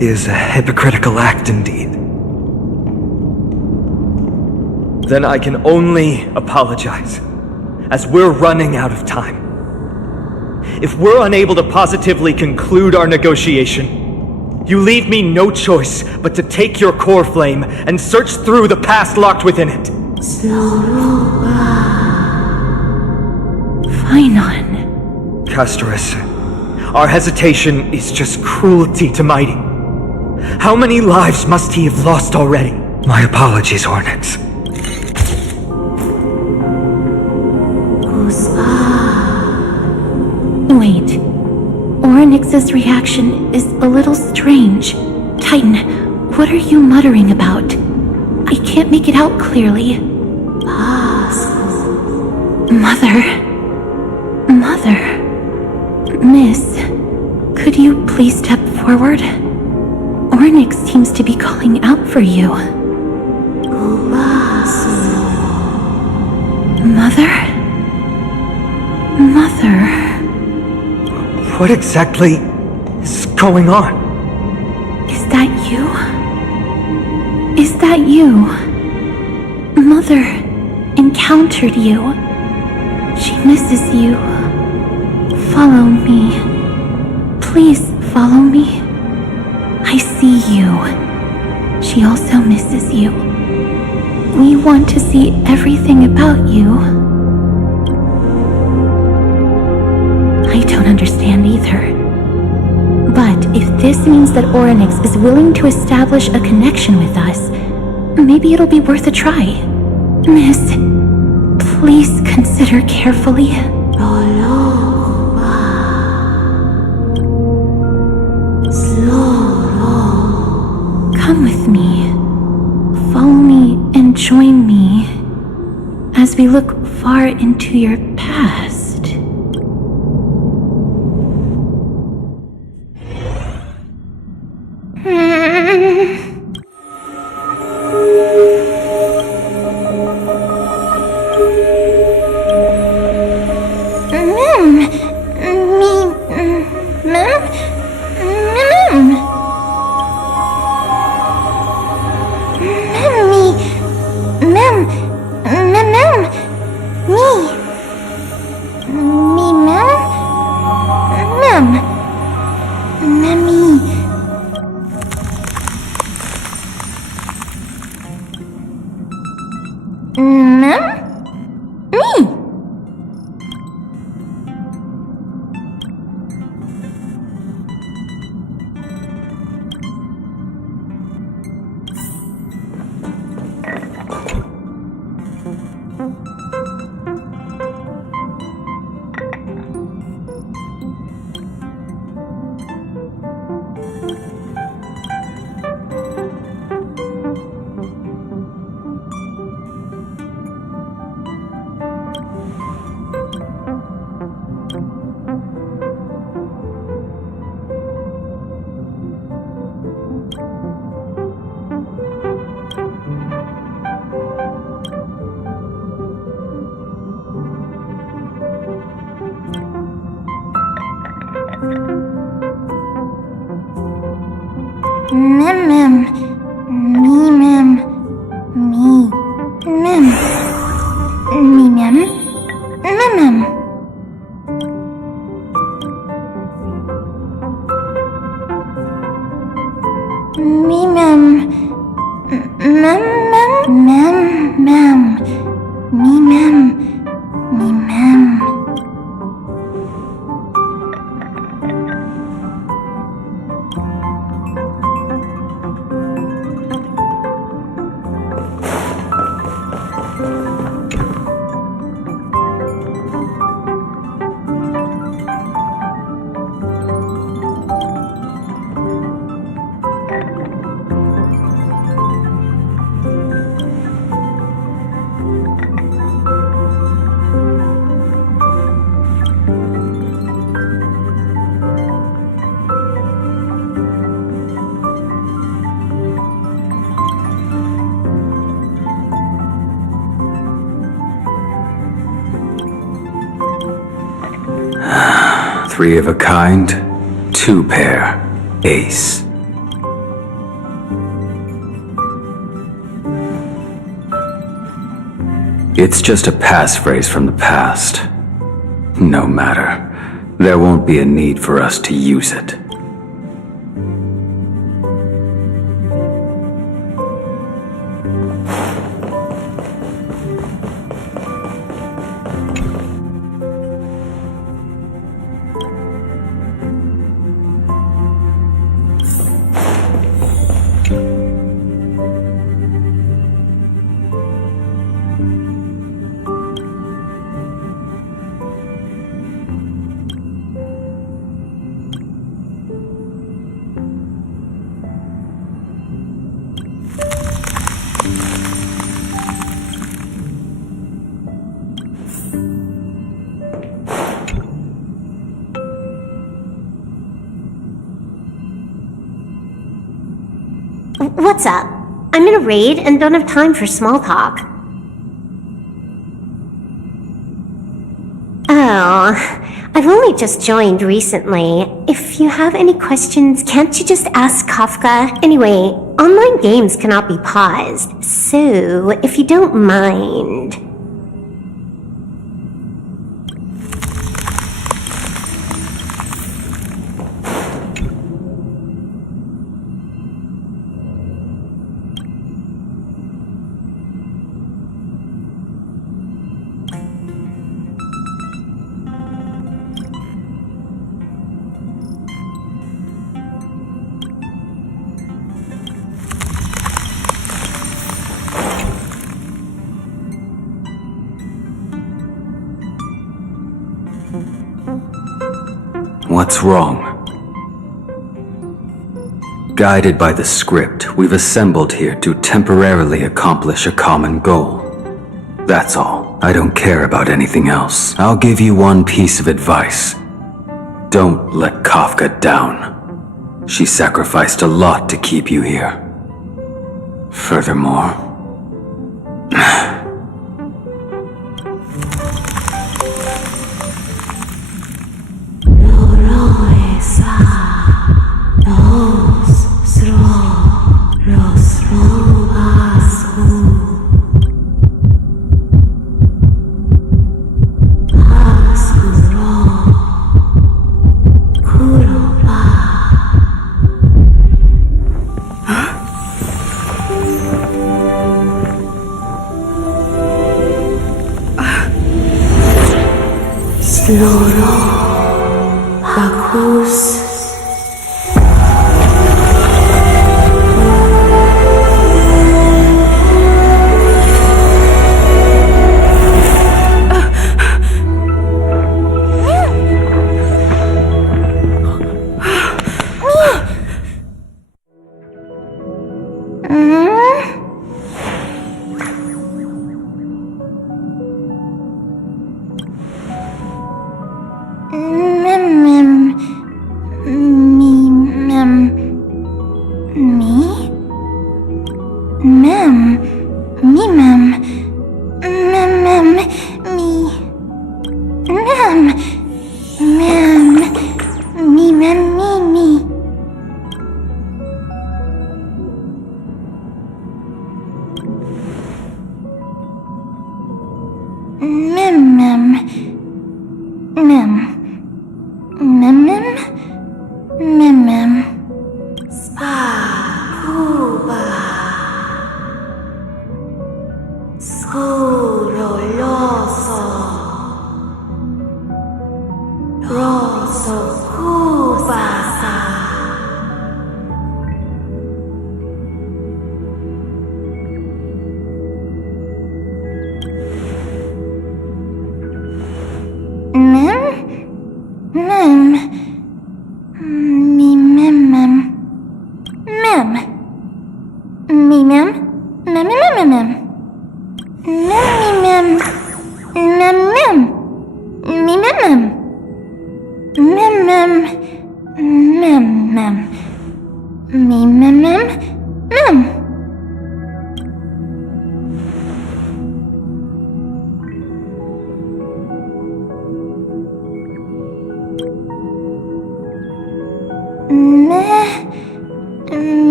is a hypocritical act indeed. Then I can only apologize, as we're running out of time. If we're unable to positively conclude our negotiation, you leave me no choice but to take your core flame and search through the past locked within it. Finon. Castorus, our hesitation is just cruelty to Mighty. How many lives must he have lost already? My apologies, Oryx. Wait. Oryx's reaction is a little strange. Titan, what are you muttering about? I can't make it out clearly. Mother. Miss, could you please step forward? Ornix seems to be calling out for you. Mother? What exactly is going on? Is that you? Is that you? Mother encountered you. She misses you. Follow me. Please follow me. I see you. She also misses you. We want to see everything about you. I don't understand either. But if this means that Ornix is willing to establish a connection with us, maybe it'll be worth a try. Miss, please consider carefully. Come with me. Follow me and join me as we look far into your past. Three of a kind, two pair, ace. It's just a passphrase from the past. No matter. There won't be a need for us to use it. What's up? I'm in a raid and don't have time for small talk. Oh, I've only just joined recently. If you have any questions, can't you just ask Kafka? Anyway, online games cannot be paused, so if you don't mind... What's wrong? Guided by the script, we've assembled here to temporarily accomplish a common goal. That's all. I don't care about anything else. I'll give you one piece of advice. Don't let Kafka down. She sacrificed a lot to keep you here. Furthermore...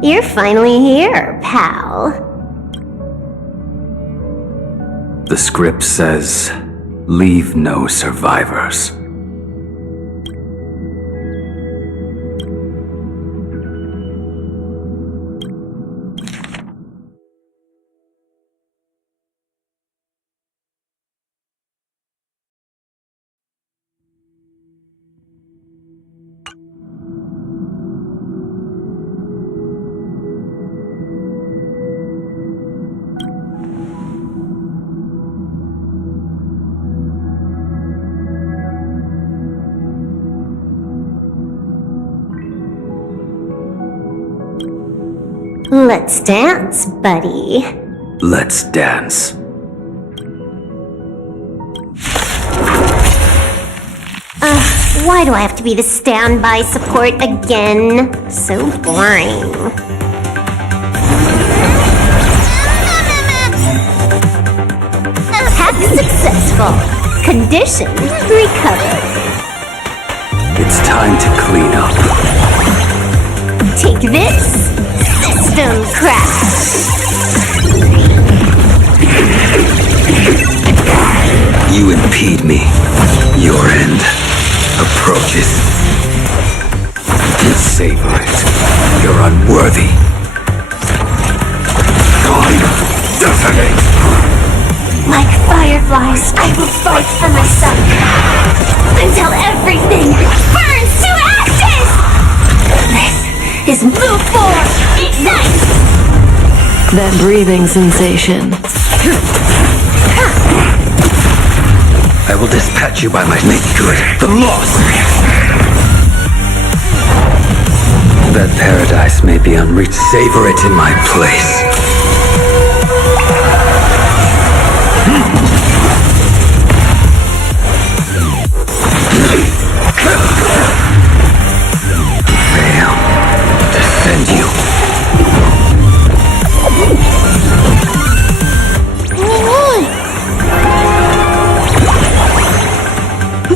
You're finally here, pal. The script says, leave no survivors. Let's dance, buddy. Let's dance. Why do I have to be the standby support again? So boring. Hack successful. Condition recovered. It's time to clean up. Take this. System crash. You impede me. Your end approaches. Savor it. You're unworthy. Detonate! Like fireflies, I will fight for myself until everything burns to ashes! This is move forward! Ignite! That breathing sensation. I will dispatch you by my make good the loss. That paradise may be unreached. Savor it in my place. Fail. Defend you.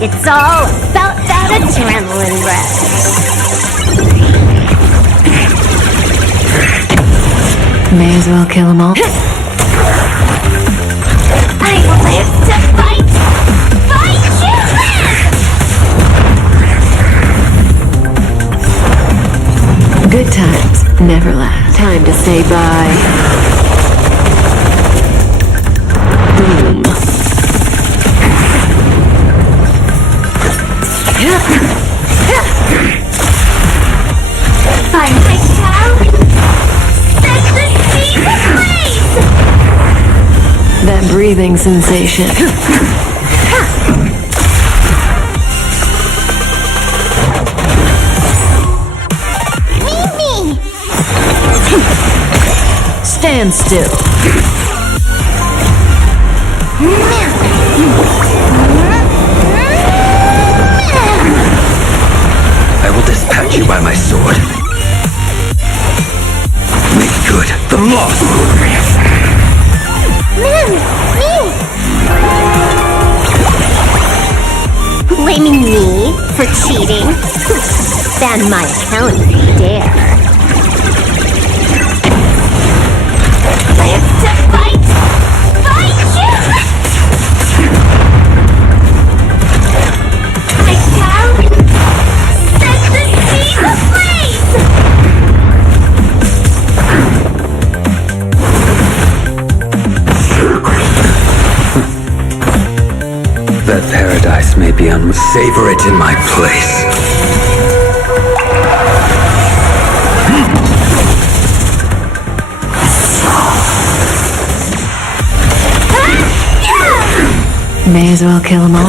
It's all about that adrenaline rush. May as well kill them all. I live to fight! Fight you live! Good times never last. Time to say bye. Boom. Find my cow! Set the seed ablaze! That breathing sensation. Mimi! Stand still. I will dispatch you by my sword. Make good the loss. Blaming me for cheating? Ban my account if you dare. Live to fight! Fight you! My cow! Set the seed ablaze! That paradise may be savor it in my place. May as well kill them all.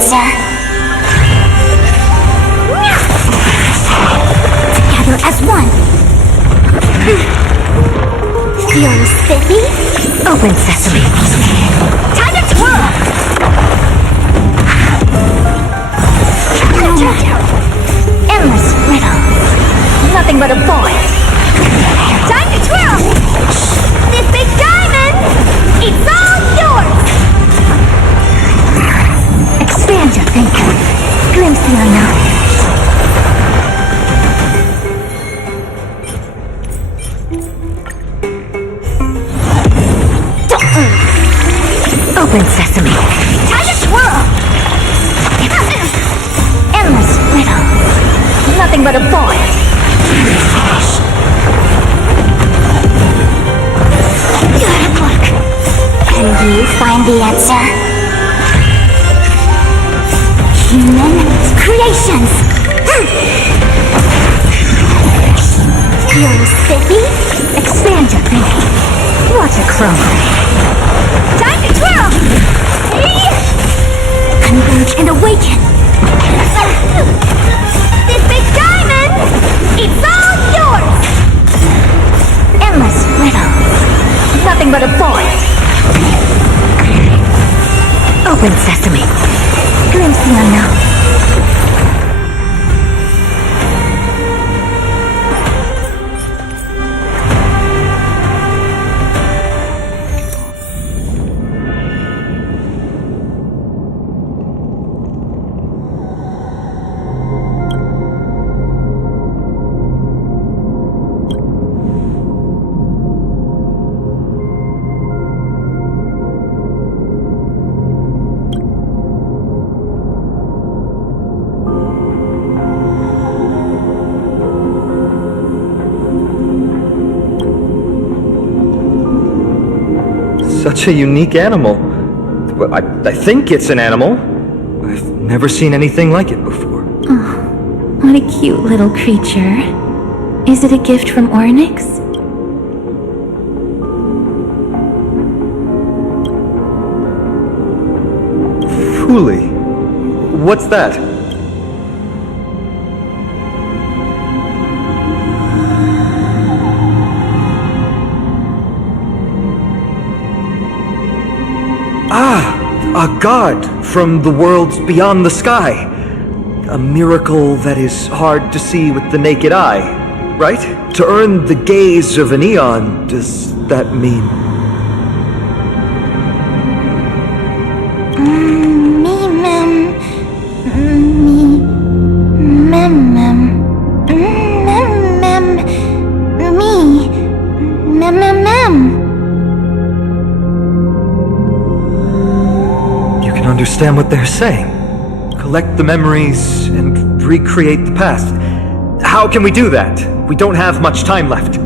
answer. Together as one. Feeling spiffy? Open sesame. Time to twirl! Endless riddle. Nothing but a void. Time to twirl! This big diamond! It's all yours! Expand your thinking. Glimpse the unknown. Open sesame. Time to twirl! Endless riddle. Nothing but a void. Good luck. Can you find the answer? Human creations. Feeling spiffy? Expand your thinking. Watch it crumble. Time to twirl! Converge and awaken. This big diamond! It's all yours! Endless riddle. Nothing but a void. Open sesame. Glimpse the unknown. Such a unique animal. Well, I think it's an animal. I've never seen anything like it before. Oh, what a cute little creature. Is it a gift from Ornyx? Fooly. What's that? A god from the worlds beyond the sky. A miracle that is hard to see with the naked eye, right? To earn the gaze of an eon, does that mean? Understand what they're saying. Collect the memories and recreate the past. How can we do that? We don't have much time left.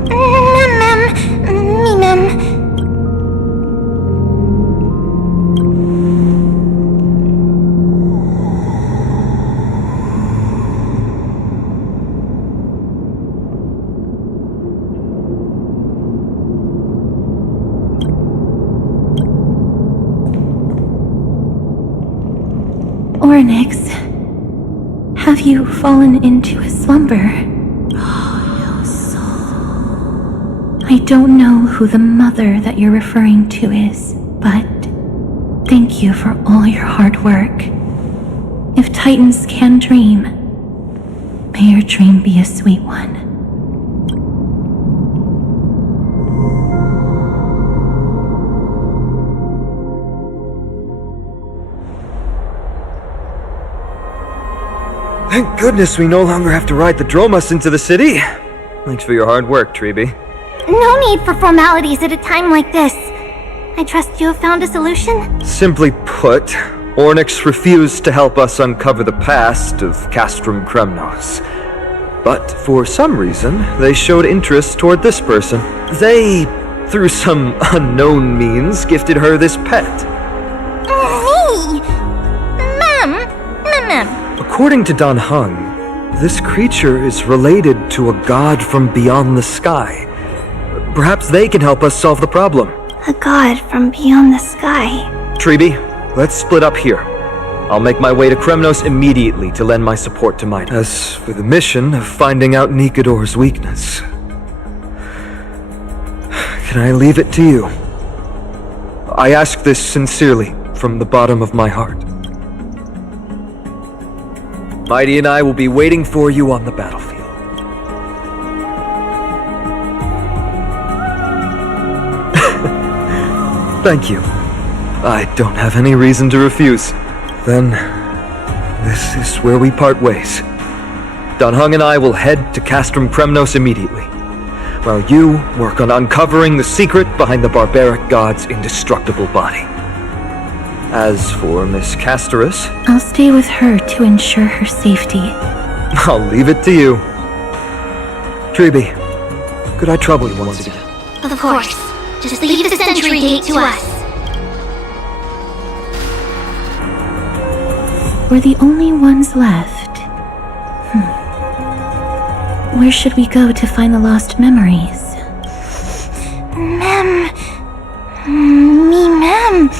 Ornyx, have you fallen into a slumber? I don't know who the mother that you're referring to is, but thank you for all your hard work. If Titans can dream, may your dream be a sweet one. Thank goodness we no longer have to ride the Dromus into the city. Thanks for your hard work, Treeby. No need for formalities at a time like this. I trust you have found a solution? Simply put, Ornyx refused to help us uncover the past of Castrum Kremnos. But for some reason, they showed interest toward this person. They, through some unknown means, gifted her this pet. Me? Ma'am? According to Dan Heng, this creature is related to a god from beyond the sky. Perhaps they can help us solve the problem. A god from beyond the sky. Treeby, let's split up here. I'll make my way to Kremnos immediately to lend my support to Midas. As for the mission of finding out Nikador's weakness, can I leave it to you? I ask this sincerely, from the bottom of my heart. Mighty and I will be waiting for you on the battlefield. Thank you. I don't have any reason to refuse. Then, this is where we part ways. Don Hung and I will head to Castrum Kremnos immediately, while you work on uncovering the secret behind the barbaric god's indestructible body. As for Miss Casterus, I'll stay with her to ensure her safety. I'll leave it to you. Treeby, could I trouble you once again? Of course. Just leave the Sentry Gate to us. We're the only ones left. Where should we go to find the lost memories? Mem. Mem.